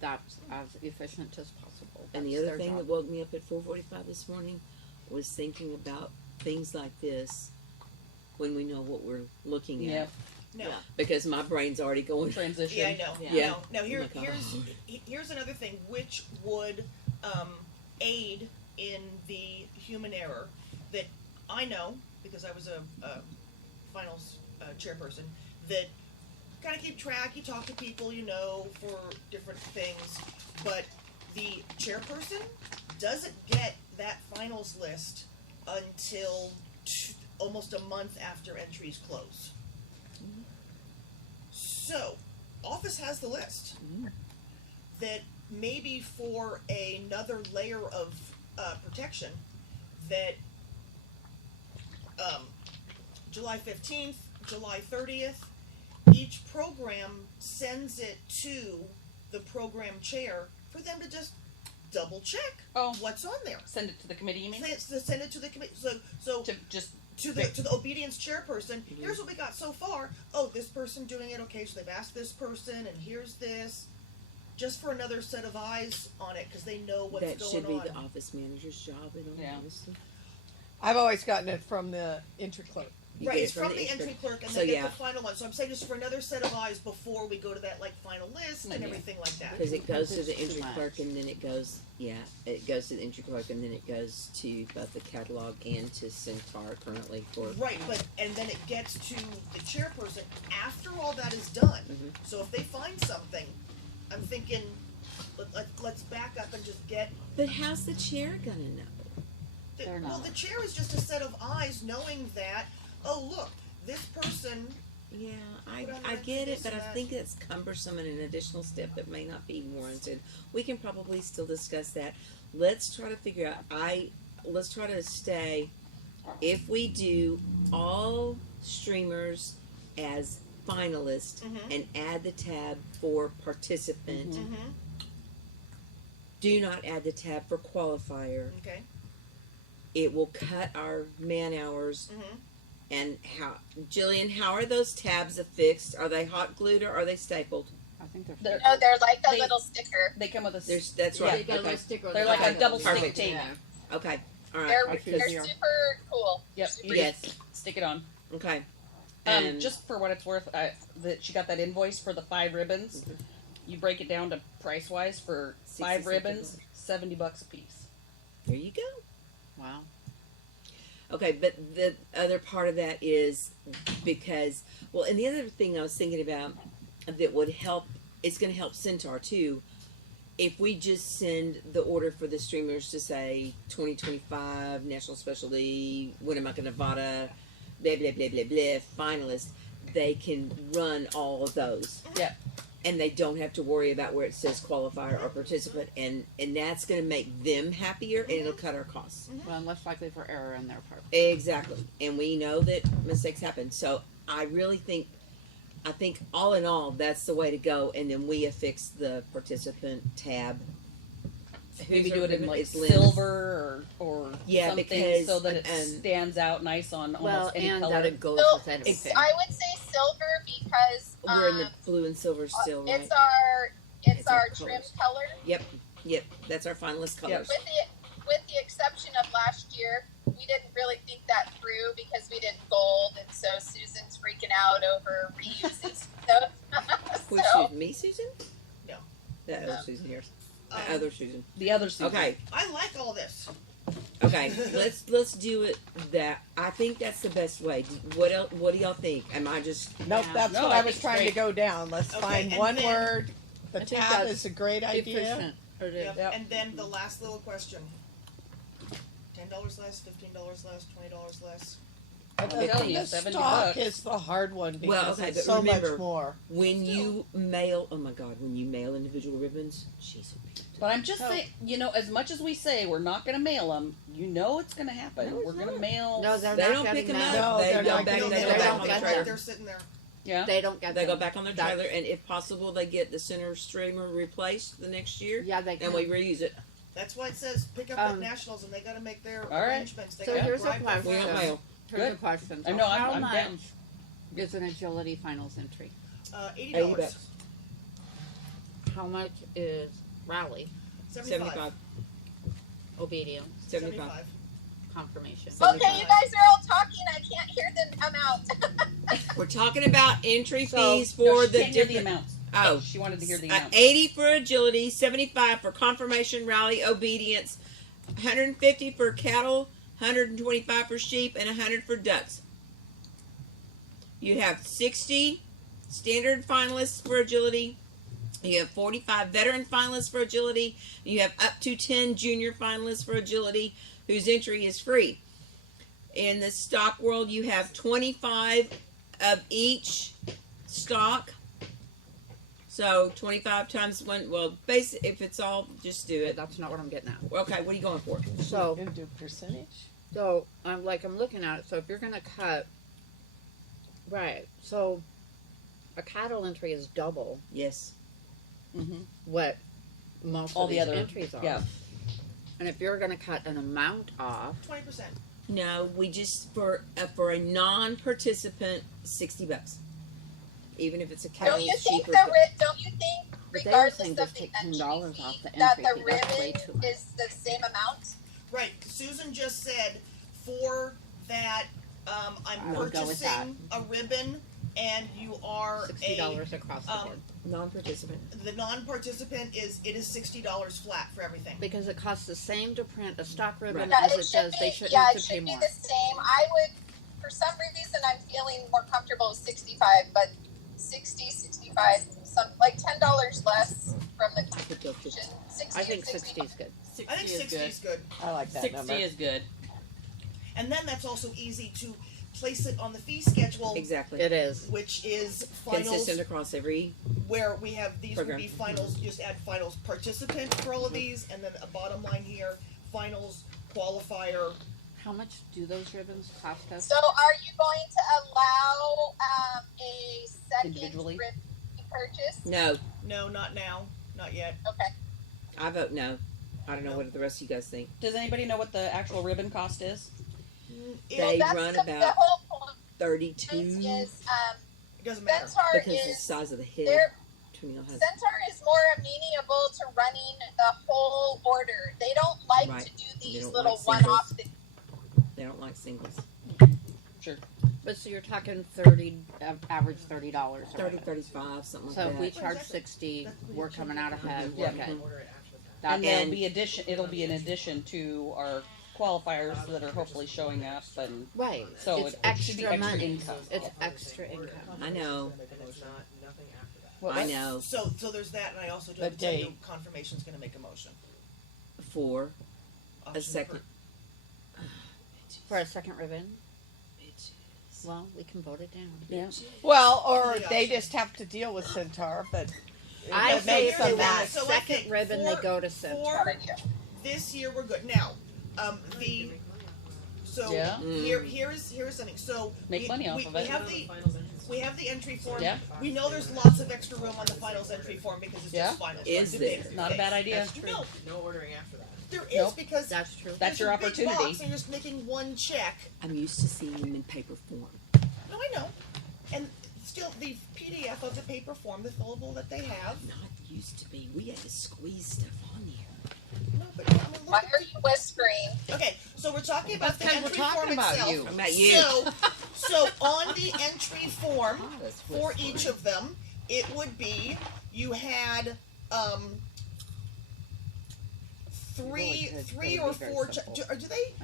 that's as efficient as possible. And the That's other their thing job. that woke me up at 4:45 this morning was thinking about things like this when we know what we're looking Yeah. at. No. Yeah. Because my brain's already going. Transition. Yeah, I know. Yeah. Now here, Oh my God. here's another thing which would aid in the human error that I know because I was a finals chairperson that kind of keep track. You talk to people, you know, for different things, but the chairperson doesn't get that finals list until almost a month after entries close. So, office has the list. That maybe for another layer of protection, that July 15th, July 30th, each program sends it to the program chair for them to just double check what's on there. Send it to the committee, you mean? Send it to the committee. So To just to the obedience chairperson, here's what we got so far. Oh, this person doing it, okay, so they've asked this person, and here's this. Just for another set of eyes on it, because they know what's That going should be on. the office manager's job, in all Yeah. honesty. I've always gotten it from the entry clerk. You Right, get it it's from the entry clerk, and So, then get yeah. the final one. So I'm saying just for another set of eyes before we go to that like final list and Yeah. everything like that. Because it goes to It's the too entry much. clerk and then it goes, it goes to the entry clerk and then it goes to both the catalog and to Centaur currently for. Right, but and then it gets to the chairperson after all that is done. Mhm. So if they find something, I'm thinking, let's back up and just get. But how's the chair gonna know? They're Well, not. the chair is just a set of eyes knowing that. Oh, look, this person. Yeah, Put on I the get this it, but I and that. think that's cumbersome and an additional step that may not be warranted. We can probably still discuss that. Let's try to figure out, let's try to stay, if we do all streamers as finalists Mhm. and add the tab for participant, Mm-hmm. do not add the tab for qualifier. Okay. It will cut our man hours. Mm-hmm. And Jillian, how are those tabs affixed? Are they hot glued or are they stapled? I think they're. They're- No, they're like a They- little sticker. they come with a That's Yeah, right. They got a Okay. little sticker on They're the like back a double of it. stick Perfect. tape. Yeah. Okay. All right. They're Okay. they're Here. super cool. Yep. Super You Yes. just stick it on. Okay. And Just for what it's worth, that she got that invoice for the 5 ribbons. You break it down to price wise for 5 $66. ribbons, $70 a piece. there you go. Wow. Okay, but the other part of that is because, well, and the other thing I was thinking about that would help, it's going to help Centaur too. If we just send the order for the streamers to say 2025 National Specialty, Winnemucca, Nevada, blah, blah, blah, blah, blah, finalist, they can run all of those. Yeah. And they don't have to worry about where it says qualifier or participant, and that's going to make them happier, and it'll cut our costs. Well, and less likely for error on their part. Exactly, and we know that mistakes happen. So I really think, all in all, that's the way to go. And then we affix the participant tab. Maybe do it in like It's Lynn's. silver or Yeah, something because, so that it um, stands out nice on Well, almost any and color. that it goes So, with anything. I would say silver because We're in the blue and silver still, right? it's our It's our trim colors. color. Yep, that's our finalist colors. With the exception of last year, we didn't really think that through because we did gold, and so Susan's freaking out over reusing stuff. Which So, Susan? Me, Susan? No. The other No. Susan here. The other Susan. The other Susan. Okay, I like all this. okay. let's do it. That I think that's the best way. What else? What do y'all think? Am I just? Nope, Yeah. that's No, what I I was think trying to great. go down. Let's Okay, find and one then- word. The I think tab that's is a great idea. Efficient. Or the- Yep. Yep. And then the last little question. $10 less, $15 less, $20 less. I I'm think telling you, the $70 stock is the hard one because Well, okay, it's but so remember- much more. When you mail, oh my God, when you mail individual ribbons, jeez. But I'm just saying, as much as we say we're not going to mail them, it's going to happen. No, it's we're going to not. mail. No, they're They not don't getting pick 'em that. up. No, They they're go not back. getting They them. go They back don't on the get trailer. them. They're sitting there. Yeah. They don't get They go them. back on their That's- trailer, and if possible, they get the center streamer replaced the next year, Yeah, they can. and we reuse it. That's why it says pick up at Um, nationals, and they got to make their All right. arrangements. They So gotta here's a bribe their question. We don't friends. mail. Here's Good. a question. I know, I'm- How I'm much down. is an agility finals entry? $80. $80. How much is rally? 75. Obedience, 75. confirmation. Okay, you guys are all talking. I can't hear the amount. We're talking about entry So, fees no, for she the can't hear the different. amounts. Oh, She wanted to hear the amounts. 80 for agility, 75 for confirmation, rally, obedience, 150 for cattle, 125 for sheep, and 100 for ducks. You have 60 standard finalists for agility. You have 45 veteran finalists for agility. You have up to 10 junior finalists for agility whose entry is free. In the stock world, you have 25 of each stock. So 25 times one. Well, if it's all, just do it. That's not what I'm getting at. Okay, what are you going for? So, You do percentage? I'm looking at it. So if you're gonna cut, right? So a cattle entry is double Yes. Mhm. what most All of the these other- entries are. yeah. And if you're gonna cut an amount off, 20%. No, we just for a non-participant, $60. Even if it's a cattle, Don't you sheep, think or don't you think but they were regardless saying of just the take entry $10 fee, off the that entry the fee. That's way ribbon too much. is the same amount? Right. Susan just said for that, I'm I would go with that. purchasing a ribbon, and you are $60 across the board. non-participant. the non-participant is $60 flat for everything. Because it costs the same to print a stock ribbon Right. as Yeah, it does. They shouldn't yeah, have it to pay should be more. the same. I would, for some reason, I'm feeling more comfortable with 65, but 60, 65, some like $10 less from the I could go 50. contribution. 60 I think and 60 is good. 60 I think is 60 good. is good. I like that 60 number. is good. And then that's also easy to place it on the fee schedule, Exactly. It is. which is finals, Consistent across every. where we have these Program. would be finals, just add finals participant for all of these, and then a bottom line here, finals qualifier. How much do those ribbons cost us? So, are you going to allow a second Individually? ribbon purchase? No, No, not now, not yet. Okay. I vote no. I don't know what the rest of you guys think. Does anybody know what the actual ribbon cost is? They That's run the about whole point 32 is It doesn't matter. Centaur because of the is size of the head. they're- Centaur has. Centaur is more amenable to running the whole order. They don't like Right. to do They these don't little like one-off singles. things. They don't like singles. But so you're talking 30, average $30. 30, 35, something So like if we that. charge 60, we're coming out ahead. Yeah. We're good. Order it after that. That- And there'll And- be addition. It'll be an addition to our qualifiers that are hopefully showing up, and Right. so it's it should be extra extra money. income. It's extra income. I know. And it's not nothing after that. Well, I know. So there's that, and I also do The have to tell you, date. confirmation's gonna make a motion. For a Option second. For a second ribbon, well, we can vote it down. Yeah. Well, or Yeah. they just have to deal with Centaur, but I it say makes if them they that. want a So I second think ribbon, they for- go to For Centaur. this year, we're good. Now, so Yeah. here's something. So Make money off we, of we it. have the Finals entrance. we have the entry form. Yeah. We know there's lots of extra room on the finals entry form because it's Yeah. just finals. Is right? there? It's Not a bad idea. That's true. No, No ordering after that. there is Nope. because That's true. That's your there's a big opportunity. box and you're just making one check. I'm used to seeing them in paper form. No, I know. And still, the PDF of the paper form, the fillable that they have. Not used to be. We had to squeeze stuff on there. No, but I mean, look Why at are you whispering? Okay, so we're talking about the That's 'cause we're entry talking form about itself. you. I'm about you. So on the entry form Oh, that's for whispering. each of them, it would be you had three Really, it's three gonna or be very four. simple. Do I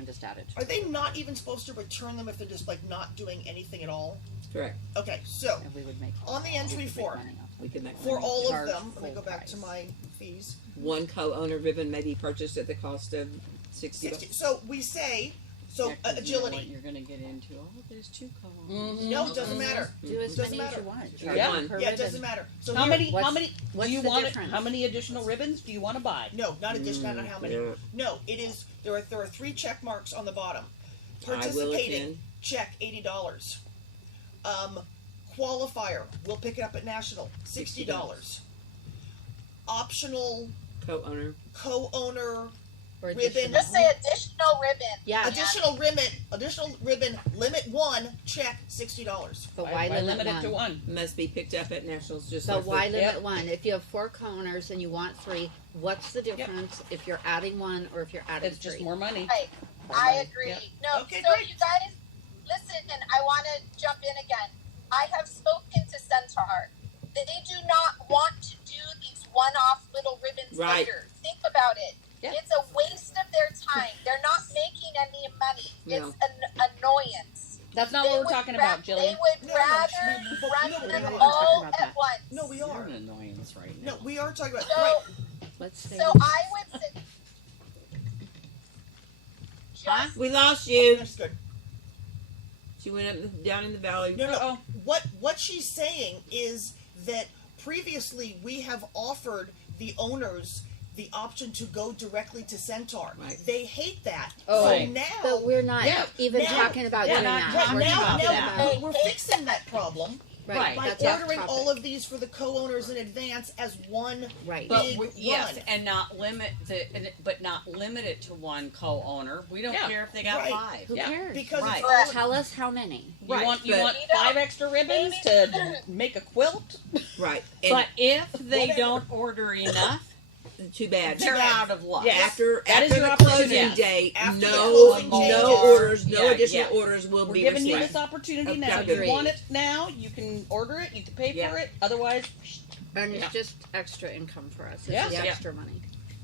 just added. are they not even supposed to return them if they're just like not doing anything at all? Correct. Okay, so And we would make on the entry we would make form money off We could make for money. all of Charge them, let me full go back to price. my fees. One co-owner ribbon may be purchased at the cost of $60. 60. So we say Yeah, 'cause you know what agility. you're gonna get into. Oh, there's two columns. Mm-hmm. No, it doesn't matter. Do as Doesn't many as matter. you want. Yeah. Charge per Yeah, it ribbon. doesn't matter. So How here- many? How What's- many? what's Do you the want it? difference? How many additional ribbons do you want to buy? No, not addition. Not how many. Yeah. No, it is. There are 3 check marks on the bottom. I will Participating, attend. check $80. Qualifier, we'll pick it up at National, $60. Optional Co-owner. co-owner Or ribbon. additional? Just say additional ribbon. Yeah, Additional ribbon, limit 1, check, $60. but why limit it to one? one? Must be picked up at nationals. Just So like why the- limit Yep. one? If you have 4 co-owners and you want 3, what's the difference if you're adding 1 or if you're adding It's 3? just more money. Right. I agree. Yep. No, Okay, so great. you guys, listen, and I want to jump in again. I have spoken to Centaur. They do not want to do these one-off little ribbons Right. later. Think about it. Yep. It's a waste of their time. They're not making any money. No. It's an annoyance. That's not They what we're would talking ra- about, They Jillian. would No, rather no, run no, them we're not all talking about at that. once. No, we You're are. an annoyance right No, now. we are talking about, So, right. Let's say so I would say, just We lost you. That's good. She went up down in the valley. No. What she's saying is that previously we have offered the owners the option to go directly to Centaur. Right. They hate that. Oh, so right. now, But we're not Yeah, even now- talking about yeah, doing not that. talking We're now, talking about about now we're fixing that problem right. by That's off ordering topic. all of these for the co-owners in advance as one Right. But big yes, run. and not limit but not limit it to one co-owner. We don't Yeah. care if they got Right. 5. Who Yeah. cares? Because Right. it's all, Tell us how many. You Right, want but- 5 extra ribbons to make a quilt? Right. And But if they Whatever. don't order enough, too bad. they're bad. out of luck. Yes. After That is after your the opportunity. closing Yes. date, After the no closing no changes. orders, no Yeah, additional yeah. orders will We're be giving you received. this opportunity Okay, now. If you agreed. want it now, you can order it. You can pay Yeah. for it. Otherwise, And Yeah. it's just extra income for us. It's Yeah. just Yeah. extra money.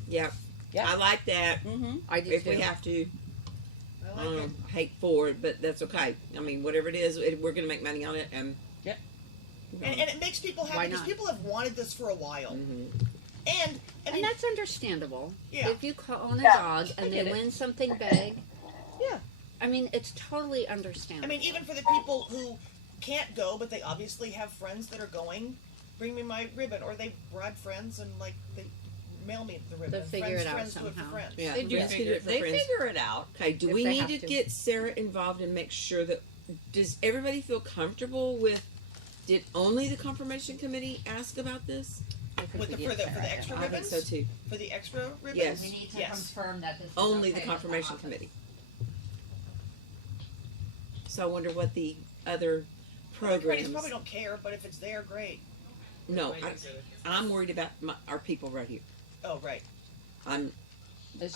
Yeah. Yeah. I like that. mm-hmm. I do If too. we have to, I like it. hate for it, but that's okay. I mean, whatever it is, we're going to make money on it, and Yep. And it makes people Why happy because not? people have wanted this for a while. Mhm. And I And mean, that's understandable. Yeah. If you own a Yeah. dog and they get it. win something big, Yeah. I mean, it's totally understandable. I mean, even for the people who can't go, but they obviously have friends that are going, bring me my ribbon, or they bribe friends and like they mail me the ribbon. They'll and figure it out friends do it for somehow. friends. Yeah. They do Friends can figure do it for they friends. figure it out. Okay, do If we they need have to to. get Sarah involved and make sure that does everybody feel comfortable with? Did only the confirmation committee ask about this? I think With we the, get for the Sarah. extra I think ribbons, so too. for the extra ribbons. Yes. We need to Yes. confirm that this is Only okay the with confirmation office. committee. So I wonder what the other Other committees programs. probably don't care, but if it's there, great. No, Might consider it. I'm worried about our people right here. Oh, right. I'm.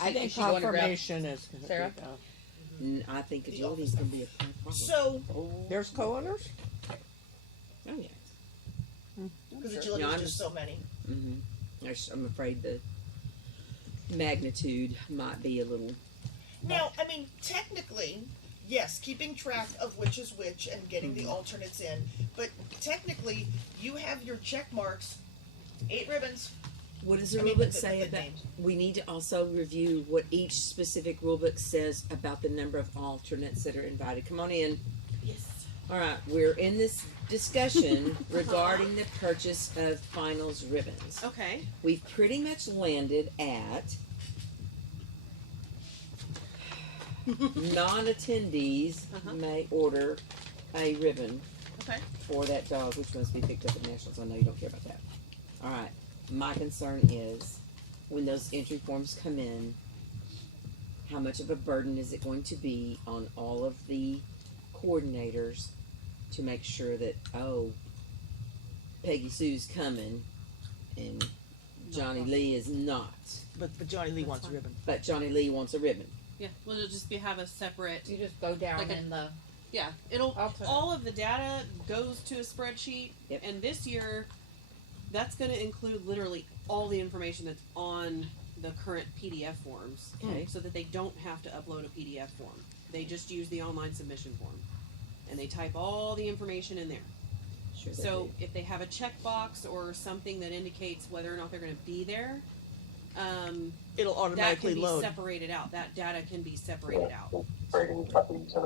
I think confirmation is going to Sarah? be down. I think agility's going to be a problem. So, There's co-owners? Oh yeah. because Sure. agility No, is I'm just so many. I'm afraid the magnitude might be a little. Now, I mean, technically, yes, keeping track of which is which and getting the alternates in, but technically, you have your check marks, 8 ribbons. What does the I mean, rulebook the say about? names. We need to also review what each specific rulebook says about the number of alternates that are invited. Come on in. Yes. All right, we're in this discussion regarding the purchase of finals ribbons. Okay. We've pretty much landed at non-attendees may order a ribbon Okay. for that dog, which must be picked up at nationals. I know you don't care about that. All right. My concern is when those entry forms come in, how much of a burden is it going to be on all of the coordinators to make sure that, oh, Peggy Sue's coming and Johnny Lee is not, But Johnny Lee That's wants fine. a ribbon. but Johnny Lee wants a ribbon. Yeah. Well, it'll just have a separate. You just go down Like a- in the. Yeah. It'll. Alternate. All of the data goes to a spreadsheet. Yep. And this year, that's going to include literally all the information that's on the current PDF forms, Okay. so that they don't have to upload a PDF form. They just use the online submission form, and they type all the information in there. Sure they So do. if they have a checkbox or something that indicates whether or not they're going to be there, It'll that automatically can be load. separated out. That data can be separated out. Yes.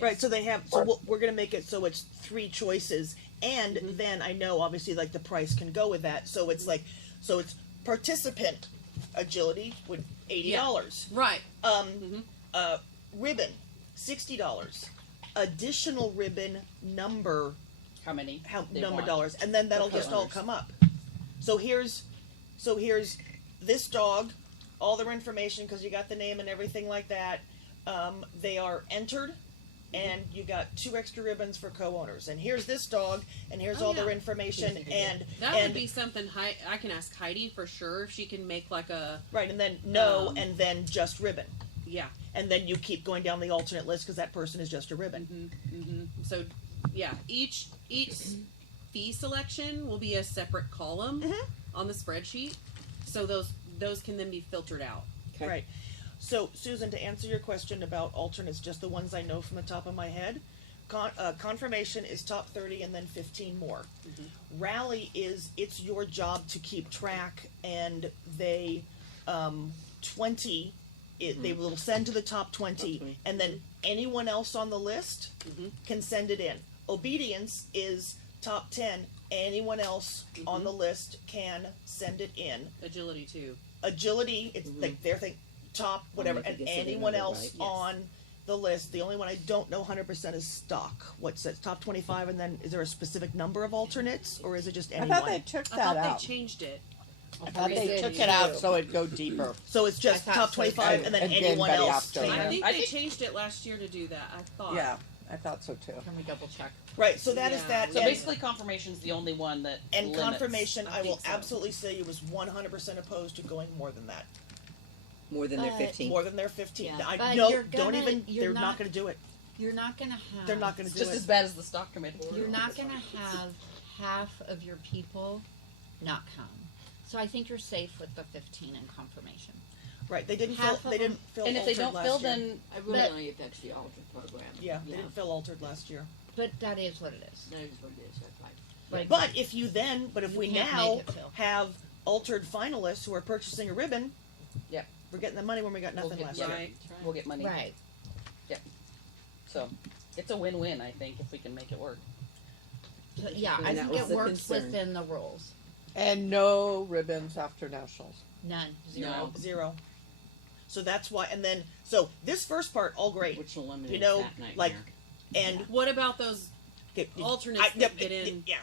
Right, so they have, so we're gonna make it so it's 3 choices, and then I know obviously like the price can go with that, so it's like, so it's participant agility with $80. Right. Ribbon, $60. Additional ribbon number, How many? number want. dollars, and then that'll Okay. just all come up. So here's this dog all their information, because you got the name and everything like that. They are entered, and you got 2 extra ribbons for co-owners. And here's this dog, and here's all their information, and That and would be something I can ask Heidi for sure if she can make like a right, and then and then just ribbon, yeah. and then you keep going down the alternate list because that person is just a ribbon. So yeah, each fee selection will be a separate column on the spreadsheet, so those can then be filtered out. Okay. Right. So, Susan, to answer your question about alternates, just the ones I know from the top of my head, confirmation is top 30 and then 15 more. Rally it's your job to keep track, and they 20 they will send to the top 20, and then anyone else on the list can send it in. Obedience is top 10. Anyone else on the list can send it in. Agility too. Agility, it's like their thing, top whatever, and anyone else on the list. The only one I don't know 100% is stock. What's it? Top 25, and then is there a specific number of alternates, or is it just anyone? I thought they took I that thought out. they changed it. I thought they did took too. it out so it'd go deeper. So it's just I thought top so, 25, too. and then And anyone anybody else. after can. that. I think I they think- changed it last year to do that. I thought. Yeah, I thought so too. Can we double check? Right. So that is Yeah. that. So and, basically, confirmation's the only one that and limits. confirmation, I I will think so. absolutely say you was 100% opposed to going more than that, More than their But- 15. more than their 15. Yeah, I but no, you're don't gonna- even. you're They're not not- going to do it. You're not gonna have. They're not going to It's do just it. as bad as the stock committee. You're not gonna have half of your people not come. So I think you're safe with the 15 and confirmation. Right. They didn't half fill. of They didn't fill. And if they altered don't last fill, year. then I really But- only affects the altered program. Yeah, they didn't fill altered last year. But that is what it is. That is what it is, that's right. Like, But if you then, but if You we can't now make it fill. have altered finalists who are purchasing a ribbon, Yep. we're getting the money when we got nothing get- last yeah. year. Right. we'll get money. right. So it's a win-win, I think, if we can make it work. So, yeah, And I that think was it the works concern. within the rules. And no ribbons after nationals. None. No. Zero. So that's why, and then, so this first part, all great. Which eliminates You know, that nightmare. like, and What about those alternates that get in? Yeah,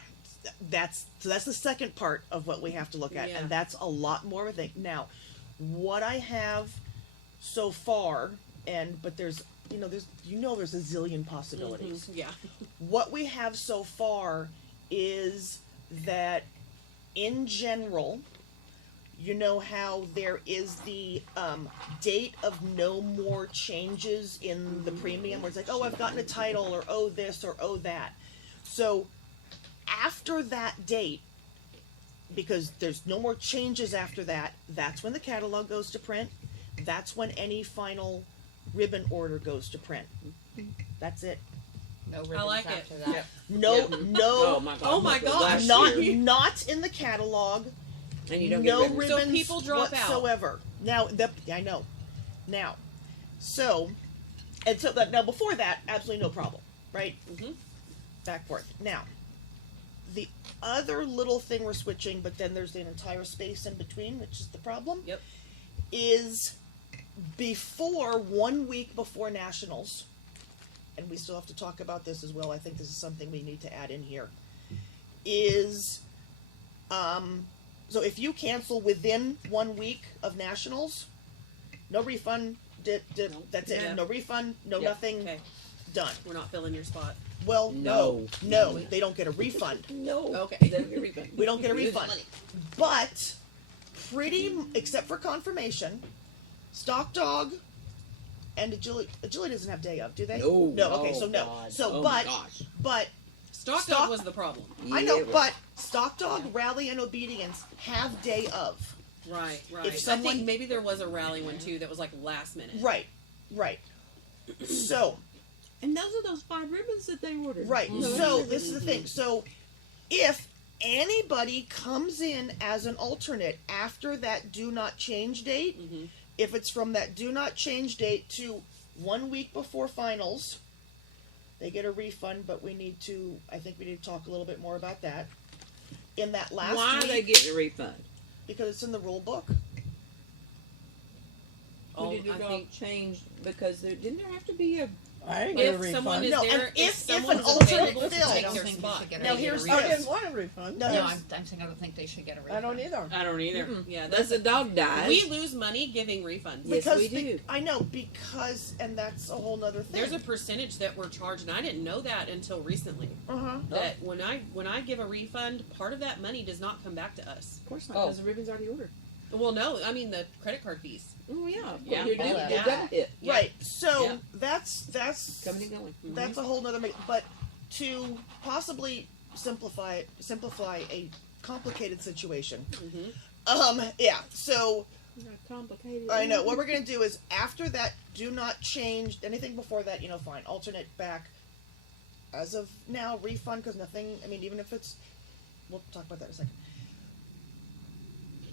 that's the second part of what we have to look at, Yeah. and that's a lot more of a thing. Now, what I have so far, but there's there's a zillion possibilities. Yeah. What we have so far is that in general, you know how there is the date of no more changes in the premium, where it's like, oh, I've gotten a title, or oh this, or oh that. So after that date, because there's no more changes after that, that's when the catalog goes to print. That's when any final ribbon order goes to print. That's it. No ribbons like it. after that. No, Oh my god. Oh my gosh. not in the catalog. And you don't No get ribbons. ribbons So people drop out. whatsoever. Now, I know. Now, so now before that, absolutely no problem, right? Back forth. Now, the other little thing we're switching, but then there's an entire space in between, which is the problem. Yep. Is before 1 week before nationals, and we still have to talk about this as well. I think this is something we need to add in here. Is so if you cancel within 1 week of nationals, no refund. That's it. Yeah. No refund. No Yeah. nothing. Okay. Done. We're not filling your spot. Well, no, they don't get a refund. No. Okay. They don't get refund. We don't get a We lose refund. money. But except for confirmation, Stock Dog and Agility doesn't have day of, do they? No. No. Okay, Oh, so no. God. So Oh my but gosh. but Stock Stock- Dog was the problem. I know, Yeah, well, but Stock Dog, Rally, and Obedience have day of. Right. If I someone- think maybe there was a rally one too that was like last minute. Right. So And those are those 5 ribbons that they ordered. right. So So this is the thing. So if anybody comes in as an alternate after that do not change date, if it's from that do not change date to 1 week before finals, they get a refund, but I think we need to talk a little bit more about that. In that last Why are week, they getting a refund? because it's in the rule book. When did it all change? Because didn't there have to be a I ain't get a If someone refund. is No, there, and if someone an is alternate available to fills- take I their don't think they spot. should get a Now refund. here's I this. didn't want a refund. No, No, here's- I'm saying I don't think they should get a I refund. don't either. I don't either. Yeah, that's that's a dog dies. We lose money giving refunds. Yes, because we do. I know, because, and that's a whole nother thing. There's a percentage that we're charged, and I didn't know that until recently. Uh-huh. That when I give a refund, part of that money does not come back to us. Of course not, Oh. because the ribbon's already ordered. Well, no, I mean the credit card fees. Oh yeah, Yeah. You're All that. double hit. Yeah. Right. So Yeah. that's Coming and going. that's a whole nother. But to possibly simplify a complicated situation. Yeah. So Not complicated. I know what we're gonna do is after that, do not change anything before that. Fine. Alternate back. As of now, refund because nothing. I mean, even if it's, we'll talk about that in a second.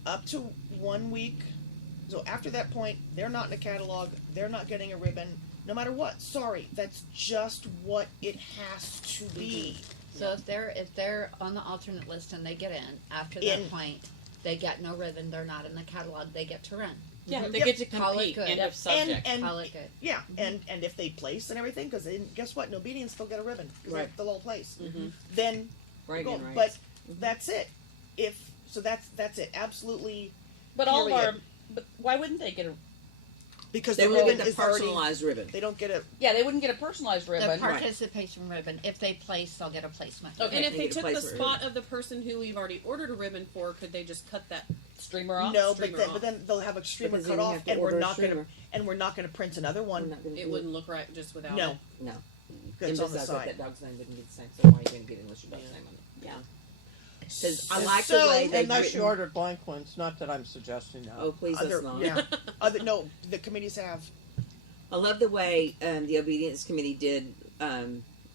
Up to 1 week. So after that point, they're not in a catalog. They're not getting a ribbon. No matter what. Sorry, that's just what it has to be. So if they're on the alternate list and they get in after that In. point, they get no ribbon. They're not in the catalog. They get to run. Yeah, they Yep. get to Call it compete. good. End Yep. of subject. And Call it good. yeah, and if they place and everything, because guess what? Nobedians still get a ribbon because Right. they'll all place. Mhm. Then Right, go. right. But that's it. That's it. Absolutely. But all of Period. our, but why wouldn't they get a? Because They the will ribbon get the is already. personalized ribbon. They don't get a. Yeah, they wouldn't get a personalized The ribbon. participation ribbon. If they place, they'll get a placement. Okay. And if They they get a took the placement spot of the person who we've already ordered a ribbon for, could they just cut that? Streamer off. No, streamer but off. then they'll have a streamer Because cut then you off, have to and we're order a not gonna streamer. print another We're one. not gonna It do wouldn't look right just without No, it. No. it's on the Besides side. that dog's name wouldn't be the same, so why are you going to get it unless your dog's name on it? Yeah. Because I And like so- the way they've Unless written. you ordered blank ones, not that I'm suggesting that. Oh, please, Other, let's not. yeah. No, the committees have. I love the way the obedience committee did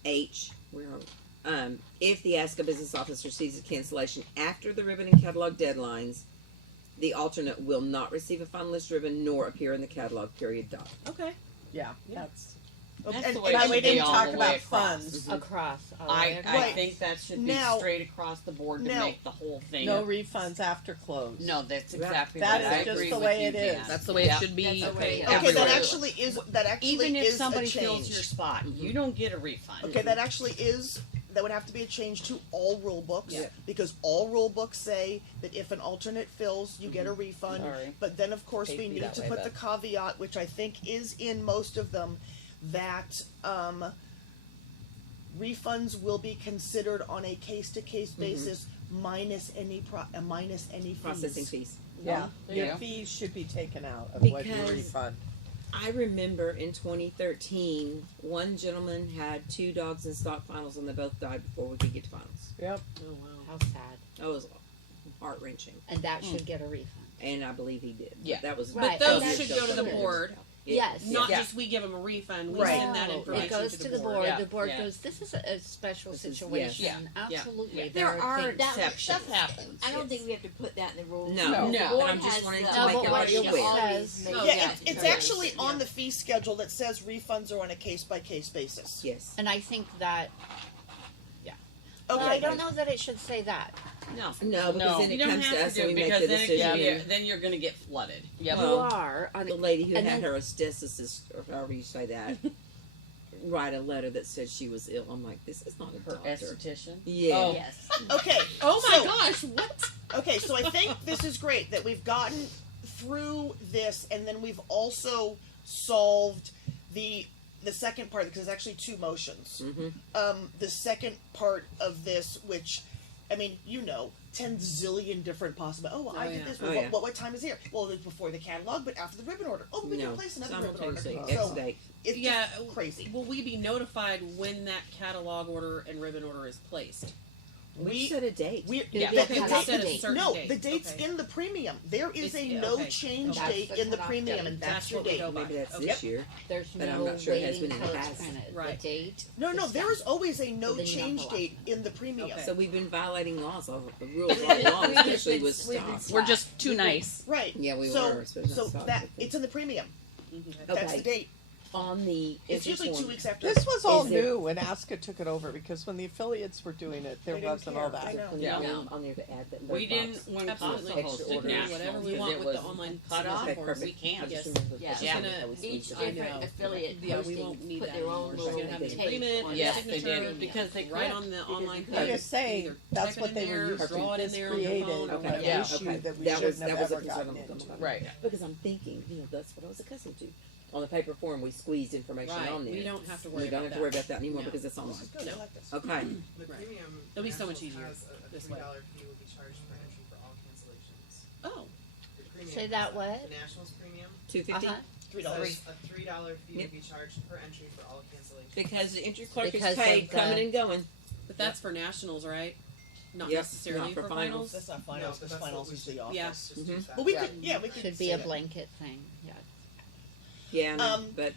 H. Where are we? If the ASCA Business Office receives a cancellation after the ribbon and catalog deadlines, the alternate will not receive a finalist ribbon nor appear in the catalog. Period. Dot. Okay. Yeah, that's. That's the way And it we should be didn't all talk the about way across. funds. Across. all the way I across. Right. think that should be Now- straight across the board to now- make the whole thing. No refunds after close. No, that's exactly That right. I is just agree the with way you, it is. Jan. That's the way it should be. That's the way it is. Okay, everywhere. that actually is Even if is somebody a fills change. your spot, you don't get a refund. Okay, that actually is. That would have to be a change to all rule books Yeah. because all rule books say that if an alternate fills, you get a refund. Sorry. But then, of course, Hate we to be need that to way, put but- the caveat, which I think is in most of them, that refunds will be considered on a case-to-case basis minus any fees. Processing fees. Yeah, There you your go. fees should be taken out of what you Because- refund. I remember in 2013, one gentleman had 2 dogs in stock finals, and they both died before we could get to finals. Yep. Oh wow. How sad. That was heart wrenching, And that should get a refund. and I believe he did. Yeah. that was. Right, But those and should that go to the should- board. Yes. Not Yeah. just we give them a refund. We Right. send that No, information it goes to the board. Yeah. The board Yeah. goes, this is a special This is- situation. yes. Yeah. Absolutely. Yeah. There are things. That exceptions. stuff happens. I don't think we have to put that in the rules. No, No. The No. board And I'm just has wanting the to No, make but what everybody it aware. says- make Oh, Yeah, that it's determination. actually on the fee schedule that says refunds are on a case-by-case basis. Yes. And I think that, Okay. well, I don't know that it should say that. No, because No, then you it don't comes have to us to and do we it make because the decision. then you're going to get flooded. Yep. Well, You are. The lady who And had then- her asbestos, or however you say that, write a letter that said she was ill. I'm like, this is not a Her doctor. esthetician. Yeah. Oh. Yes. Okay. Oh my so- gosh! What? Okay, so I think this is great that we've gotten through this, and then we've also solved the second part because it's actually 2 motions. Mm-hmm. The second part of this, which, I mean, 10 zillion different possible. Oh, well, I did yeah. this. Oh, Well, yeah. what time is here? Well, it's before the catalog, but after the ribbon order. Oh, we No, can place another ribbon order. simultaneously, So X date. it's Yeah. just crazy. Will we be notified when that catalog order and ribbon order is placed? We set a date. We Yeah. the, Okay, the we date- set a certain no, date. the date's Okay. in the premium. There is It's- a no okay. change That's date the in the cutoff premium, date. and that's That's your what we date. go by. Maybe that's Okay. this year. There's But I'm no not sure it has waiting been in the until it's past. printed. Right. The date. No, is there is always a no With a change number. date in the premium. Okay. So we've been violating laws, all rules all along, especially with stock. We're just too nice. Right. Yeah, we so, were, especially So stock. that it's in the premium. Mhm. That's Okay. the date. on the It's usually inform. 2 weeks after. This was all Is it- new when ASCA took it over, because when the affiliates were doing it, there They didn't wasn't all care. I that. know. Yeah, Yeah. on there to add that. We those didn't, boxes. when Absolutely. CASA Extra hosted orders. nationals, Whatever we because want it with the was online cut off, Okay, perfect. we can't. I just Yes. remember Yeah. that's Yeah. something that was Each squeezed. I different know. affiliate Yeah, we posting won't need put that their own anymore. little So you have an tape agreement, on a it. Yes, they signature, did, because they right could. on the online I'm page. just saying, Either that's type it what in they there, were using. draw it in This there on your created phone or an whatever. Yeah, issue okay. that we That was- shouldn't have that was a ever concern gotten I'm talking into. about. Right. Because I'm thinking, that's what I was accustomed to. On the paper form, we squeezed information Right. on there. We don't have to We worry don't about have to worry that. about that anymore No. because it's online. This is good. I like this. Okay. The Right. premium It'll be so much nationals easier has a this $3 way. fee will be charged per entry for all cancellations. Oh, The premium Say that has what? The nationals premium $250. Uh-huh. $3. says a $3 fee will be charged per entry for all cancellations. Because the entry clerk Because is of paid the- coming and going. but that's for nationals, right? Not Yep, necessarily not for for finals. finals. That's not No, finals, but because that's what finals we is the should- office. Yeah. Just Mhm. use that. But we Yeah. could, yeah, we could Should say be a that. blanket thing, yeah. Yeah, but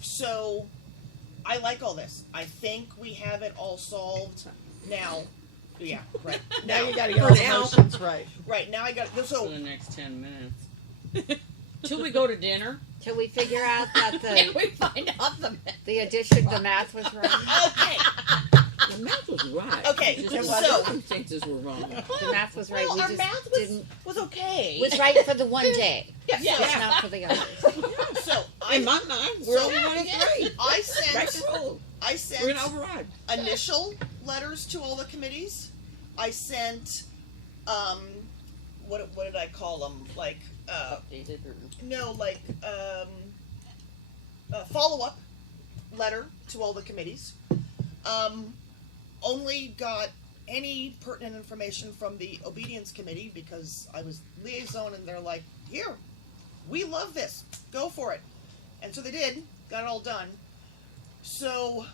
So, I like all this. I think we have it all solved now. Yeah, right. Now you gotta get For all the now. motions right. Right, now I got, For so, the next 10 minutes. Till we go to dinner. Till we figure out that Can the we find out the addition, the math was wrong. okay, the math was right. Okay, Just the so- circumstances were wrong. The math was right. well, we our just math was, didn't. was okay. Was right for the one day, Yeah, just not for the others. So, In my mind, we're So- only one and three. I Right sent, the rule. I We're sent gonna override. initial letters to all the committees. I sent, what did I call them? Like, updated or no, like, a follow-up letter to all the committees. Only got any pertinent information from the obedience committee because I was liaison and they're like, here, we love this, go for it. And so they did, got it all done. So,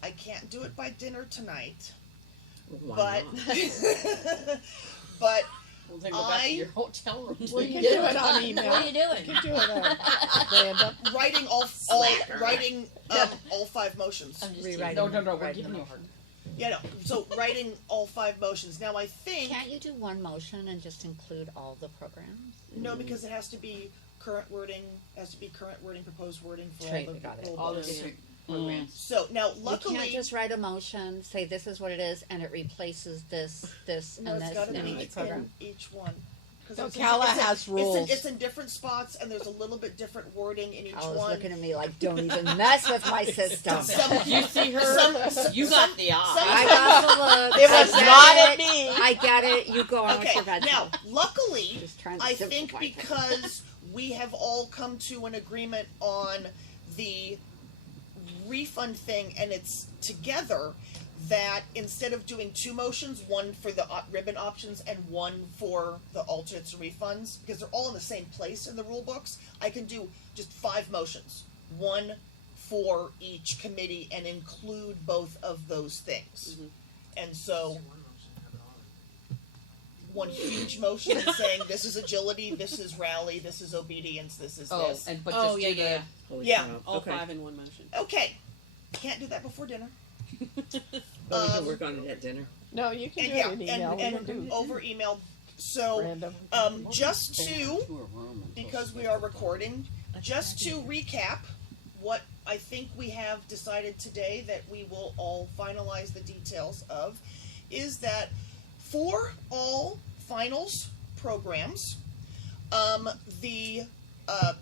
I can't do it by dinner tonight, Why but, not? but we'll then go back to I- your hotel room. What are You you can do doing? it on email. What are you doing? You can do it random. writing all all 5 motions. I'm just Rewriting. teasing. No, we're Writing giving them you a hard. Yeah, no. So writing all 5 motions. Now I think Can't you do one motion and just include all the programs? no, because it has to be current wording. Has to be current wording, proposed wording for Right, all the got it. rule All the books. different programs. So now, You luckily, can't just write a motion, say this is what it is, and it replaces this, no, and it's this, got to and be each in program. each one. 'Cause So it's in- Cala it's in- has rules. It's in different spots, and there's a little bit different wording in each I was one. looking at me like, don't even mess with my system. You see her? You got the eye. I got the look. It I was get not it. at me. I get it. You go on with Okay, your vegetable. now luckily, Just trying to I think simplify things. because we have all come to an agreement on the refund thing and it's together, that instead of doing 2 motions, one for the ribbon options and one for the alternates and refunds, because they're all in the same place in the rule books, I can do just 5 motions, one for each committee, and include both of those things. And so One motion, have it all in. one huge motion saying this is agility, this is rally, this is obedience, this is Oh, this. and but Oh, just yeah, do yeah. Holy Yeah. cow. All Okay. 5 in one motion. Okay, can't do that before dinner. But we can work on it at dinner. No, you can And do yeah, it in email. We and can do over email. So, random. just to, to a room and because we are recording, just to recap what I think we have decided today that we will all finalize the details of, is that for all finals programs, the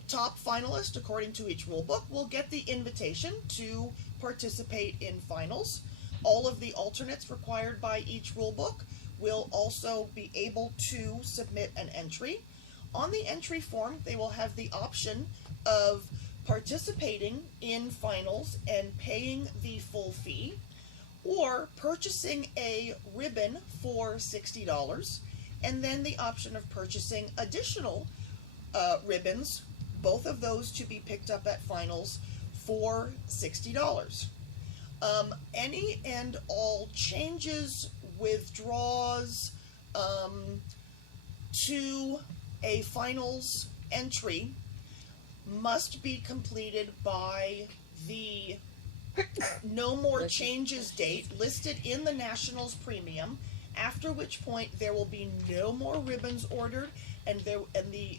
top finalist, according to each rule book, will get the invitation to participate in finals. All of the alternates required by each rule book will also be able to submit an entry. On the entry form, they will have the option of participating in finals and paying the full fee, or purchasing a ribbon for $60, and then the option of purchasing additional ribbons, both of those to be picked up at finals for $60. Any and all changes, withdraws to a finals entry must be completed by the no more changes date listed in the Nationals premium, after which point there will be no more ribbons ordered, and the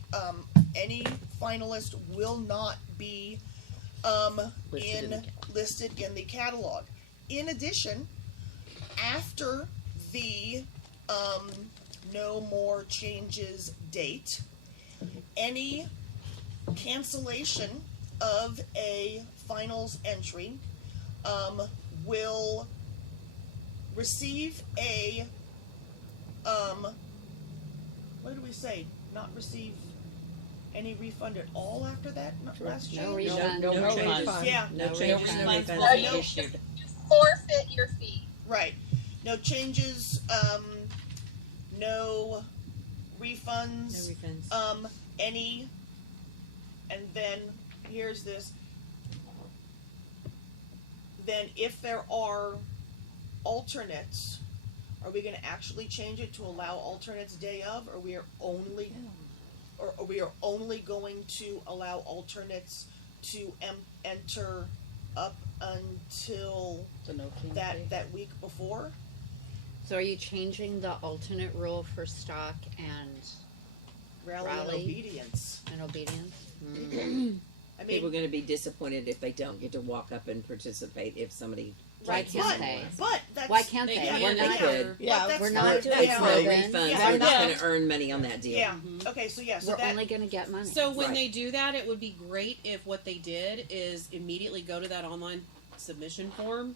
any finalist will not be listed in the catalog. In addition, after the no more changes date, any cancellation of a finals entry will receive a what did we say? Not receive any refund at all after that? Not last No change? refund. No No changes. refund. Yeah. No No changes, no refunds refunds. will be No. issued. You forfeit your fee. Right. No changes, no refunds. No refunds. Any, and then here's this. Then if there are alternates, are we gonna actually change it to allow alternates day of, or we are only going to allow alternates to enter up until So no change that date. week before? So are you changing the alternate rule for stock and Rally and Rally. obedience. obedience? I People are mean, going to be disappointed if they don't get to walk up and participate if somebody. Why right, can't they? but that's Why can't They they? can, We're they not. could. Yeah, but that's we're not not doing It's no Ribbon. refunds. Yeah. We're not Yeah. going to earn money on that deal. Yeah. Okay, so yeah, so We're that only going to get money. So when Right. they do that, it would be great if what they did is immediately go to that online submission form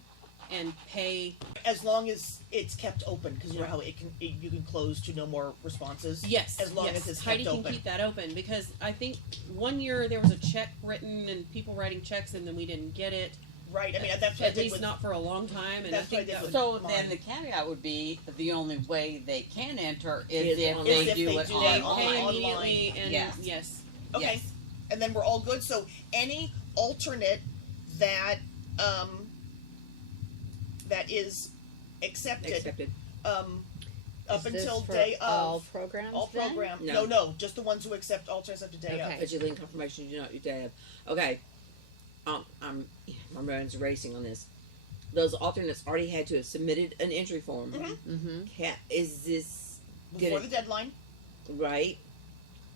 and pay. as long as it's kept open, because you know how you can close to no more responses. Yes, As long yes. as it's kept Heidi can open. keep that open, because I think one year there was a check written and people writing checks and then we didn't get it. Right. I mean, that's what I At did least with. not for a long time, and I That's what I think did that with- was, So Mine. then the caveat would be the only way they can enter is Is if online. they Is if do they it do they it pay online. immediately and Yes. yes. Okay, Yes. and then we're all good. So any alternate that that is accepted Accepted. up Is this until for day all of programs. all then? program. No. No, just the ones who accept alternates up to day Okay. of. But you link confirmation, you do not your dad. Okay. My mind's racing on this. Those alternates already had to have submitted an entry form. Mm-hmm. Is this Before good? the deadline. Right?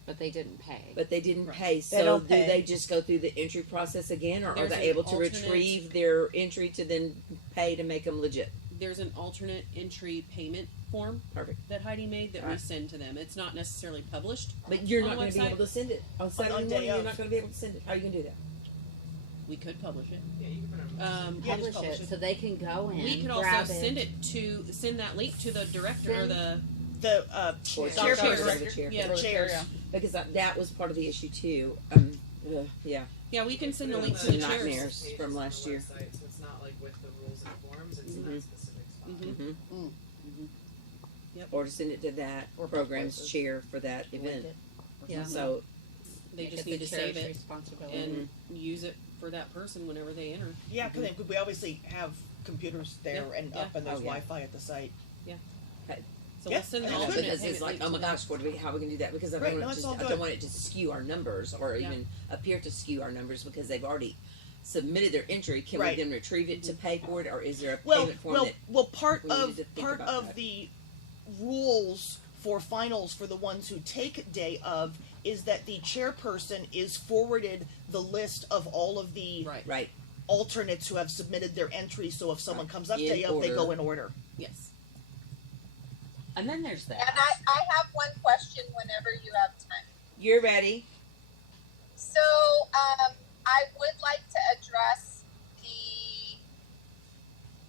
But they didn't pay. But they didn't Right. pay. They So don't do pay. they just go through the entry process again, or are There's they an able to alternate- retrieve their entry to then pay to make them legit? There's an alternate entry payment form Perfect. that Heidi made that we Alright. send to them. It's not necessarily published. But you're On not the going to be website? able to send it on Saturday day morning. You're of. not going to be able to send it. How are you going to do that? We could publish it. Yeah, you can put it on. Yeah, Publish just it so they can go in. We could grab also send that link to the director or the The Or chairperson. the chair. yeah. The chairs. Because that was part of the issue too. Yeah. Yeah, we can send the Put it link on to the Nightmares. chairs. pages from on the last year. website, so it's not like with the rules and forms. It's in Mhm. that specific spot. Mhm. Yep. Or to send it to that Or both program's places. chair for that Link event. it. Yeah. So They Make just it need the to save chair's it responsibility. and use it for that person whenever they enter. Yeah, because we obviously have computers there Yeah, and yeah. up, and there's Oh, yeah. Wi-Fi at the site. So Yeah, we'll send the that's good. alternate because it's payment like, link oh my to them. gosh, how are we gonna do that? Because I Right, don't no, want it's it all to, I good. don't want it to skew our numbers or Yeah. even appear to skew our numbers because they've already submitted their entry. Can Right. we then retrieve it to pay for it, or is there a Well, payment form part we needed of to think about that. the rules for finals for the ones who take day of is that the chairperson is forwarded the list of all of the Right. right? alternates who have submitted their entry. So if someone comes up In day of, they order. go in order. Yes. And then there's And that. I have one question whenever you have time. You're ready. So, I would like to address the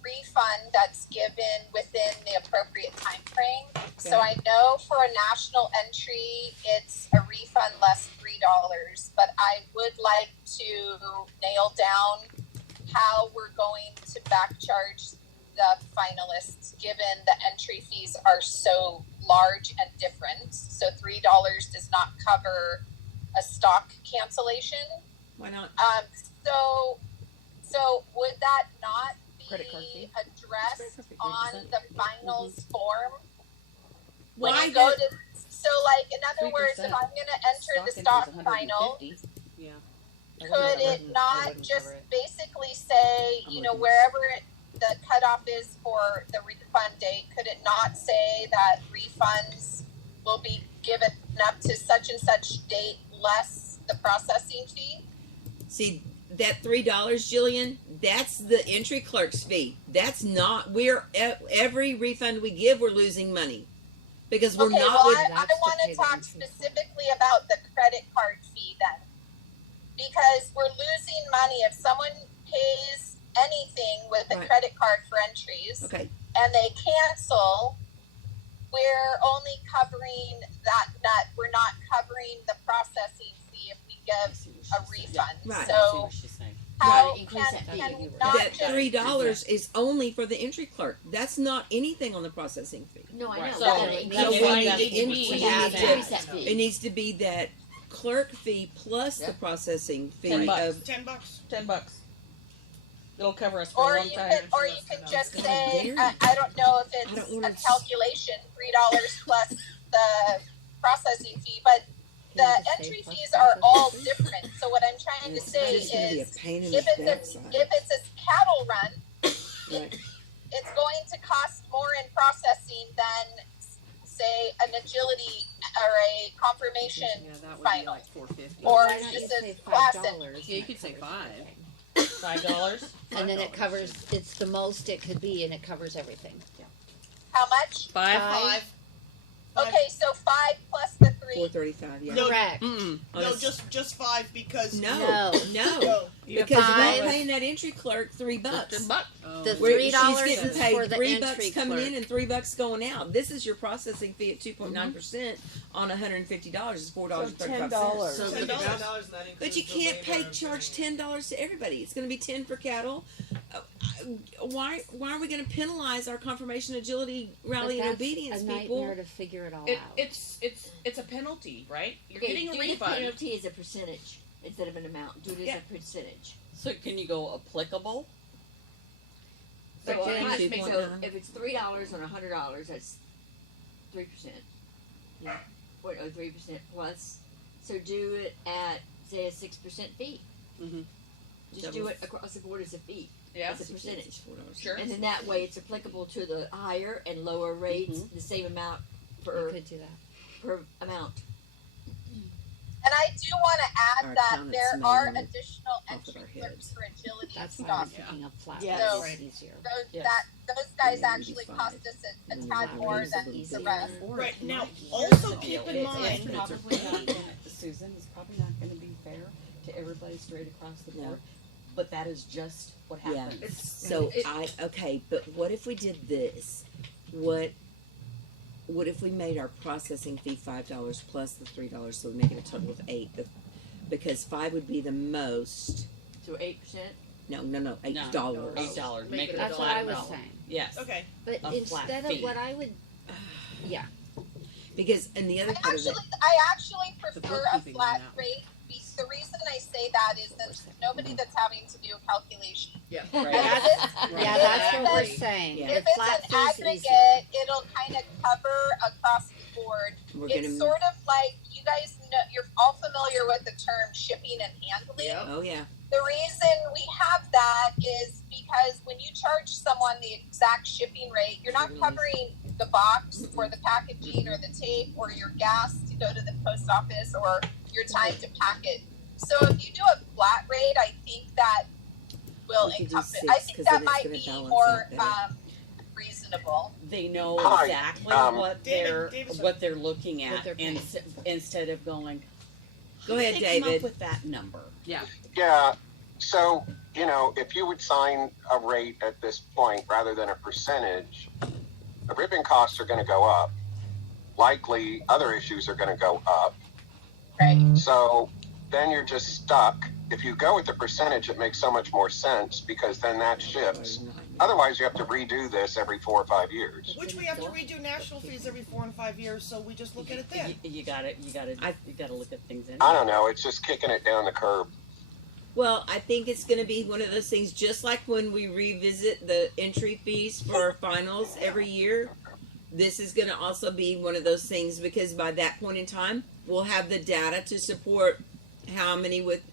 refund that's given within the appropriate time frame. So I know for a national entry, it's a refund less $3, but I would like to nail down how we're going to back charge the finalists, given the entry fees are so large and different. So $3 does not cover a stock cancellation. Why not? So would that not Credit card be fee. addressed Perfect, on 3%. the finals form? When Why you go did- to, so like, in other words, if 3%. I'm gonna enter the stock final, Yeah. could it not just basically say, you know, wherever the cutoff is for the refund date, could it not say that refunds will be given up to such and such date less the processing fee? See, that $3, Jillian, that's the entry clerk's fee. That's not, every refund we give, we're losing money. Because we're Okay, not well, with, I want to talk specifically about the credit card fee then. Because we're losing money if someone pays anything with a Right. credit card for entries okay, and they cancel, we're only covering that nut. We're not covering the processing fee if we give a refund. Right. I see So what she's saying. how Right, increase can that fee. we You're not that just $3 is only for the entry clerk. That's not anything on the processing fee. No, I know. Right. we So, gotta that's increase So why we that need that to we increase have increase that. that fee. It needs to be that clerk fee plus the processing fee $10. of, $10. $10. It'll cover us for a or long you time. could, or you could just God, say, dare you. I don't know if I don't it's wanna a calculation, $3 plus the processing fee, but the entry fees are all different. So what I'm trying to it's say just gonna be a is, pain in if the it's backside. if it's a cattle run, Right. it's going to cost more in processing than, say, an agility or a confirmation Yeah, that would be final. like $4.50. Or Why don't you just a say class $5? Yeah, you could say 5. $5. And then it covers, it's the most it could be and it covers everything. How much? Five. Okay, so 5 plus the 3. 435, yeah. No, Correct. Mm-mm. No, just 5 because No, No. no. No. Because Five. we're paying that entry clerk $3. $10. Oh, The Where $3 she's getting is paid for the $3 entry coming clerk. in and $3 going out. This is your processing fee at 2.9% on $150 is $4.35. $10. $10 $10. But you can't charge $10 to everybody. It's going to be 10 for cattle. Why are we going to penalize our confirmation, agility, rally, But and that's obedience a people? nightmare to figure it all It, out. it's a penalty, right? You're Okay, getting a do the refund. penalty as a percentage instead of an amount. Do it as Yeah. a percentage. So can you go applicable? So, But then how- it just makes so it- if it's $3 on $100, that's 3%. Yeah. Or 3% plus. So do it at, say, a 6% fee. Mhm. Just do it across the board as a fee. Yeah. As a percentage. Sure. And then that way it's applicable to the higher and lower rates, the same amount You per could do that. per amount. And I do want to add Our that accountants there made are money additional off of entry our clerks heads. for agility That's and why I'm stuff. thinking of flat Yes. rates. It's easier. Yes. Those guys Yeah, actually 85. cost us a And tad that more raise than a little the bit. rest. Right, now, Here's also the keep deal. in It's mind, probably not gonna, Susan, it's probably not gonna be fair to everybody straight across the board, but that is just what Yeah. happens. So okay, but what if we did this? What if we made our processing fee $5 plus the $3, so we make it a total of 8? Because 5 would be the most. So 8%. No, $8. $8. Make it a That's what flat I was amount. saying. Yes. okay, But A flat instead of fee. what I would, yeah, Because and the other part of it. I actually The prefer a bookkeeping flat on that. rate. The reason I say that is that there's nobody that's having to do a calculation. Yeah. Right. And if yeah, that's what we're it's- saying. Yeah. The if it's flat an fee's easier. aggregate, it'll kind of cover across the board. We're It's gonna. sort of like, you guys know, you're all familiar with the term shipping and handling. Yep. Oh yeah. The reason we have that is because when you charge someone the exact shipping rate, you're not covering the box or the packaging or the tape or your gas to go to the post office or your time to pack it. So if you do a flat rate, I think that will We could do encompass. 6, I think 'cause that then it's might gonna be balance more out better. reasonable. They know Hi, exactly what David, they're looking What at, they're and paying. instead of going, Go how ahead, did they come David. up with that number? Yeah, so, if you would sign a rate at this point rather than a percentage, the ribbon costs are going to go up. Likely, other issues are going to go up. Right. So then you're just stuck. If you go with the percentage, it makes so much more sense because then that shifts. Otherwise, you have to redo this every 4 or 5 years. which we have to redo national fees every 4 and 5 years, so we just look at it then. You gotta look at things in. I don't know. It's just kicking it down the curb. Well, I think it's going to be one of those things, just like when we revisit the entry fees for our finals every year. This is going to also be one of those things because by that point in time, we'll have the data to support how many with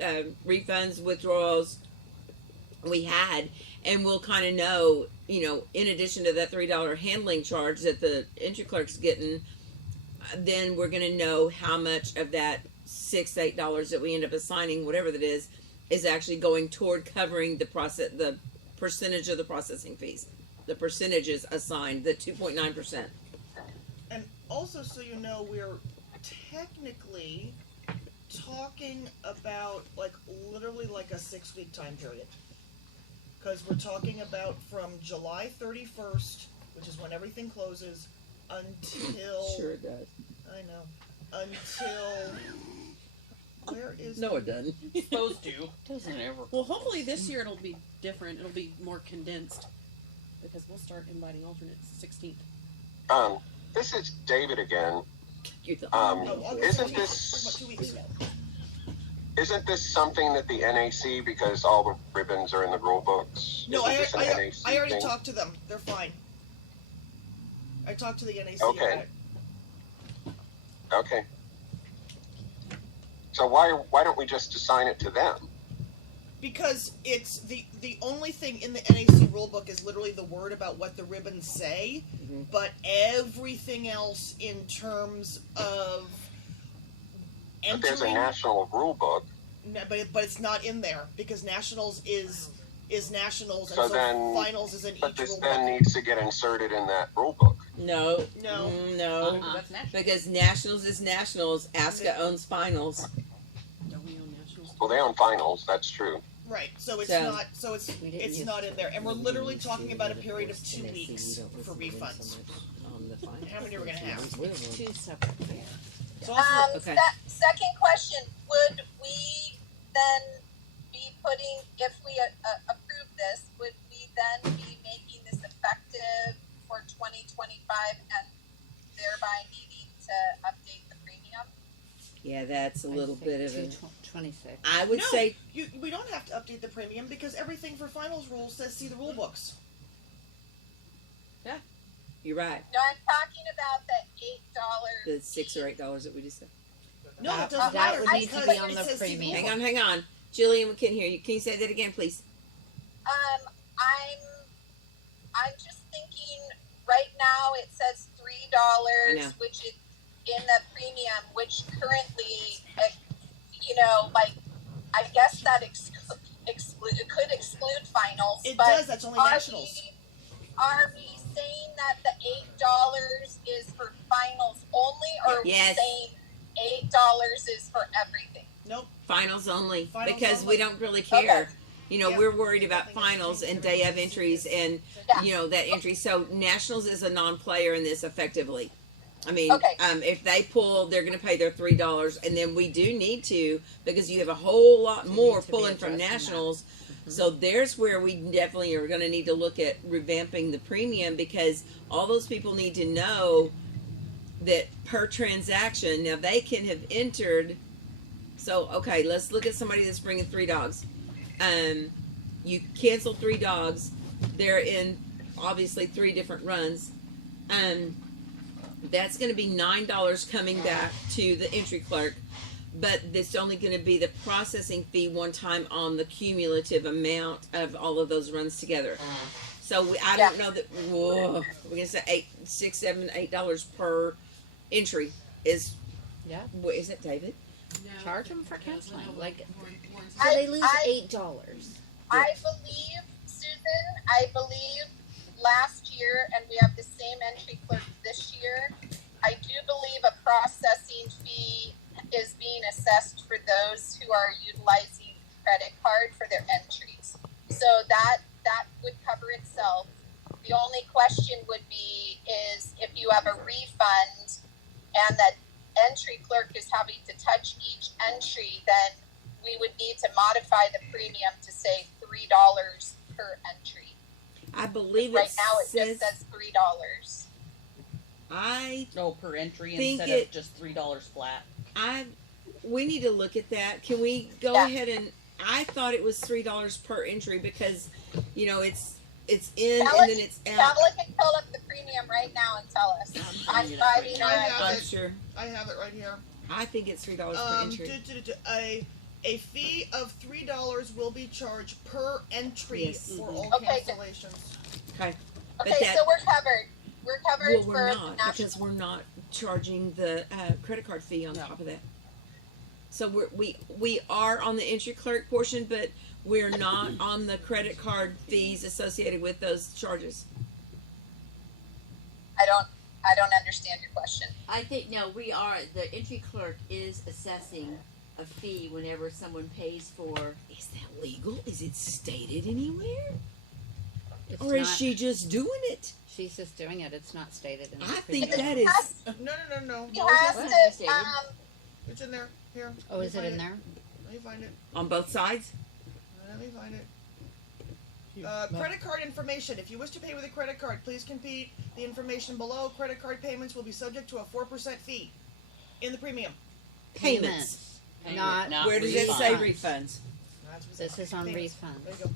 refunds, withdrawals we had, and we'll kind of know, in addition to that $3 handling charge that the entry clerk's getting, then we're going to know how much of that $6-8 that we end up assigning, whatever that is actually going toward covering the percentage of the processing fees. The percentages assigned, the 2.9%. And also, so you know, we're technically talking about literally a 6-week time period. Because we're talking about from July 31st, which is when everything closes, until... Sure it does. I know. Until... Where is... No, it doesn't. Supposed to. Doesn't ever. Well, hopefully this year it'll be different. It'll be more condensed because we'll start inviting alternates 16th. This is David again. Isn't this something that the NAC, because all the ribbons are in the rule books? No, isn't this an NAC I already thing? talked to them. They're fine. I talked to the NAC Okay. about it. Okay. So why don't we just assign it to them? Because it's the only thing in the NAC rulebook is literally the word about what the ribbons say, but everything else in terms of But there's a entering, national rule book. but it's not in there because nationals is nationals, and So so then- finals is in But each this rulebook. then needs to get inserted in that rule book. No. No. No. That's national. Because nationals is nationals. ASCA owns finals. Don't we own nationals? Well, they own finals. That's true. Right, so it's So- not. So it's We didn't it's use- not in there, and we're we literally used talking to, about a but of period of course, 2 NAC, we weeks don't for listen to them refunds. so much on the finance. How many are we gonna have? Two separate things. So also, Okay. Second question, would we then be putting, if we approve this, would we then be making this effective for 2025 and thereby needing to update the premium? Yeah, that's a little bit of a. 26. I would No. say we don't have to update the premium because everything for finals rules says see the rule books. you're right. No, I'm talking about the $8. The $6 or $8 that we just said. No, That- it doesn't that matter would need to because be on it the says see the premium. rule Hang on. Jillian, we can't hear you. Can you say that again, please? I'm just thinking right now it says I know. $3, which is in the premium, which currently, I guess that it could exclude finals. It but does. That's only nationals. Are we saying that the $8 is for finals only, or are Yes. we saying $8 is for everything? Nope. Finals only. Finals because only. we don't really care. Okay. You know, Yeah. we're worried about finals and day of entries and, Yeah. that entry. So nationals is a non-player in this effectively. I mean, Okay. if they pull, they're going to pay their $3, and then we do need to because you have a whole lot more to be pulling from addressing that. nationals. So there's where we definitely are going to need to look at revamping the premium because all those people need to know that per transaction. Now they can have entered. So okay, let's look at somebody that's bringing 3 dogs. You cancel 3 dogs. They're in obviously 3 different runs. That's going to be $9 coming back to the entry clerk, but it's only going to be the processing fee one time on the cumulative amount of all of those runs together. So I don't know that we're going to say $8, $6, $7, $8 per entry is. Yeah. What is it, David? No. Charge them for canceling. Like, Warren's- so they lose I- $8. I believe, Susan, last year, and we have the same entry clerk this year, I do believe a processing fee is being assessed for those who are utilizing credit card for their entries. So that would cover itself. The only question would be is if you have a refund and that entry clerk is having to touch each entry, then we would need to modify the premium to say $3 per entry. I believe Right it now it says. just says $3. No, per entry Think instead it- of just $3 flat. We need to look at that. Can we go Yeah. ahead and? I thought it was $3 per entry because, it's in and then it's out. Tablet can pull up the premium right now and tell us. I'm driving I around. have I'm it. sure. I have it right here. I think it's $3 per entry. A fee of $3 will be charged per entry Yes. for all Okay. cancellations. Okay. But Okay, that- so we're covered. We're covered Well, we're for not national. because we're not charging the credit card fee on top of that. So we are on the entry clerk portion, but we're not on the credit card fees associated with those charges. I don't understand your question. I think, no, we are, the entry clerk is assessing a fee whenever someone pays for. Is that legal? Is it stated anywhere? It's Or is not- she just doing it? She's just doing it. It's not stated in the I think agreement. that is. No. He No, has it to, doesn't It's in there. Here. Oh, is it in there? Let me find it. On both sides? Let me find it. You- Credit card information. If you wish to pay with a credit card, please complete the information below. Credit card payments will be subject to a 4% fee in the premium. Payments. Not. Where does it say refunds. refunds? That's what's This is on payments. refunds. There you go.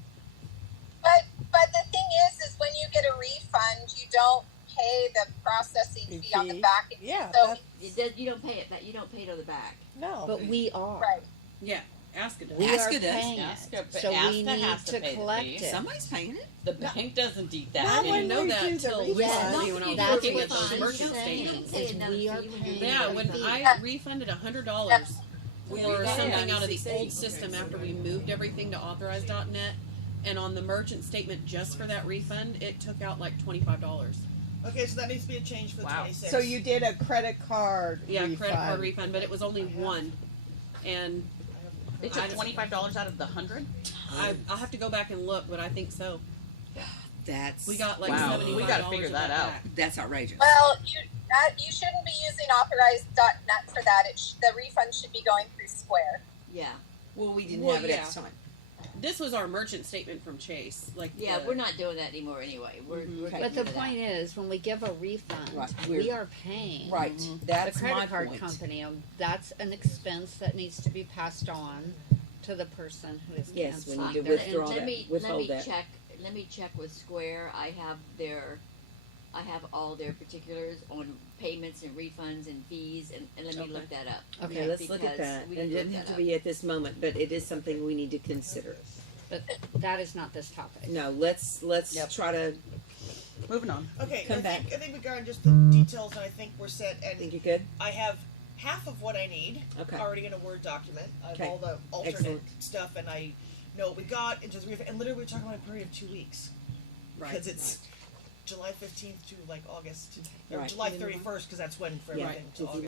but the thing is when you get a refund, you don't pay the processing fee on the Fee. back end. Yeah, So, that's, You don't pay it, but you don't pay it on the back. no. But we are. right. Yeah, ASCA does. We ASCA are does. paying ASCA, it. but So we ASCA need has to to pay the collect fee. it. Somebody's paying it. The bank doesn't eat that. Not I when didn't know we that do the till refund. recently when I was That's looking what at those she's merchant saying, statements. is another we are fee when you paying do Yeah, the when fee. I refunded $100 We for got something out of the 96.8. old system after we moved everything to authorize.net, and on the merchant statement just for that refund, it took out like $25. Okay, so that needs to be a change for the Wow. 26. So you did a credit card Yeah, refund. credit card refund, but it was only one, and They took $25 out of the 100. I'll have to go back and look, but I think so. That's We got like Wow. $75 We gotta figure of that out. back. That's outrageous. Well, you shouldn't be using authorized.net for that. The refund should be going through Square. Yeah, Well, we didn't Well, have it at yeah. the time. This was our merchant statement from Chase. Like, yeah, the- we're not doing that anymore anyway. We're Mhm. we're Okay. But getting the rid of that. point is, when we give a refund, Right, we we're- are paying Right. the That's my credit card point. company. That's an expense that needs to be passed on to the person who is Yes, we canceling. need to their withdraw And that. Withhold that. let me check with Square. I have all their particulars on payments and refunds and fees, and let me Okay. look that up. Okay. Yeah, let's look at Because that. we It need to doesn't look have to that be at this moment, but it is something we need to consider. But that is not this topic. No, let's Yep. try to. Moving on. Okay, Come I think we got just the details, and I think we're set. Think And you're good? I have half of what I need Okay. already in a Word document. I have Okay. all the alternate Excellent. stuff, and I know what we got. And just and literally, we're talking about a period of 2 weeks Right. because it's July 15th to like August, or Right. July 31st, because that's when for Yeah. everything. to Right. August.